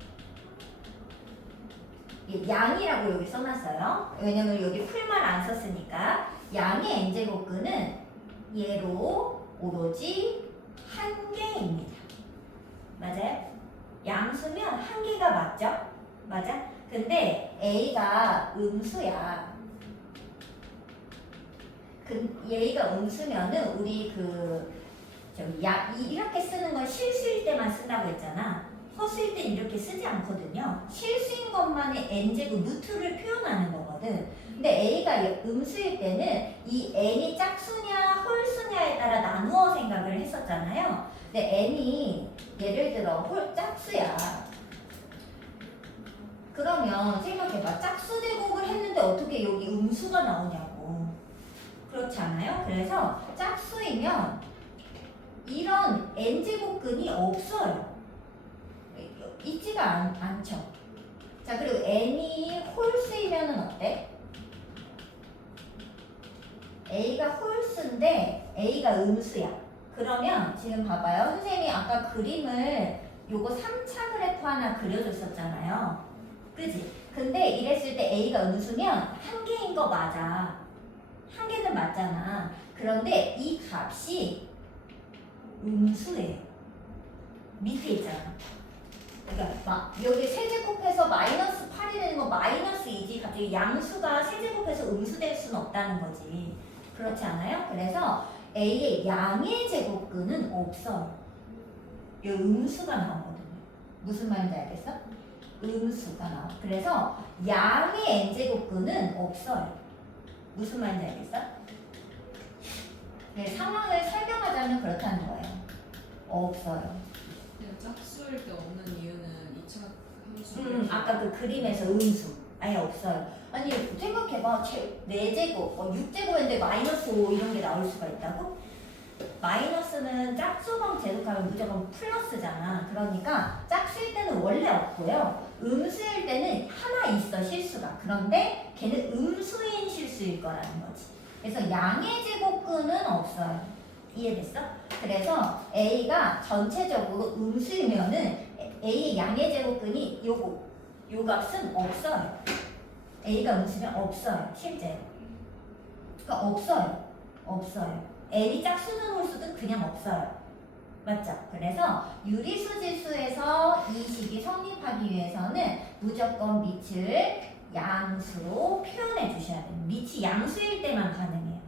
양이라고 여기 써놨어요. 왜냐면 여기 풀만 안 썼으니까 양의 n제곱근은 얘로 오로지 한 개입니다. 맞아요? 양수면 한 개가 맞죠? 맞아? 근데 A가 음수야. 얘가 음수면은 우리 이렇게 쓰는 건 실수일 때만 쓴다고 했잖아. 허수일 땐 이렇게 쓰지 않거든요. 실수인 것만의 n제곱 루트를 표현하는 거거든. 근데 A가 음수일 때는 이 n이 짝수냐 홀수냐에 따라 나누어 생각을 했었잖아요. 근데 n이 예를 들어 짝수야. 그러면 생각해봐. 짝수 제곱을 했는데 어떻게 여기 음수가 나오냐고. 그렇지 않아요? 그래서 짝수이면 이런 n제곱근이 없어요. 있지가 않죠. 자, 그리고 n이 홀수이면은 어때? a가 홀수인데 a가 음수야. 그러면 지금 봐봐요. 선생님이 아까 그림을 요거 3차 그래프 하나 그려줬었잖아요. 그지? 근데 이랬을 때 a가 음수면 한 개인 거 맞아. 한 개는 맞잖아. 그런데 이 값이 음수예요. 밑에 있잖아. 그러니까 막 여기 세제곱해서 마이너스 8이 되는 건 마이너스 2지 갑자기 양수가 세제곱해서 음수 될 수는 없다는 거지. 그렇지 않아요? 그래서 A의 양의 제곱근은 없어요. 이 음수가 나오거든요. 무슨 말인지 알겠어? 음수가 나와. 그래서 양의 n제곱근은 없어요. 무슨 말인지 알겠어? 네, 상황을 설명하자면 그렇다는 거예요. 없어요. 그냥 짝수일 때 없는 이유는 2차 함수. 아까 그 그림에서 음수 아예 없어요. 아니 생각해봐. 4제곱, 6제곱인데 마이너스 5 이런 게 나올 수가 있다고? 마이너스는 짝수방 제곱하면 무조건 플러스잖아. 그러니까 짝수일 때는 원래 없고요. 음수일 때는 하나 있어 실수가. 그런데 걔는 음수인 실수일 거라는 거지. 그래서 양의 제곱근은 없어요. 이해됐어? 그래서 A가 전체적으로 음수이면은 A의 양의 제곱근이 요 값은 없어요. A가 음수면 없어요. 실제로. 그러니까 없어요. N이 짝수든 홀수든 그냥 없어요. 맞죠? 그래서 유리수 지수에서 이 식이 성립하기 위해서는 무조건 밑을 양수로 표현해 주셔야 돼요. 밑이 양수일 때만 가능해요.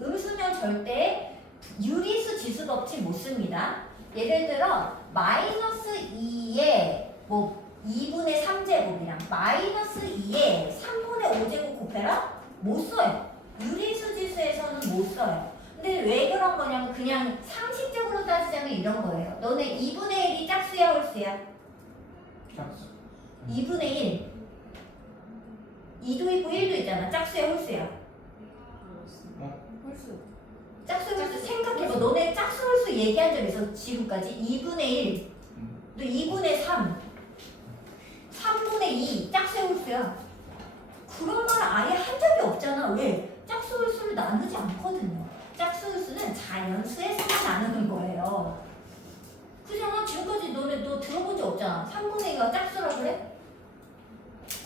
음수면 절대 유리수 지수 법칙 못 씁니다. 예를 들어 마이너스 2에 뭐 2분의 3제곱이랑 마이너스 2에 3분의 5제곱 곱해라? 못 써요. 유리수 지수에서는 못 써요. 근데 왜 그런 거냐면 그냥 상식적으로 따지자면 이런 거예요. 너네 2분의 1이 짝수야 홀수야? 짝수. 2분의 1. 2도 있고 1도 있잖아. 짝수야, 홀수야? 홀수. 짝수, 홀수 생각해봐. 너네 짝수, 홀수 얘기한 적 있어, 지금까지? 2분의 1, 또 2분의 3, 3분의 2, 짝수, 홀수야. 그런 말 아예 한 적이 없잖아. 왜? 짝수, 홀수를 나누지 않거든요. 짝수, 홀수는 자연수에서만 나누는 거예요. 그잖아. 지금까지 너 들어본 적 없잖아. 3분의 2가 짝수라 그래?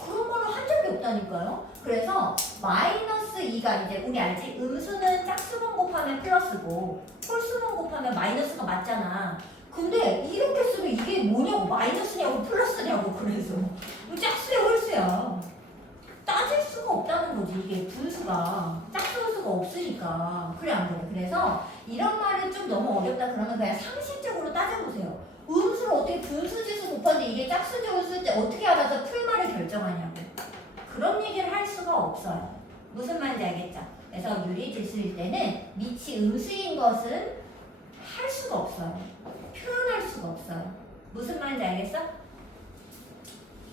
그런 거는 한 적이 없다니까요. 그래서 마이너스 2가 이제 우리 알지? 음수는 짝수분 곱하면 플러스고 홀수분 곱하면 마이너스가 맞잖아. 근데 이렇게 쓰면 이게 뭐냐고, 마이너스냐고 플러스냐고. 그래서 짝수야 홀수야. 따질 수가 없다는 거지. 이게 분수가 짝수 홀수가 없으니까. 그래 안 그래? 그래서 이런 말은 좀 너무 어렵다 그러면 그냥 상식적으로 따져보세요. 음수를 어떻게 분수지수 곱하는데 이게 짝수지 홀수인지 어떻게 알아서 풀말을 결정하냐고. 그런 얘기를 할 수가 없어요. 무슨 말인지 알겠죠? 그래서 유리지수일 때는 밑이 음수인 것은 할 수가 없어요. 표현할 수가 없어요. 무슨 말인지 알겠어?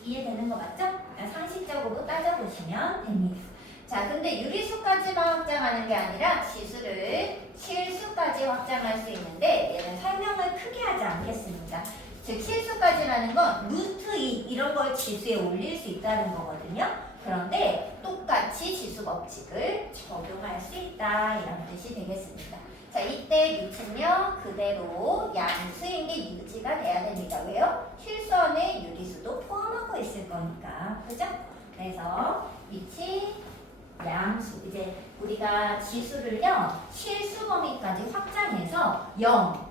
이해되는 거 맞죠? 상식적으로 따져보시면 됩니다. 자, 근데 유리수까지만 확장하는 게 아니라 지수를 실수까지 확장할 수 있는데 얘는 설명을 크게 하지 않겠습니다. 즉 실수까지라는 건 루트 2 이런 걸 지수에 올릴 수 있다는 거거든요. 그런데 똑같이 지수 법칙을 적용할 수 있다 이런 뜻이 되겠습니다. 자, 이때 밑은요 그대로 양수인 게 유지가 돼야 됩니다. 왜요? 실수 안에 유리수도 포함하고 있을 거니까. 그죠? 그래서 밑이 양수, 이제 우리가 지수를요 실수 범위까지 확장해서 0,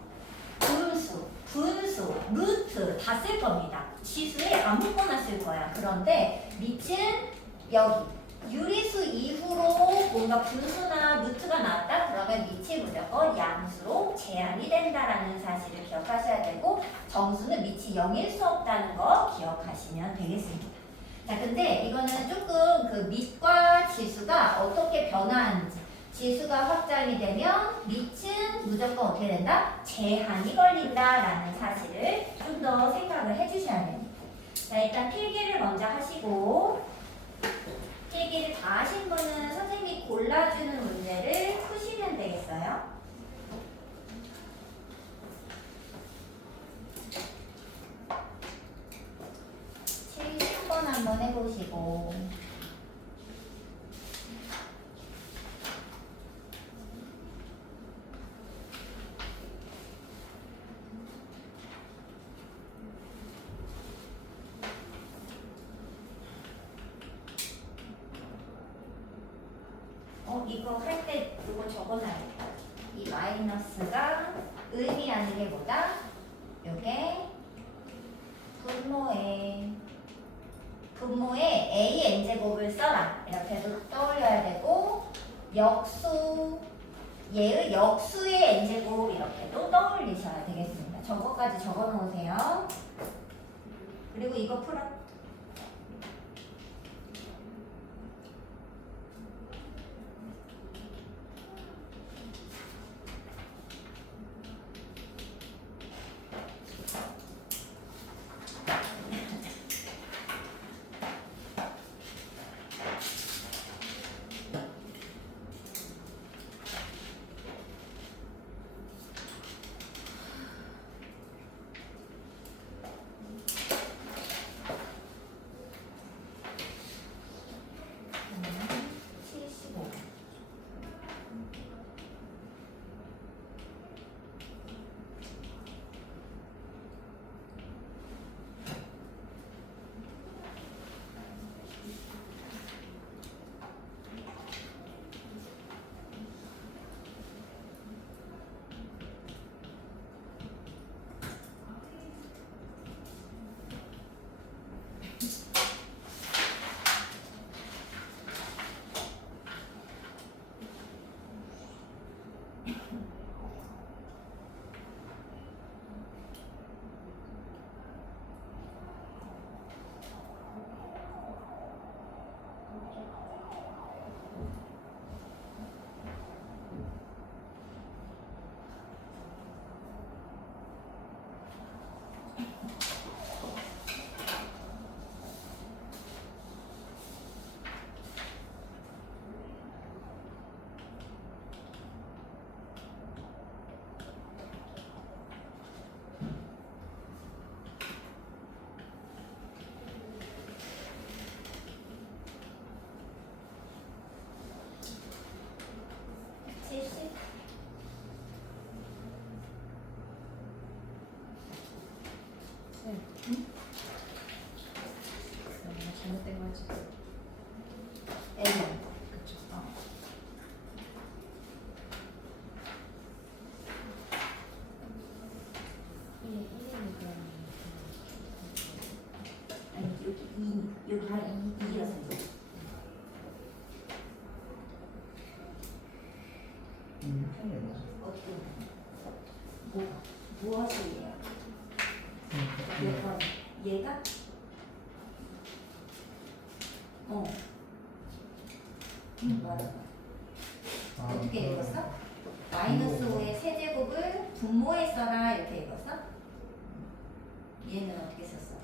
음수, 분수, 루트 다 쓸 겁니다. 지수에 아무거나 쓸 거야. 그런데 밑은 여기 유리수 이후로 뭔가 분수나 루트가 나왔다? 그러면 밑이 무조건 양수로 제한이 된다라는 사실을 기억하셔야 되고 정수는 밑이 0일 수 없다는 거 기억하시면 되겠습니다. 자, 근데 이거는 조금 그 밑과 지수가 어떻게 변화하는지, 지수가 확장이 되면 밑은 무조건 어떻게 된다? 제한이 걸린다라는 사실을 좀 더 생각을 해주셔야 됩니다. 자, 일단 필기를 먼저 하시고 필기를 다 하신 분은 선생님이 골라주는 문제를 푸시면 되겠어요. 70번 한번 해보시고 이거 할 때 이거 적어놔야겠다. 이 마이너스가 의미하는 게 뭐다? 요게 분모에 a n제곱을 써라 이렇게도 떠올려야 되고 얘의 역수의 n제곱 이렇게도 떠올리셔야 되겠습니다. 저거까지 적어 놓으세요. 그리고 이거 풀어. 쌤. 내가 잘못된 거 할지. N은 그쵸. 아니 여기 2였어. 편해 맞아. 어떻게 무엇이에요? 얘가 말해봐. 어떻게 읽었어? 마이너스 5의 세제곱을 분모에 써라 이렇게 읽었어? 얘는 어떻게 썼어?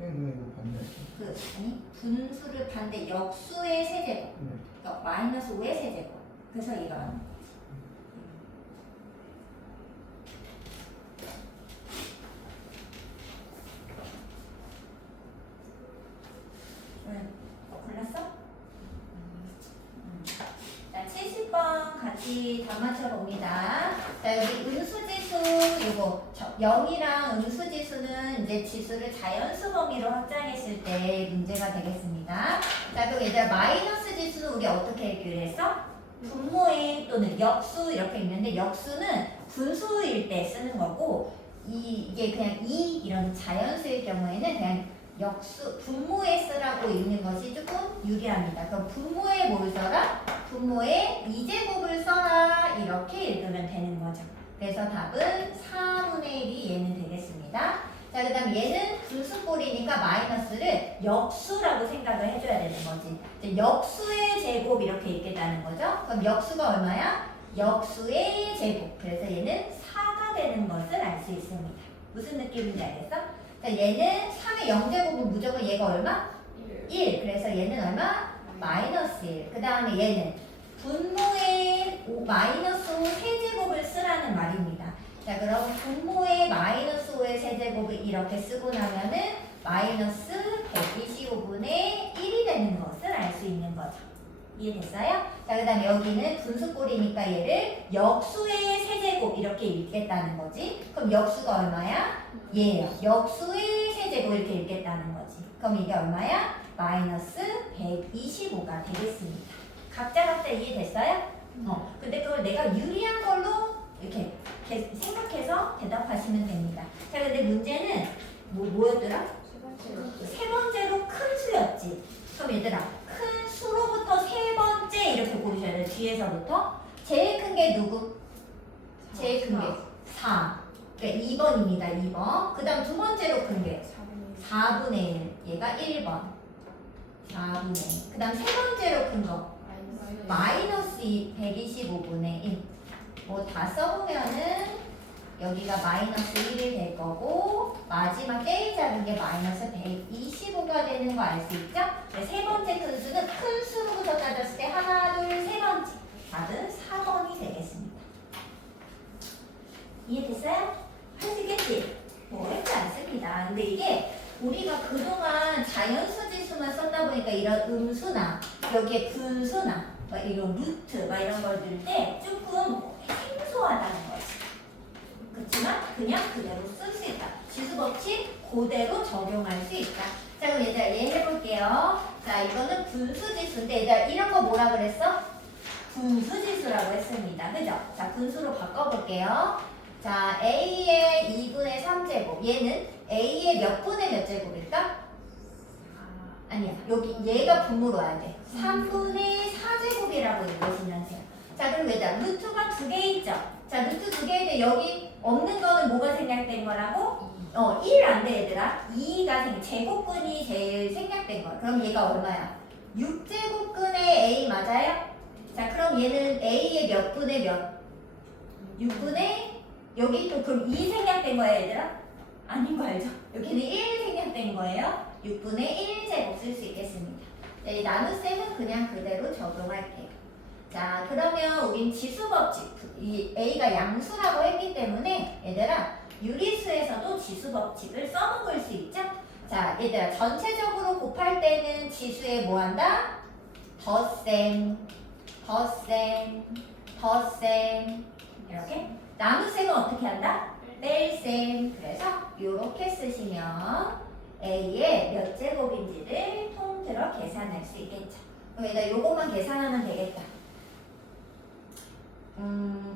얘는 이거 반대. 아니 분수를 반대 역수의 세제곱. 네. 그러니까 마이너스 5의 세제곱. 그래서 이런. 골랐어? 자, 70번 같이 다 맞춰봅니다. 자, 여기 음수지수, 이거 0이랑 음수지수는 이제 지수를 자연수 범위로 확장했을 때 문제가 되겠습니다. 자, 그럼 얘들아, 마이너스 지수는 우리 어떻게 얘기를 했어? 분모에 또는 역수 이렇게 있는데, 역수는 분수일 때 쓰는 거고, 이게 그냥 이런 자연수일 경우에는 그냥 역수, 분모에 쓰라고 읽는 것이 조금 유리합니다. 그럼 분모에 뭘 써라? 분모에 2제곱을 써라 이렇게 읽으면 되는 거죠. 그래서 답은 4분의 1이 얘는 되겠습니다. 자, 그 다음 얘는 분수꼴이니까 마이너스를 역수라고 생각을 해줘야 되는 거지. 이제 역수의 제곱 이렇게 읽겠다는 거죠. 그럼 역수가 얼마야? 역수의 제곱. 그래서 얘는 4가 되는 것을 알 수 있습니다. 무슨 느낌인지 알겠어? 자, 얘는 3의 0제곱은 무조건 얘가 얼마? 1. 그래서 얘는 얼마? 마이너스 1. 그 다음에 얘는 분모에 마이너스 5 세제곱을 쓰라는 말입니다. 자, 그럼 분모에 마이너스 5의 세제곱을 이렇게 쓰고 나면은 마이너스 125분의 1이 되는 것을 알 수 있는 거죠. 이해됐어요? 자, 그 다음에 여기는 분수꼴이니까 얘를 역수의 세제곱 이렇게 읽겠다는 거지. 그럼 역수가 얼마야? 얘예요. 역수의 세제곱 이렇게 읽겠다는 거지. 그럼 이게 얼마야? 마이너스 125가 되겠습니다. 각자 이해됐어요? 근데 그걸 내가 유리한 걸로 이렇게 생각해서 대답하시면 됩니다. 자, 근데 문제는 뭐였더라? 세 번째로 큰 수였지. 그럼 얘들아, 큰 수로부터 세 번째 이렇게 고르셔야 돼. 뒤에서부터. 제일 큰 게 누구? 제일 큰 게 4. 그러니까 2번입니다. 2번. 그 다음 두 번째로 큰 게 4분의 1. 얘가 1번. 4분의 1. 그 다음 세 번째로 큰 거. 마이너스 125분의 1. 뭐 다 써보면은 여기가 마이너스 1이 될 거고 마지막 제일 작은 게 마이너스 125가 되는 거 알 수 있죠? 네, 세 번째 큰 수는 큰 수로부터 따졌을 때 하나, 둘, 세 번째. 답은 4번이 되겠습니다. 이해됐어요? 할 수 있겠지? 뭐 어렵지 않습니다. 근데 이게 우리가 그동안 자연수 지수만 썼다 보니까 이런 음수나 여기에 분수나 막 이런 루트 막 이런 걸 들 때 조금 생소하다는 거지. 그렇지만 그냥 그대로 쓸 수 있다. 지수 법칙 그대로 적용할 수 있다. 자, 그럼 얘들아 얘 해볼게요. 자, 이거는 분수지수인데 얘들아 이런 거 뭐라 그랬어? 분수지수라고 했습니다. 그죠? 자, 분수로 바꿔볼게요. 자, A의 2분의 3제곱. 얘는 A의 몇 분의 몇 제곱일까? 아니야. 여기 얘가 분모로 와야 돼. 3분의 4제곱이라고 읽으시면 돼요. 자, 그럼 얘들아 루트가 2개 있죠? 자, 루트 2개인데 여기 없는 거는 뭐가 생략된 거라고? 1 안 돼, 얘들아. 2가 제곱근이 제일 생략된 거야. 그럼 얘가 얼마야? 6제곱근의 A 맞아요? 자, 그럼 얘는 A의 몇 분의 몇? 6분의 여기 또 그럼 2 생략된 거야, 얘들아? 아닌 거 알죠? 여기는 1 생략된 거예요. 6분의 1제곱 쓸 수 있겠습니다. 네, 이 나눗셈은 그냥 그대로 적용할게요. 자, 그러면 우린 지수법칙, 이 A가 양수라고 했기 때문에 얘들아 유리수에서도 지수법칙을 써먹을 수 있죠? 자, 얘들아 전체적으로 곱할 때는 지수에 뭐 한다? 덧셈, 덧셈, 덧셈 이렇게. 나눗셈은 어떻게 한다? 뺄셈. 그래서 이렇게 쓰시면 쓰시면 A의 몇 제곱인지를 통틀어 계산할 수 있겠죠. 그럼 일단 요것만 계산하면 되겠다.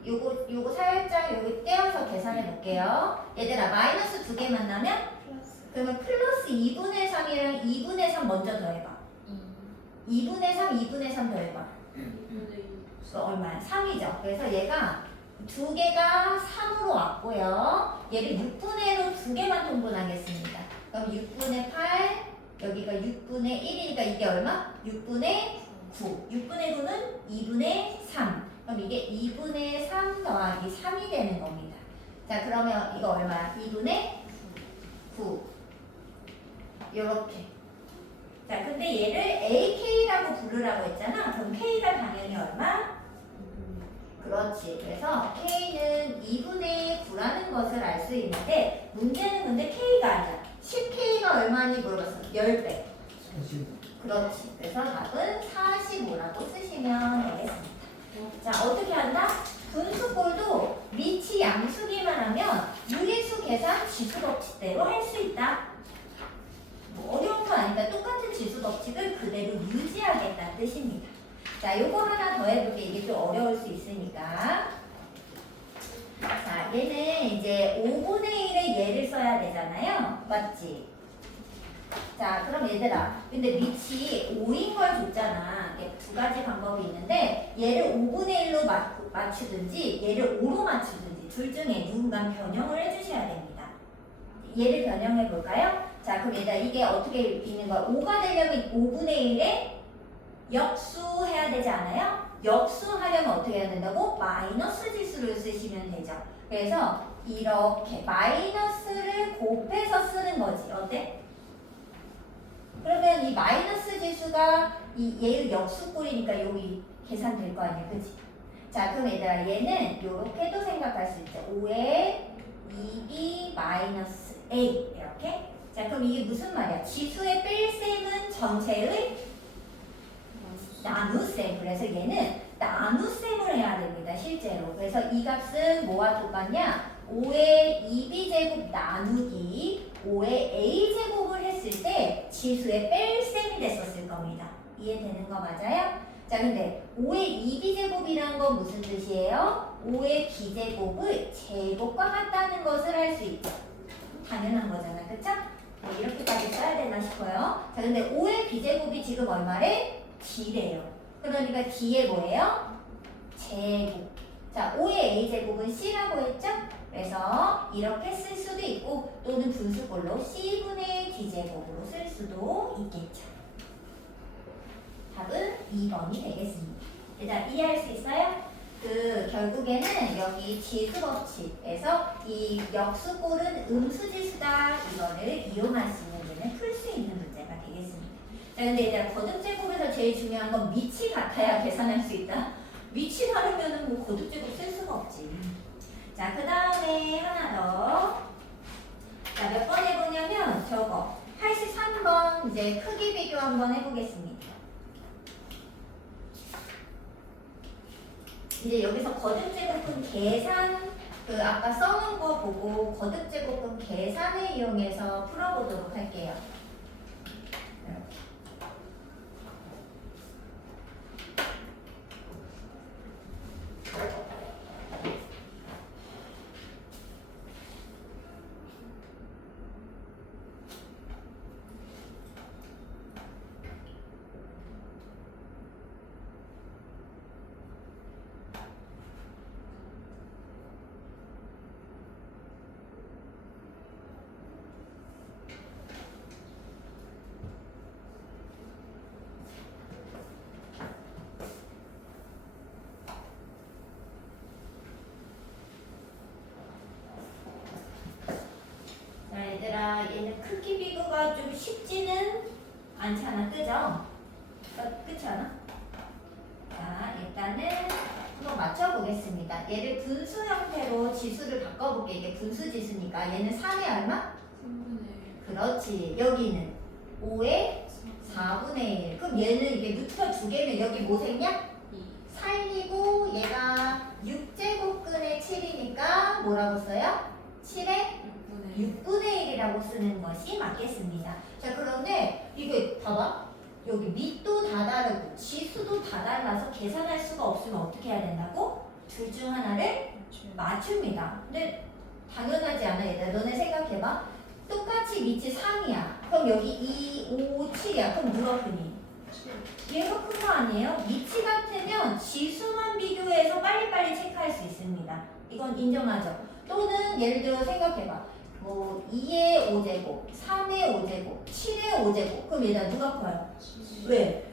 요거 살짝 여기 떼어서 계산해 볼게요. 얘들아, 마이너스 2개 만나면? 그러면 플러스 2분의 3이랑 2분의 3 먼저 더해봐. 2분의 3, 2분의 3 더해봐. 그 얼마야? 3이죠. 그래서 얘가 두 개가 3으로 왔고요. 얘를 6분의 1로 두 개만 통분하겠습니다. 그럼 6분의 8, 여기가 6분의 1이니까 이게 얼마? 6분의 9. 6분의 9는 2분의 3. 그럼 이게 2분의 3 더하기 3이 되는 겁니다. 자, 그러면 이거 얼마야? 2분의 9. 요렇게. 자, 근데 얘를 AK라고 부르라고 했잖아. 그럼 K가 당연히 얼마? 그렇지. 그래서 K는 2분의 9라는 것을 알 수 있는데 문제는 근데 K가 아니야. 10K가 얼마니 물어봤어. 10배. 45. 그렇지. 그래서 답은 45라고 쓰시면 되겠습니다. 자, 어떻게 한다? 분수꼴도 밑이 양수기만 하면 유리수 계산 지수 법칙대로 할 수 있다. 뭐 어려운 건 아니다. 똑같은 지수 법칙을 그대로 유지하겠다는 뜻입니다. 자, 요거 하나 더 해볼게. 이게 좀 어려울 수 있으니까. 자, 얘는 이제 5분의 1의 얘를 써야 되잖아요. 맞지? 자, 그럼 얘들아, 근데 밑이 5인 걸 줬잖아. 이게 두 가지 방법이 있는데 얘를 5분의 1로 맞추든지 얘를 5로 맞추든지 둘 중에 누군가 변형을 해주셔야 됩니다. 얘를 변형해 볼까요? 자, 그럼 얘들아, 이게 어떻게 있는 거야? 5가 되려면 5분의 1에 역수해야 되지 않아요? 역수하려면 어떻게 해야 된다고? 마이너스 지수를 쓰시면 되죠. 그래서 이렇게 마이너스를 곱해서 쓰는 거지. 어때? 그러면 이 마이너스 지수가 얘의 역수꼴이니까 여기 계산될 거 아니야, 그치? 자, 그럼 얘들아, 얘는 요렇게도 생각할 수 있죠. 5의 2b 마이너스 a 이렇게. 자, 그럼 이게 무슨 말이야? 지수의 뺄셈은 전체의 나눗셈. 그래서 얘는 나눗셈을 해야 됩니다, 실제로. 그래서 이 값은 뭐와 똑같냐? 5의 2b제곱 나누기 5의 a제곱을 했을 때 지수의 뺄셈이 됐었을 겁니다. 이해되는 거 맞아요? 자, 근데 5의 2b제곱이란 건 무슨 뜻이에요? 5의 b제곱을 제곱과 같다는 것을 할 수 있죠. 당연한 거잖아, 그쵸? 네, 이렇게까지 써야 되나 싶어요. 자, 근데 5의 b제곱이 지금 얼마래? d래요. 그러니까 d의 뭐예요? 제곱. 자, 5의 a제곱은 c라고 했죠? 그래서 이렇게 쓸 수도 있고 또는 분수꼴로 c분의 d제곱으로 쓸 수도 있겠죠. 답은 2번이 되겠습니다. 일단 이해할 수 있어요? 결국에는 여기 지수법칙에서 이 역수꼴은 음수지수다 이거를 이용할 수 있는 문제는 풀 수 있는 문제가 되겠습니다. 자, 근데 일단 거듭제곱에서 제일 중요한 건 밑이 같아야 계산할 수 있다. 밑이 다르면은 뭐 거듭제곱 쓸 수가 없지. 자, 그 다음에 하나 더. 자, 몇 번 해보냐면 저거 83번 이제 크기 비교 한번 해보겠습니다. 이제 여기서 거듭제곱은 계산, 아까 써놓은 거 보고 거듭제곱은 계산을 이용해서 풀어보도록 할게요. 자, 얘들아, 얘는 크기 비교가 좀 쉽지는 않잖아, 그죠? 그렇지 않아? 자, 일단은 한번 맞춰보겠습니다. 얘를 분수 형태로 지수를 바꿔볼게. 이게 분수 지수니까 얘는 3의 얼마? 3분의 그렇지. 여기는 5의 4분의 1. 그럼 얘는 이게 루트가 2개면 여기 뭐 생냐? 2. 살리고 얘가 6제곱근의 7이니까 뭐라고 써요? 7의 6분의 6분의 X이라고 쓰는 것이 맞겠습니다. 자, 그런데 이게 봐봐. 여기 밑도 다 다르고 지수도 다 달라서 계산할 수가 없으면 어떻게 해야 된다고? 둘 중 하나를 맞춥니다. 근데 당연하지 않아 얘들아. 너네 생각해봐. 똑같이 밑이 3이야. 그럼 여기 2, 5, 7이야. 그럼 누가 크니? 얘가 큰 거 아니에요? 밑이 같으면 지수만 비교해서 빨리빨리 체크할 수 있습니다. 이건 인정하죠? 또는 예를 들어 생각해봐. 뭐 2의 5제곱, 3의 5제곱, 7의 5제곱. 그럼 얘들아 누가 커요? 왜?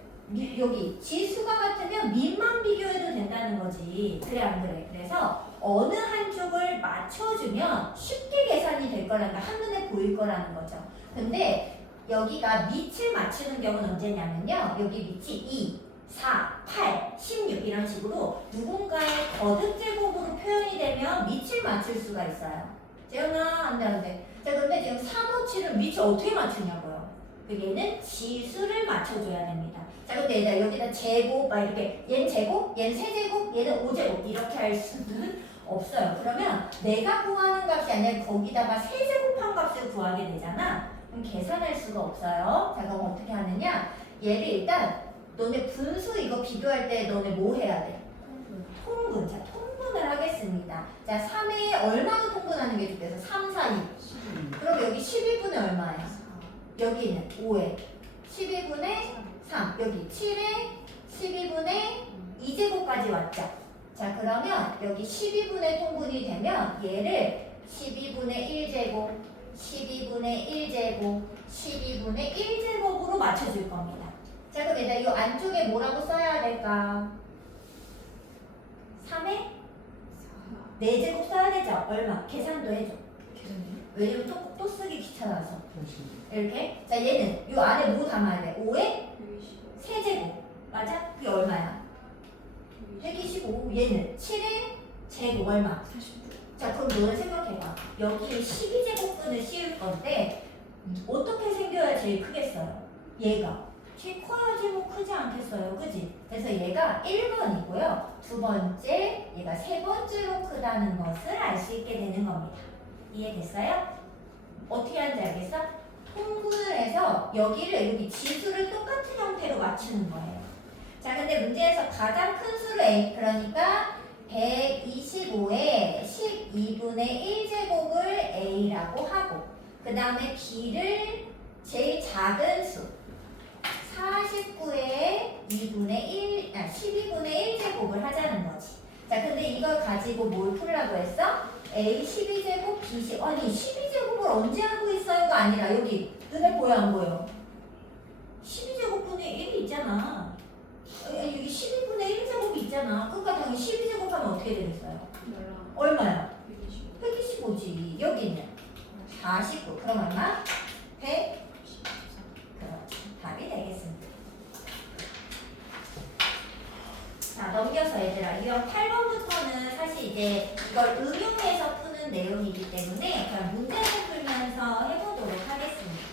여기 지수가 같으면 밑만 비교해도 된다는 거지. 그래 안 그래? 그래서 어느 한쪽을 맞춰주면 쉽게 계산이 될 거라는 거, 한눈에 보일 거라는 거죠. 근데 여기가 밑을 맞추는 경우는 언제냐면요. 여기 밑이 2, 4, 8, 16 이런 식으로 누군가의 거듭 제곱으로 표현이 되면 밑을 맞출 수가 있어요. 재현아 안 돼 안 돼. 자 근데 지금 3, 5, 7을 밑을 어떻게 맞추냐고요. 얘는 지수를 맞춰줘야 됩니다. 자 근데 얘들아 여기다 제곱 막 이렇게 얘는 제곱, 얘는 세제곱, 얘는 5제곱 이렇게 할 수는 없어요. 그러면 내가 구하는 값이 아니라 거기다가 세제곱한 값을 구하게 되잖아. 그럼 계산할 수가 없어요. 자 그럼 어떻게 하느냐. 얘를 일단 너네 분수 이거 비교할 때 너네 뭐 해야 돼? 통분. 자 통분을 하겠습니다. 자 3에 얼마로 통분하는 게 좋겠어? 3, 4, 2. 그럼 여기 12분의 얼마야? 여기는 5에 12분의 3. 여기 7에 12분의 2제곱까지 왔죠. 자 그러면 여기 12분의 통분이 되면 얘를 12분의 1제곱 12분의 1제곱 12분의 1제곱으로 맞춰줄 겁니다. 자 그럼 얘들아 이 안쪽에 뭐라고 써야 될까? 3에 4제곱 써야 되죠? 얼마? 계산도 해줘. 왜냐면 또 쓰기 귀찮아서 이렇게. 자 얘는 이 안에 뭐 담아야 돼? 5에 세제곱 맞아? 그게 얼마야? 125. 얘는 7의 제곱 얼마? 49. 자 그럼 너는 생각해봐. 여기 12제곱분을 씌울 건데 어떻게 생겨야 제일 크겠어요? 얘가 제일 커야지 뭐 크지 않겠어요, 그지? 그래서 얘가 1번이고요. 두 번째 얘가 세 번째로 크다는 것을 알 수 있게 되는 겁니다. 이해됐어요? 어떻게 하는지 알겠어? 통분을 해서 여기 지수를 똑같은 형태로 맞추는 거예요. 자 근데 문제에서 가장 큰 수를 A, 그러니까 125에 12분의 1제곱을 A라고 하고 그 다음에 B를 제일 작은 수 49에 12분의 1제곱을 하자는 거지. 자 근데 이걸 가지고 뭘 풀라고 했어? A 12제곱, B 10. 아니 12제곱을 언제 하고 있어요가 아니라 여기 눈에 보여 안 보여? 12제곱분의 1이 있잖아. 여기 12분의 1제곱이 있잖아. 그러니까 당연히 12제곱 하면 어떻게 되겠어요? 얼마야? 125지. 여기는 49. 그럼 얼마? 100. 그렇지. 답이 되겠습니다. 자 넘겨서 얘들아 이런 8번부터는 사실 이제 이걸 응용해서 푸는 내용이기 때문에 그냥 문제를 풀면서 해보도록 하겠습니다.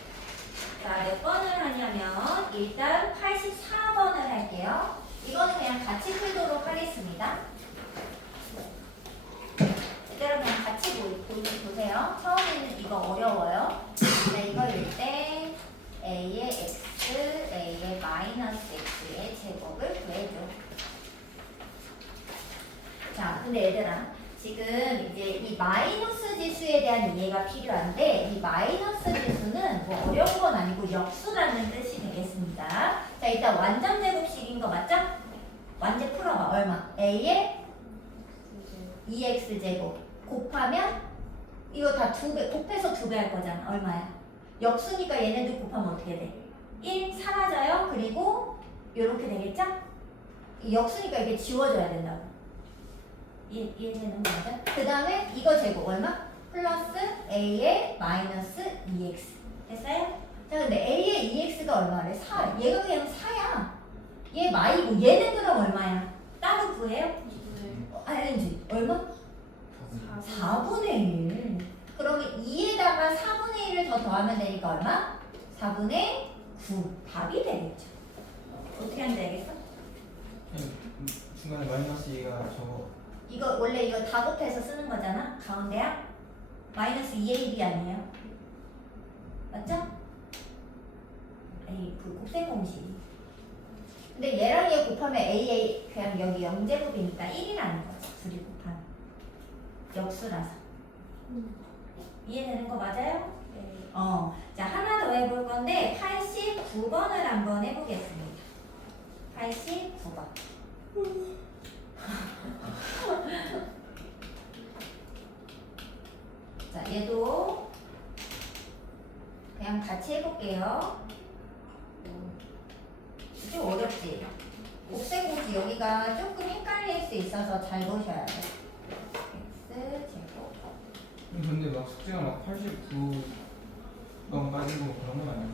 자 몇 번을 하냐면 일단 84번을 할게요. 이거는 그냥 같이 풀도록 하겠습니다. 얘들아 그냥 같이 보세요. 처음에는 이거 어려워요. 자 이거일 때 A의 X, A의 마이너스 X의 제곱을 구해줘. 자, 근데 얘들아, 지금 이제 이 마이너스 지수에 대한 이해가 필요한데 이 마이너스 지수는 뭐 어려운 건 아니고 역수라는 뜻이 되겠습니다. 자, 일단 완전 제곱식인 거 맞죠? 완전 풀어봐. 얼마? A의 2x 제곱 곱하면 이거 다 2배, 곱해서 2배 할 거잖아. 얼마야? 역수니까 얘네들 곱하면 어떻게 돼? 1 사라져요. 그리고 이렇게 되겠죠? 역수니까 이게 지워져야 된다고. 이해되는 거 맞아? 그 다음에 이거 제곱 얼마? 플러스 A의 마이너스 2x 됐어요? 자 근데 A의 2x가 얼마래? 4. 얘가 그냥 4야. 얘 마이고 얘는 그럼 얼마야? 따로 구해요? 아니지 얼마? 4분의 1. 그러면 2에다가 4분의 1을 더 더하면 되니까 얼마? 4분의 9. 답이 되겠죠. 어떻게 하면 되겠어? 중간에 마이너스 2가 저거 이거 원래 이거 다 곱해서 쓰는 거잖아. 가운데야 마이너스 2ab 아니에요? 맞죠? 아니 그 곱셈 공식. 근데 얘랑 얘 곱하면 AA 그냥 여기 0제곱이니까 1이라는 거죠. 둘이 곱하면 역수라서. 이해되는 거 맞아요? 네. 자 하나 더 해볼 건데 89번을 한번 해보겠습니다. 89번. 자 얘도 그냥 같이 해볼게요. 좀 어렵지? 곱셈 공식 여기가 조금 헷갈릴 수 있어서 잘 보셔야 돼요. X제곱 근데 막 숙제가 막 89번 빠지고 그런 건 아니에요.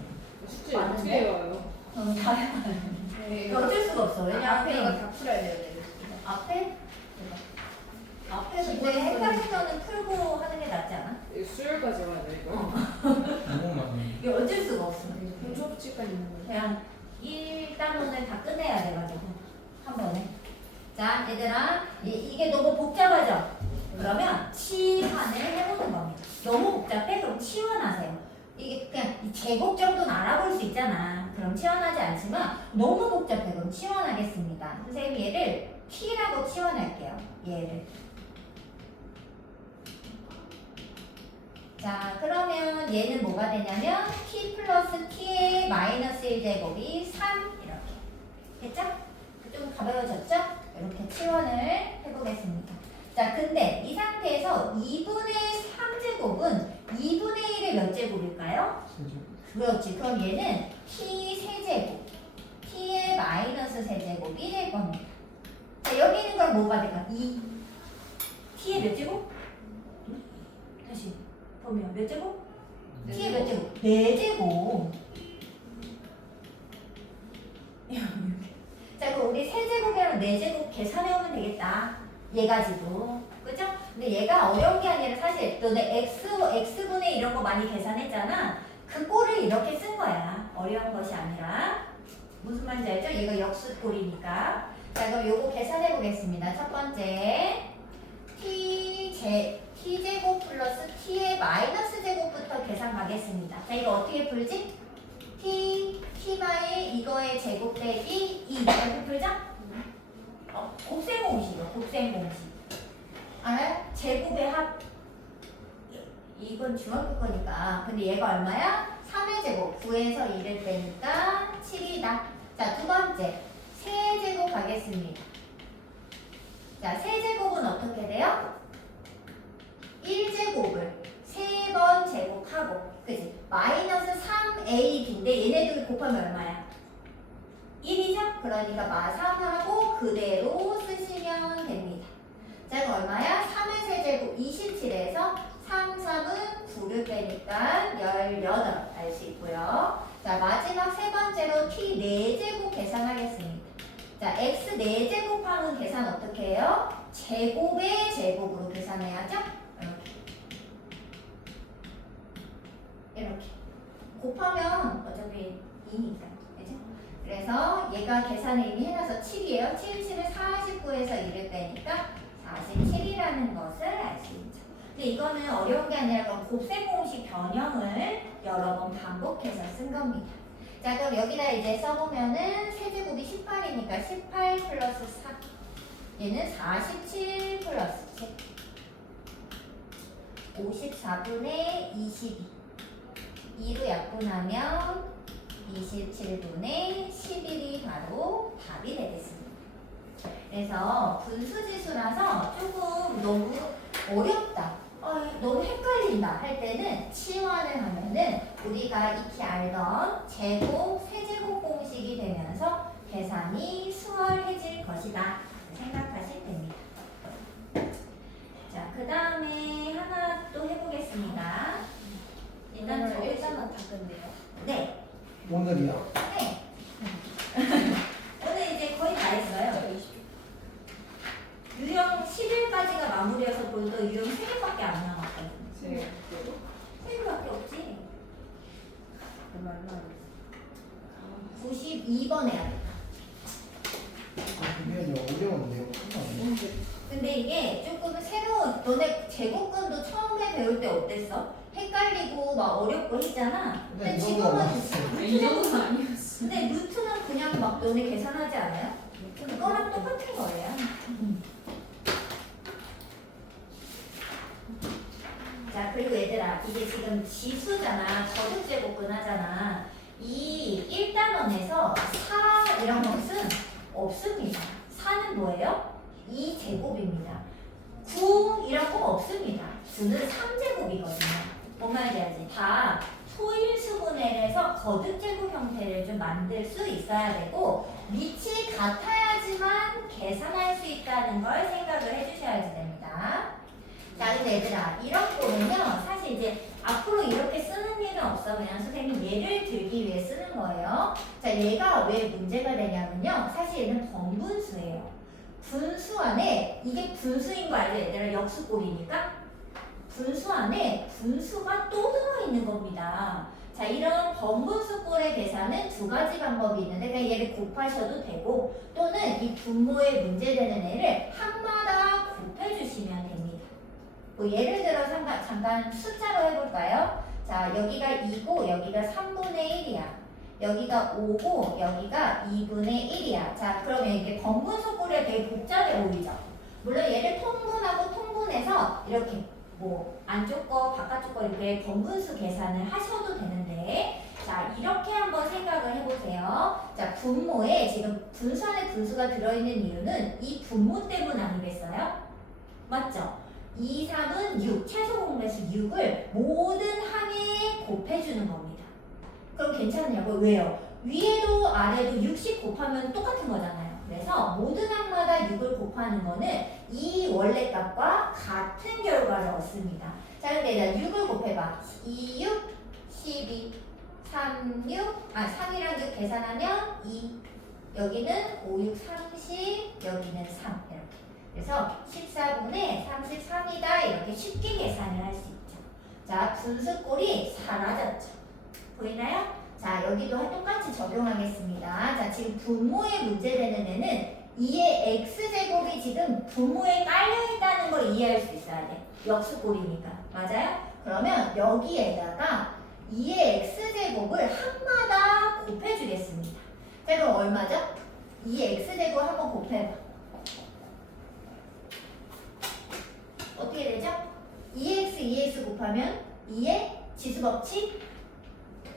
숙제 많은데? 어떻게 해와요? 다 해봐요. 네, 이거 어쩔 수가 없어. 앞에 이거 왜냐하면 다 풀어야 돼요. 네. 앞에 근데 헷갈리면은 풀고 하는 게 낫지 않아? 수요일까지 와야 돼 이거. 너무 많이. 이게 어쩔 수가 없어. 분수법칙까지 있는 거예요. 그냥 1단원을 다 끝내야 돼가지고 한 번에. 자 얘들아 이게 너무 복잡하죠? 그러면 치환을 해보는 겁니다. 너무 복잡해? 그럼 치환하세요. 이게 그냥 이 제곱 정도는 알아볼 수 있잖아. 그럼 치환하지 않지만 너무 복잡해. 그럼 치환하겠습니다. 선생님이 얘를 T라고 치환할게요. 얘를. 자 그러면 얘는 뭐가 되냐면 T 플러스 T의 마이너스 1제곱이 3 이렇게 됐죠? 좀 가벼워졌죠? 이렇게 치환을 해보겠습니다. 자 근데 이 상태에서 2분의 3제곱은 2분의 1의 몇 제곱일까요? 그렇지. 그럼 얘는 T 세제곱 T의 마이너스 세제곱이 될 겁니다. 자 여기 있는 건 뭐가 될까? 2 T의 몇 제곱? 다시 보면 몇 제곱? T의 몇 제곱? 4제곱. 자 그럼 우리 세제곱이랑 4제곱 계산해오면 되겠다. 얘 가지고. 그죠? 근데 얘가 어려운 게 아니라 사실 너네 x분의 이런 거 많이 계산했잖아. 그 꼴을 이렇게 쓴 거야. 어려운 것이 아니라. 무슨 말인지 알죠? 얘가 역수꼴이니까. 자 그럼 요거 계산해 보겠습니다. 첫 번째 t제곱 플러스 t의 마이너스 제곱부터 계산 가겠습니다. 자 이거 어떻게 풀지? t바의 이거의 제곱 빼기 2 이렇게 풀자? 곱셈 공식이요. 곱셈 공식. 알아요? 제곱의 합. 이건 중학교 거니까. 근데 얘가 얼마야? 3의 제곱. 9에서 2를 빼니까 7이다. 자, 두 번째. 세제곱 가겠습니다. 자, 세제곱은 어떻게 돼요? 1제곱을 3번 제곱하고, 그치? 마이너스 3ab인데 얘네들 곱하면 얼마야? 1이죠? 그러니까 마3하고 그대로 쓰시면 됩니다. 자, 그럼 얼마야? 3의 세제곱 27에서 3, 3은 9를 빼니까 18 알 수 있고요. 자, 마지막 세 번째로 t 4제곱 계산하겠습니다. 자, x 4제곱하는 계산 어떻게 해요? 제곱의 제곱으로 계산해야죠? 이렇게. 곱하면 어차피 2니까. 그죠? 그래서 얘가 계산을 이미 해놔서 7이에요. 7, 7은 49에서 1을 빼니까 47이라는 것을 알 수 있죠. 근데 이거는 어려운 게 아니라 그럼 곱셈 공식 변형을 여러 번 반복해서 쓴 겁니다. 자 그럼 여기다 이제 써보면은 세제곱이 18이니까 18 플러스 4 얘는 47 플러스 7 54분의 22 2로 약분하면 27분의 11이 바로 답이 되겠습니다. 그래서 분수지수라서 조금 너무 어렵다. 너무 헷갈린다 할 때는 치환을 하면은 우리가 익히 알던 제곱, 세제곱 공식이 되면서 계산이 수월해질 것이다 생각하시면 됩니다. 자, 그 다음에 하나 또 해보겠습니다. 일단 오늘 적으시고. 일단은 다 끝내요. 네. 오늘이요? 네. 오늘 이제 거의 다 했어요. 유형 10일까지가 마무리여서 벌써 유형 3개밖에 안 남았거든요. 3개밖에 없지. 얼마 92번 해야 돼. 그게 어려운데요? 근데 이게 조금 새로운, 너네 제곱근도 처음에 배울 때 어땠어? 헷갈리고 막 어렵고 했잖아. 근데 네, 지금은 이 정도는 아니었어. 근데 루트는 그냥 막 너네 계산하지 않아요? 그거랑 똑같은 거예요. 자, 그리고 얘들아, 이게 지금 지수잖아. 거듭제곱근 하잖아. 이 1단원에서 4 이런 것은 없습니다. 4는 뭐예요? 2제곱입니다. 9 이런 거 없습니다. 9는 3제곱이거든요. 뭔 말인지 알지? 다 소인수분해에서 거듭제곱 형태를 좀 만들 수 있어야 되고 밑이 같아야지만 계산할 수 있다는 걸 생각을 해주셔야지 됩니다. 자, 근데 얘들아, 이런 거는요, 사실 이제 앞으로 이렇게 쓰는 일은 없어. 그냥 선생님 예를 들기 위해 쓰는 거예요. 자, 얘가 왜 문제가 되냐면요, 사실 얘는 번분수예요. 분수 안에, 이게 분수인 거 알죠? 얘들아, 역수꼴이니까? 분수 안에 분수가 또 들어있는 겁니다. 자, 이런 번분수꼴의 계산은 두 가지 방법이 있는데 그냥 얘를 곱하셔도 되고 또는 이 분모에 문제되는 애를 항마다 곱해주시면 됩니다. 뭐 예를 들어 잠깐 숫자로 해볼까요? 자, 여기가 2고 여기가 3분의 1이야. 여기가 5고 여기가 2분의 1이야. 자, 그러면 이게 번분수꼴이 되게 복잡해 보이죠? 물론 얘를 통분하고 통분해서 이렇게 뭐 안쪽 거 바깥쪽 거 이렇게 번분수 계산을 하셔도 되는데 자, 이렇게 한번 생각을 해보세요. 자, 분모에 지금 분수 안에 분수가 들어있는 이유는 이 분모 때문 아니겠어요? 맞죠? 2, 3은 6, 최소 공배수 6을 모든 항에 곱해주는 겁니다. 그럼 괜찮냐고요? 왜요? 위에도 아래도 60 곱하면 똑같은 거잖아요. 그래서 모든 항마다 6을 곱하는 거는 이 원래 값과 같은 결과를 얻습니다. 자, 근데 6을 곱해봐. 2, 6, 12, 3, 6, 3이랑 6 계산하면 2. 여기는 5, 6, 30, 여기는 3. 이렇게. 그래서 14분의 33이다. 이렇게 쉽게 계산을 할 수 있죠. 자, 분수꼴이 사라졌죠. 보이나요? 자, 여기도 똑같이 적용하겠습니다. 자, 지금 분모에 문제되는 애는 2의 x제곱이 지금 분모에 깔려있다는 걸 이해할 수 있어야 돼. 역수꼴이니까. 맞아요? 그러면 여기에다가 2의 x제곱을 항마다 곱해주겠습니다. 자, 그럼 얼마죠? 2의 x제곱 한번 곱해봐. 어떻게 되죠? 2x, 2x 곱하면 2의 지수법칙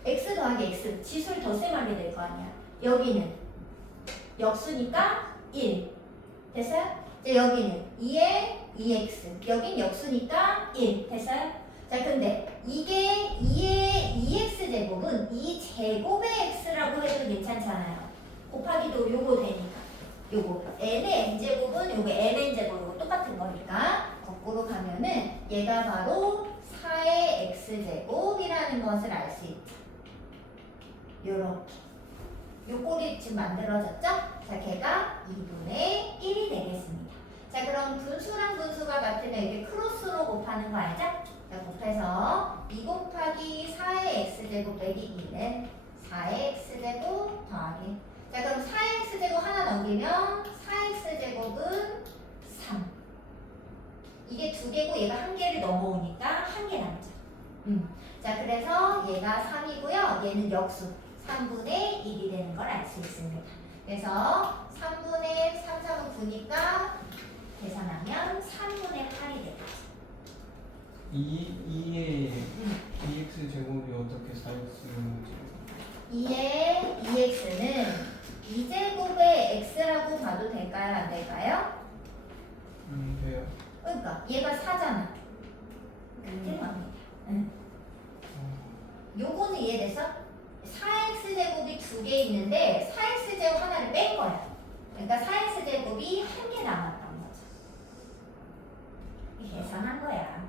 x 더하기 x, 지수를 덧셈하게 될 거 아니야. 여기는 역수니까 1. 됐어요? 자, 여기는 2의 2x, 여긴 역수니까 1. 됐어요? 자, 근데 이게 2의 2x제곱은 2제곱의 x라고 해도 괜찮잖아요. 곱하기도 요거 되니까. 요거 n의 n제곱은 요거 nn제곱 요거 똑같은 거니까 거꾸로 가면은 얘가 바로 4의 x제곱이라는 것을 알 수 있죠. 요렇게 요 꼴이 지금 만들어졌죠? 자, 걔가 2분의 1이 되겠습니다. 자, 그럼 분수랑 분수가 같으면 이게 크로스로 곱하는 거 알죠? 자, 곱해서 2 곱하기 4의 x제곱 빼기 2는 4의 x제곱 더하기. 자, 그럼 4의 x제곱 하나 넘기면 4x제곱은 3. 이게 2개고 얘가 1개를 넘어오니까 1개 남죠. 자, 그래서 얘가 3이고요. 얘는 역수 3분의 1이 되는 걸 알 수 있습니다. 그래서 3분의 3, 3은 9니까 계산하면 3분의 8이 되겠죠. 2의 2x 제곱이 어떻게 4x는 2의 2x는 2제곱의 x라고 봐도 될까요? 안 될까요? 돼요. 그러니까 얘가 4잖아. 같은 겁니다. 요거는 이해돼서 4x제곱이 2개 있는데 4x제곱 하나를 뺀 거야. 그러니까 4x제곱이 1개 남았던 거죠. 계산한 거야.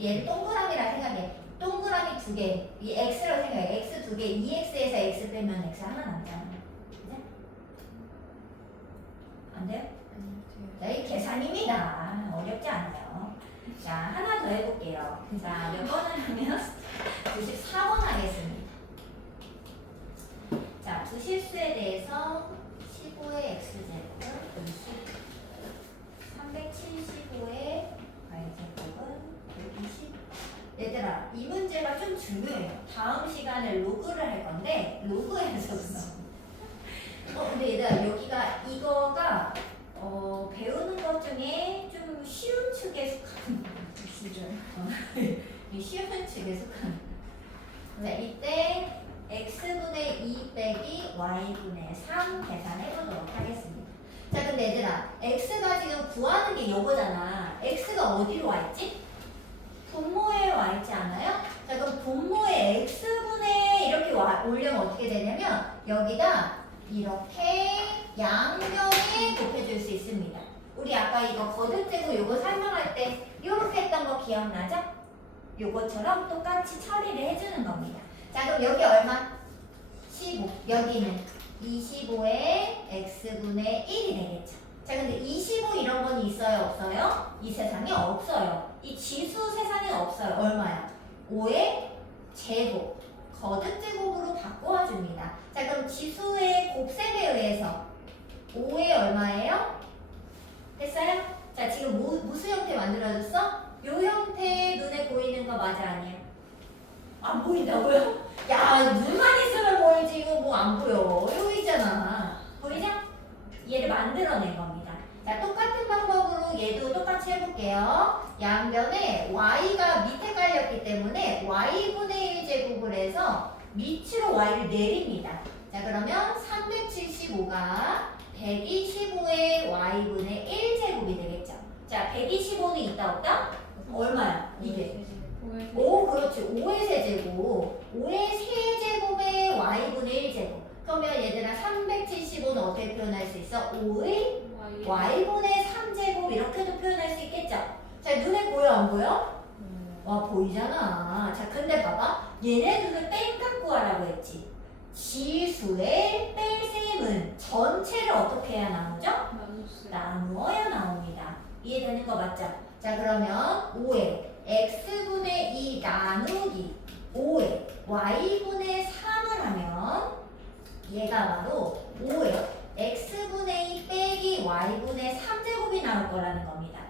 얘를 동그라미라 생각해. 동그라미 2개, 이 x라고 생각해. x 2개, 2x에서 x 빼면 x 하나 남잖아. 그죠? 안 돼요? 자, 이 계산입니다. 어렵지 않아요. 자, 하나 더 해볼게요. 자, 몇 번을 하면 94번 하겠습니다. 자, 부실수에 대해서 15의 x제곱은 20, 375의 y제곱은 120, 얘들아, 이 문제가 좀 중요해요. 다음 시간에 로그를 할 건데 로그에서 근데 얘들아, 여기가 이거가 배우는 것 중에 좀 쉬운 축에 속하는 진짜. 쉬운 축에 속하는. 자, 이때 x분의 2 빼기 y분의 3 계산해 보도록 하겠습니다. 자, 근데 얘들아, x가 지금 구하는 게 요거잖아. x가 어디로 와 있지? 분모에 와 있지 않아요? 자, 그럼 분모에 x분의 이렇게 올려면 어떻게 되냐면 여기다 이렇게 양변에 곱해줄 수 있습니다. 우리 아까 이거 거듭되고 요거 설명할 때 이렇게 했던 거 기억나죠? 요것처럼 똑같이 처리를 해주는 겁니다. 자, 그럼 여기 얼마? 15. 여기는 25의 x분의 1이 되겠죠. 자, 근데 25 이런 건 있어요, 없어요? 이 세상에 없어요. 이 지수 세상에 없어요. 얼마야? 5의 제곱. 거듭 제곱으로 바꿔 줍니다. 자, 그럼 지수의 곱셈에 의해서 5의 얼마예요? 됐어요? 자, 지금 무슨 형태 만들어졌어? 요 형태 눈에 보이는 거 맞아, 아니야? 안 보인다고요? 야, 눈만 있으면 보이지. 이거 뭐 안 보여. 여기 있잖아. 보이죠? 얘를 만들어낸 겁니다. 자, 똑같은 방법으로 얘도 똑같이 해볼게요. 양변에 y가 밑에 깔렸기 때문에 y분의 1제곱을 해서 밑으로 y를 내립니다. 자, 그러면 375가 125의 y분의 1제곱이 되겠죠. 자, 125는 있다 없다? 얼마야? 이게. 오, 그렇지. 5의 세제곱. 5의 세제곱의 y분의 1제곱. 그러면 얘들아 375는 어떻게 표현할 수 있어? 5의 y분의 3제곱 이렇게도 표현할 수 있겠죠? 자, 눈에 보여 안 보여? 와, 보이잖아. 자, 근데 봐봐. 얘네들을 뺑 구하라고 했지. 지수의 뺄셈은 전체를 어떻게 해야 나오죠? 나누어야 나옵니다. 이해되는 거 맞죠? 자, 그러면 5에 x분의 2 나누기 5에 y분의 3을 하면 얘가 바로 5에 x분의 2 빼기 y분의 3제곱이 나올 거라는 겁니다.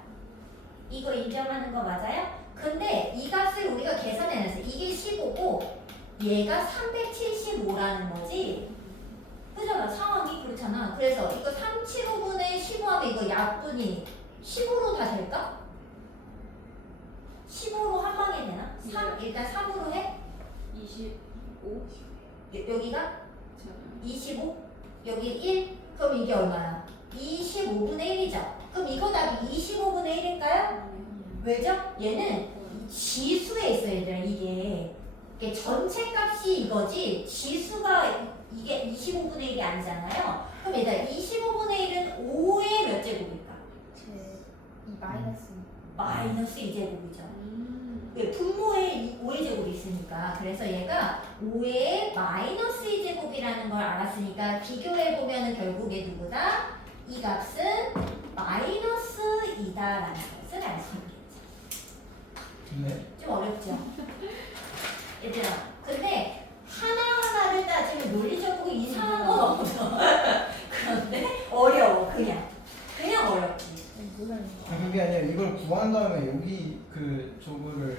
이거 인정하는 거 맞아요? 근데 이 값을 우리가 계산해냈어요. 이게 15고 얘가 375라는 거지. 그잖아. 상황이 그렇잖아. 그래서 이거 375분의 15 하면 이거 약분이 15로 다 될까? 15로 한 방에 되나? 3, 일단 3으로 해? 25? 여기가 25? 여기 1? 그럼 이게 얼마야? 25분의 1이죠? 그럼 이거 답이 25분의 1일까요? 왜죠? 얘는 지수에 있어요, 얘들아. 이게 전체 값이 이거지 지수가 이게 25분의 1이 아니잖아요. 그럼 얘들아 25분의 1은 5의 몇 제곱일까? 이 마이너스. 마이너스 2제곱이죠. 왜? 분모에 5의 제곱이 있으니까. 그래서 얘가 5의 마이너스 2제곱이라는 걸 알았으니까 비교해보면 결국에 누구다? 이 값은 마이너스 2다라는 것을 알 수 있겠죠. 네. 좀 어렵죠? 얘들아, 근데 하나하나를 따지면 논리적으로 이상한 건 없어. 그런데 어려워, 그냥 어렵지. 그게 아니라 이걸 구한 다음에 여기 저걸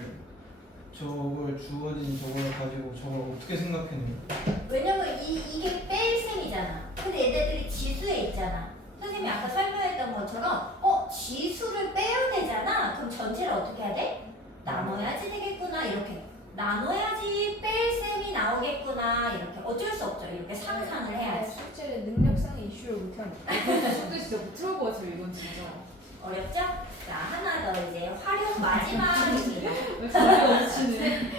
주어진 저걸 가지고 저걸 어떻게 생각했냐. 왜냐면 이게 뺄셈이잖아. 근데 얘네들이 지수에 있잖아. 선생님이 아까 설명했던 것처럼 지수를 빼야 되잖아. 그럼 전체를 어떻게 해야 돼? 나눠야지 되겠구나. 이렇게 나눠야지 뺄셈이 나오겠구나. 이렇게 어쩔 수 없죠. 이렇게 상상을 해야지. 숙제를 능력상의 이슈를 못하니까. 숙제 진짜 못 들어볼 것 같아요, 이건 진짜. 어렵죠? 자, 하나 더 이제 활용 마지막입니다. 왜 소리가 없으시네.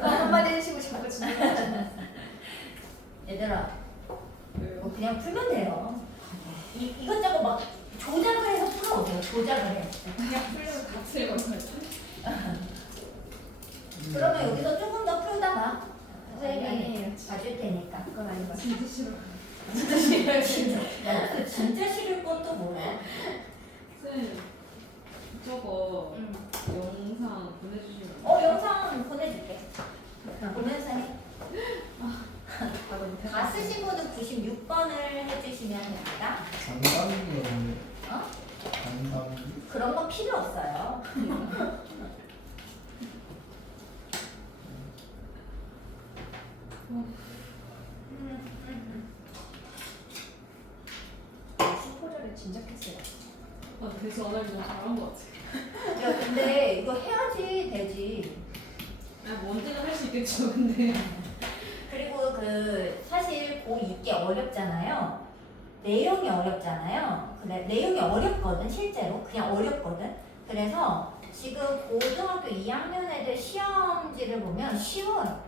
한마디 해주시고 자꾸 진행하시는. 얘들아, 그냥 풀면 돼요. 이것저것 막 조작을 해서 풀어오세요. 조작을 해. 그냥 풀려면 갑자기 걸려요. 그러면 여기서 조금 더 풀다가 선생님이 아니에요. 봐줄 테니까. 그건 아닌 것 같아요. 진짜 싫어. 진짜 싫어, 진짜. 야, 그 진짜 싫을 것도 뭐야? 쌤, 저거 영상 보내주시면 영상 보내줄게. 보면서 해. 다 쓰신 분은 96번을 해주시면 됩니다. 단단기가 뭐예요? 어? 단단기? 그런 건 필요 없어요. 슈퍼절에 진작했어요. 대수 안 하기 너무 잘한 것 같아. 야 근데 이거 해야지 되지. 뭐 언제든 할 수 있겠죠, 근데. 그리고 그 사실 고2 게 어렵잖아요. 내용이 어렵잖아요. 그래 내용이 어렵거든 실제로 그냥 어렵거든. 그래서 지금 고등학교 2학년 애들 시험지를 보면 쉬워요.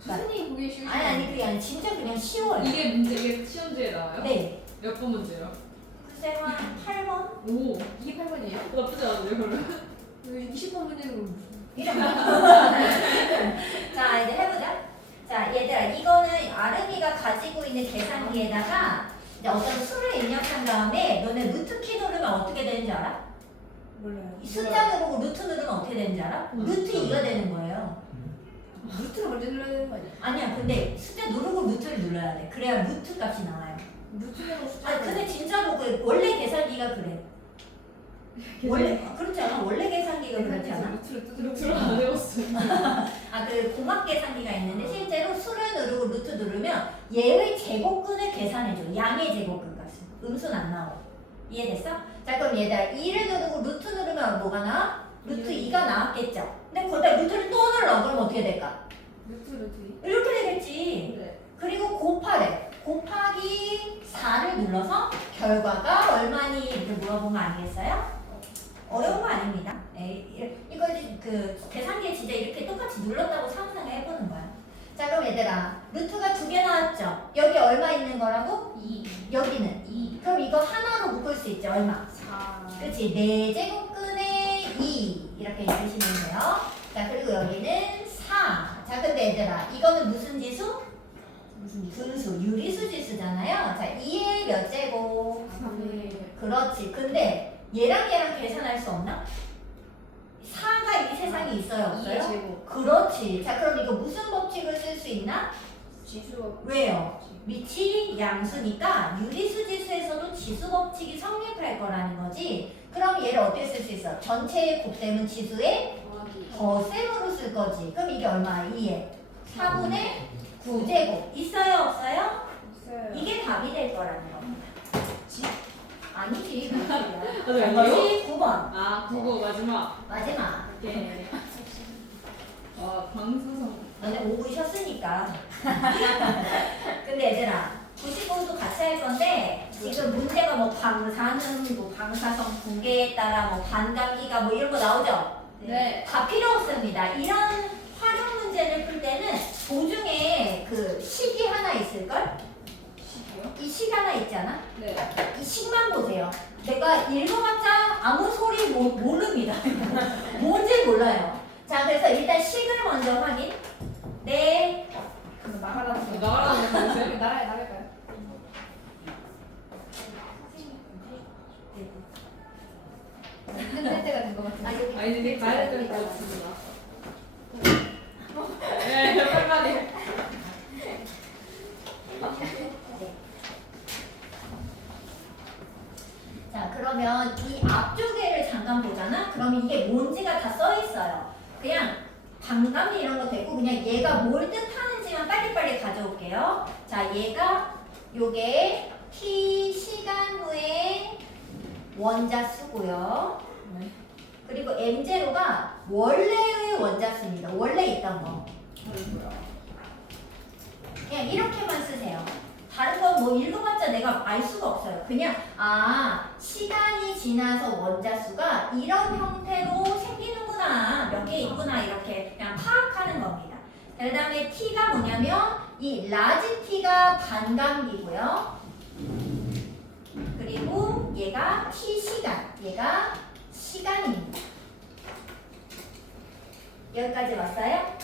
선생님이 보기 쉬우시죠? 아니 그게 아니라 진짜 그냥 쉬워요. 이게 시험지에 나와요? 네. 몇 번 문제요? 글쎄 한 8번? 오, 이게 8번이에요? 나쁘지 않은데요, 그러면? 20번 문제는 무슨? 이러면 자 이제 해보자. 자 얘들아 이거는 아름이가 가지고 있는 계산기에다가 이제 어떤 수를 입력한 다음에 너네 루트 키 누르면 어떻게 되는지 알아? 몰라요. 이 숫자 누르고 루트 누르면 어떻게 되는지 알아? 루트 2가 되는 거예요. 루트를 먼저 눌러야 되는 거 아니야? 아니야 근데 숫자 누르고 루트를 눌러야 돼. 그래야 루트 값이 나와요. 루트라고 숫자. 아니 근데 진짜로 그 원래 계산기가 그래. 원래 그렇지 않아? 원래 계산기가 그렇지 않아? 루트를 뜯으려고. 들어 안 해봤어요. 아, 그 공학 계산기가 있는데 실제로 수를 누르고 루트 누르면 얘의 제곱근을 계산해줘. 양의 제곱근 값을. 음수는 안 나오고. 이해됐어? 자, 그럼 얘들아 2를 누르고 루트 누르면 뭐가 나와? 루트 2가 나왔겠죠? 근데 거기다 루트를 또 눌러. 그럼 어떻게 될까? 루트. 이렇게 되겠지. 네. 그리고 곱하래. 곱하기 4를 눌러서 결과가 얼마니 이렇게 물어본 거 아니겠어요? 어려운 거 아닙니다. 이거 그 계산기에 진짜 이렇게 똑같이 눌렀다고 상상을 해보는 거야. 자 그럼 얘들아 루트가 2개 나왔죠? 여기 얼마 있는 거라고? 2. 여기는 2. 그럼 이거 하나로 묶을 수 있죠? 얼마? 4. 그치? 4제곱근의 2 이렇게 읽으시면 돼요. 자 그리고 여기는 4. 자 근데 얘들아 이거는 무슨 지수? 무슨 분수, 유리수 지수잖아요. 자 2의 몇 제곱? 3일. 그렇지. 근데 얘랑 계산할 수 없나? 4가 이 세상에 있어요? 없어요? 2의 제곱. 그렇지. 자 그럼 이거 무슨 법칙을 쓸 수 있나? 지수. 왜요? 밑이 양수니까 유리수 지수에서도 지수 법칙이 성립할 거라는 거지. 그럼 얘를 어떻게 쓸 수 있어? 전체의 곱셈은 지수의 더셈으로 쓸 거지. 그럼 이게 얼마야? 2에 4분의 9제곱. 있어요? 없어요? 있어요. 이게 답이 될 거라는 겁니다. 아니지. 맞아요? 9번. 아, 그거 마지막. 마지막. 네. 와, 방사성. 너네 5분 쉬었으니까. 근데 얘들아, 90분도 같이 할 건데, 지금 문제가 뭐 방사능, 뭐 방사성 붕괴에 따라 뭐 반감기가 뭐 이런 거 나오죠? 네. 다 필요 없습니다. 이런 활용 문제를 풀 때는 도중에 그 식이 하나 있을걸? 식이요? 이 식 하나 있잖아? 네. 이 식만 보세요. 내가 읽어봤자 아무 소리 모릅니다. 뭔지 몰라요. 자, 그래서 일단 식을 먼저 확인. 네. 그럼 나가라고. 나가라고 그러세요? 나갈까요? 힘들 때가 된 것 같은데. 아, 여기. 아니, 근데 가야 될 것 같습니다. 네, 빨리. 자, 그러면 이 앞쪽에를 잠깐 보잖아? 그러면 이게 뭔지가 다 써 있어요. 그냥 반감기 이런 거 됐고, 그냥 얘가 뭘 뜻하는지만 빨리빨리 가져올게요. 자, 얘가 요게 t 시간 후에 원자수고요. 그리고 m0가 원래의 원자수입니다. 원래 있던 거. 그냥 이렇게만 쓰세요. 다른 건 뭐 읽어봤자 내가 알 수가 없어요. 그냥 시간이 지나서 원자수가 이런 형태로 생기는구나, 몇 개 있구나 이렇게 그냥 파악하는 겁니다. 그 다음에 t가 뭐냐면 이 라지 t가 반감기고요. 그리고 얘가 t 시간, 얘가 시간입니다. 여기까지 왔어요?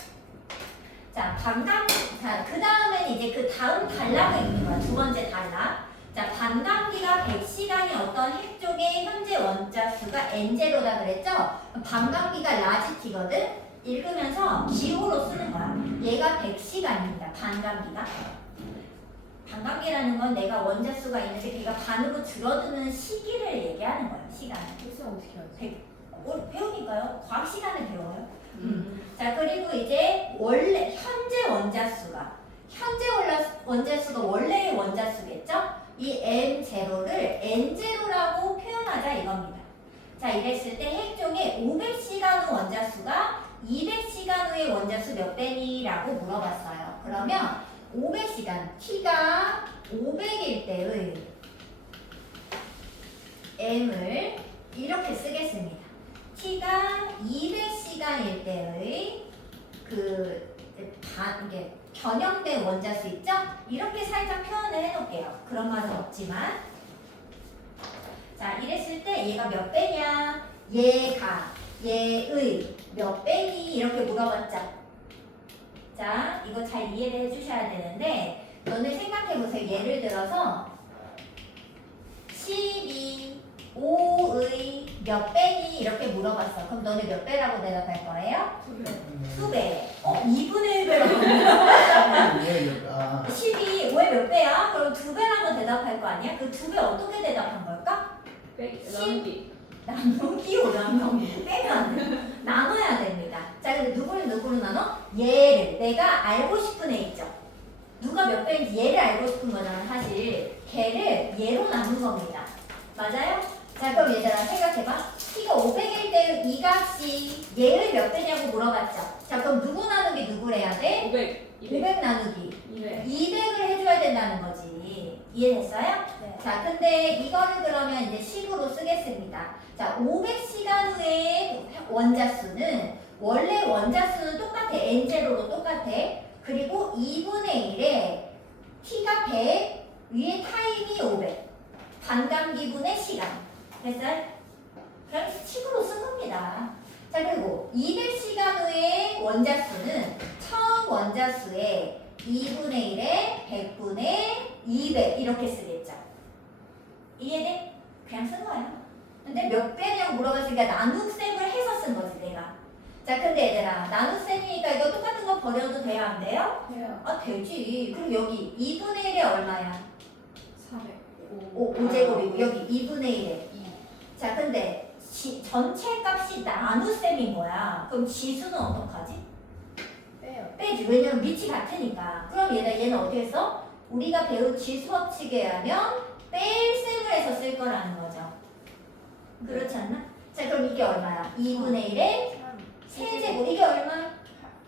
자, 자, 그 다음엔 이제 그 다음 단락이 있는 거야. 두 번째 단락. 자, 반감기가 100시간이 어떤 핵쪽의 현재 원자수가 N0다 그랬죠? 반감기가 라지 t거든? 읽으면서 기호로 쓰는 거야. 얘가 100시간입니다. 반감기가. 반감기라는 건 내가 원자수가 있는데 걔가 반으로 줄어드는 시기를 얘기하는 거야. 시간을. 필수 어떻게 하지? 배우니까요. 과학 시간을 배워요. 자, 그리고 이제 원래 현재 원자수가 현재 원자수가 원래의 원자수겠죠? 이 M0를 N0라고 표현하자 이겁니다. 자, 이랬을 때 핵종의 500시간 후 원자수가 200시간 후의 원자수 몇 배니? 라고 물어봤어요. 그러면 500시간, T가 500일 때의 M을 이렇게 쓰겠습니다. T가 200시간일 때의 이게 변형된 원자수 있죠? 이렇게 살짝 표현을 해놓을게요. 그런 말은 없지만. 자, 이랬을 때 얘가 몇 배냐? 얘의 몇 배니? 이렇게 물어봤죠? 자, 이거 잘 이해를 해주셔야 되는데, 너네 생각해보세요. 예를 들어서 12, 5의 몇 배니? 이렇게 물어봤어. 그럼 너네 몇 배라고 대답할 거예요? 수배. 2분의 1배라고. 아, 12, 5의 몇 배야? 그럼 2배라고 대답할 거 아니야? 그 2배 어떻게 대답한 걸까? 나누기. 나누기로 빼면 안 돼. 나눠야 됩니다. 자, 근데 누구를 나눠? 얘를. 내가 알고 싶은 애 있죠? 누가 몇 배인지 얘를 알고 싶은 거잖아, 사실. 걔를 얘로 나눈 겁니다. 맞아요? 자, 그럼 얘들아, 생각해봐. T가 500일 때 이 값이 얘를 몇 배냐고 물어봤죠? 자, 그럼 누구 나누기 누구를 해야 돼? 500. 500 나누기 200. 200을 해줘야 된다는 거지. 이해됐어요? 네. 자, 근데 이거를 그러면 이제 식으로 쓰겠습니다. 자, 500시간 후의 원자수는 원래 원자수는 똑같아. N0로 똑같아. 그리고 2분의 1에 T가 100, 위에 타임이 500. 반감기분의 시간. 됐어요? 그럼 식으로 쓴 겁니다. 자, 그리고 200시간 후의 원자수는 처음 원자수의 2분의 1에 100분의 200 이렇게 쓰겠죠. 이해돼? 그냥 쓴 거야. 근데 몇 배냐고 물어봤으니까 나눗셈을 해서 쓴 거지 내가. 자, 근데 얘들아, 나눗셈이니까 이거 똑같은 거 버려도 돼요, 안 돼요? 돼요. 아, 되지. 그럼 여기 2분의 1에 얼마야? 400. 5제곱이고 여기 2분의 1에 2. 자, 근데 전체 값이 나눗셈인 거야. 그럼 지수는 어떡하지? 빼요. 빼지. 왜냐면 밑이 같으니까. 그럼 얘는 어떻게 써? 우리가 배운 지수법칙에 하면 뺄셈을 해서 쓸 거라는 거죠. 그렇지 않나? 자, 그럼 이게 얼마야? 2분의 1에 3. 세제곱. 이게 얼마?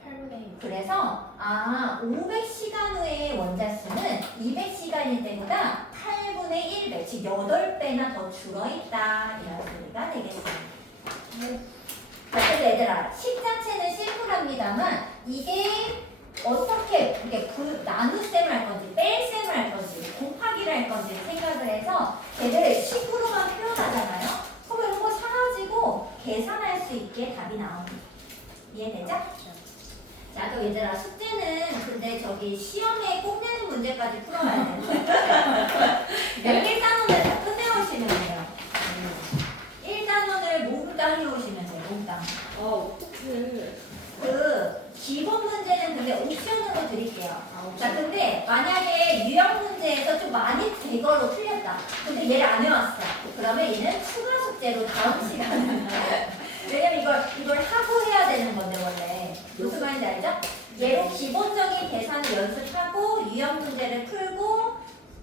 8분의 1. 그래서 500시간 후의 원자수는 200시간일 때보다 8분의 1배, 즉 8배나 더 줄어있다. 이런 소리가 되겠습니다. 자, 그래서 얘들아, 식 자체는 심플합니다만 이게 어떻게 이게 나눗셈을 할 건지 뺄셈을 할 건지 곱하기를 할 건지 생각을 해서 걔들을 식으로만 표현하잖아요. 그럼 이런 거 사라지고 계산할 수 있게 답이 나옵니다. 이해되죠? 자, 그럼 얘들아, 숙제는 근데 저기 시험에 꼭 내는 문제까지 풀어야 되는데 1단원을 다 끝내오시면 돼요. 1단원을 몽땅 해오시면 돼요. 몽땅. 어떡해. 그 기본 문제는 근데 옵션으로 드릴게요. 자, 근데 만약에 유형 문제에서 좀 많이 대거로 틀렸다. 근데 얘를 안 해왔어. 그러면 얘는 추가 숙제로 다음 시간에. 왜냐면 이걸 하고 해야 되는 건데 원래. 무슨 말인지 알죠? 얘로 기본적인 계산을 연습하고 유형 문제를 풀고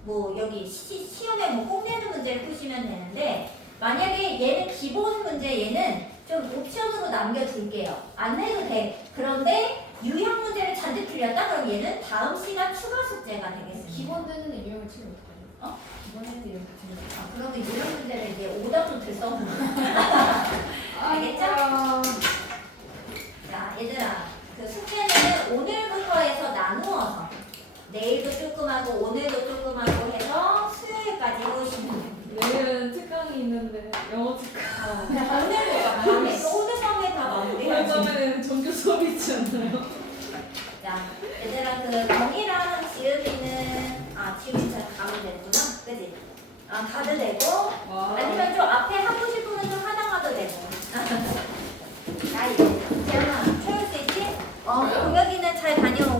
뭐 여기 시험에 뭐 꼭 내는 문제를 푸시면 되는데 만약에 얘는 기본 문제 얘는 좀 옵션으로 남겨둘게요. 안 해도 돼. 그런데 유형 문제를 잔뜩 틀렸다? 그럼 얘는 다음 시간 추가 숙제가 되겠습니다. 기본 되는 유형을 치면 어떡하죠? 어? 기본 되는 유형 다 치면 어떡하죠? 그러면 유형 문제를 이제 오답도 들써보는 알겠죠? 자, 얘들아, 그 숙제는 오늘부터 해서 나누어서 내일도 조금 하고 오늘도 조금 하고 해서 수요일까지 해오시면 됩니다. 내일은 특강이 있는데 영어 특강. 오늘부터 밤에 오늘 밤에 다 마무리해야지. 다음에는 정규 수업 있지 않나요? 자, 얘들아, 그 경이랑 지음이는 지음이 잘 가면 되는구나, 그지? 가도 되고 와. 아니면 좀 앞에 하고 싶으면 좀 하다가도 되고. 자, 이제 재현아, 채울 수 있지? 동혁이는 잘 다녀오고.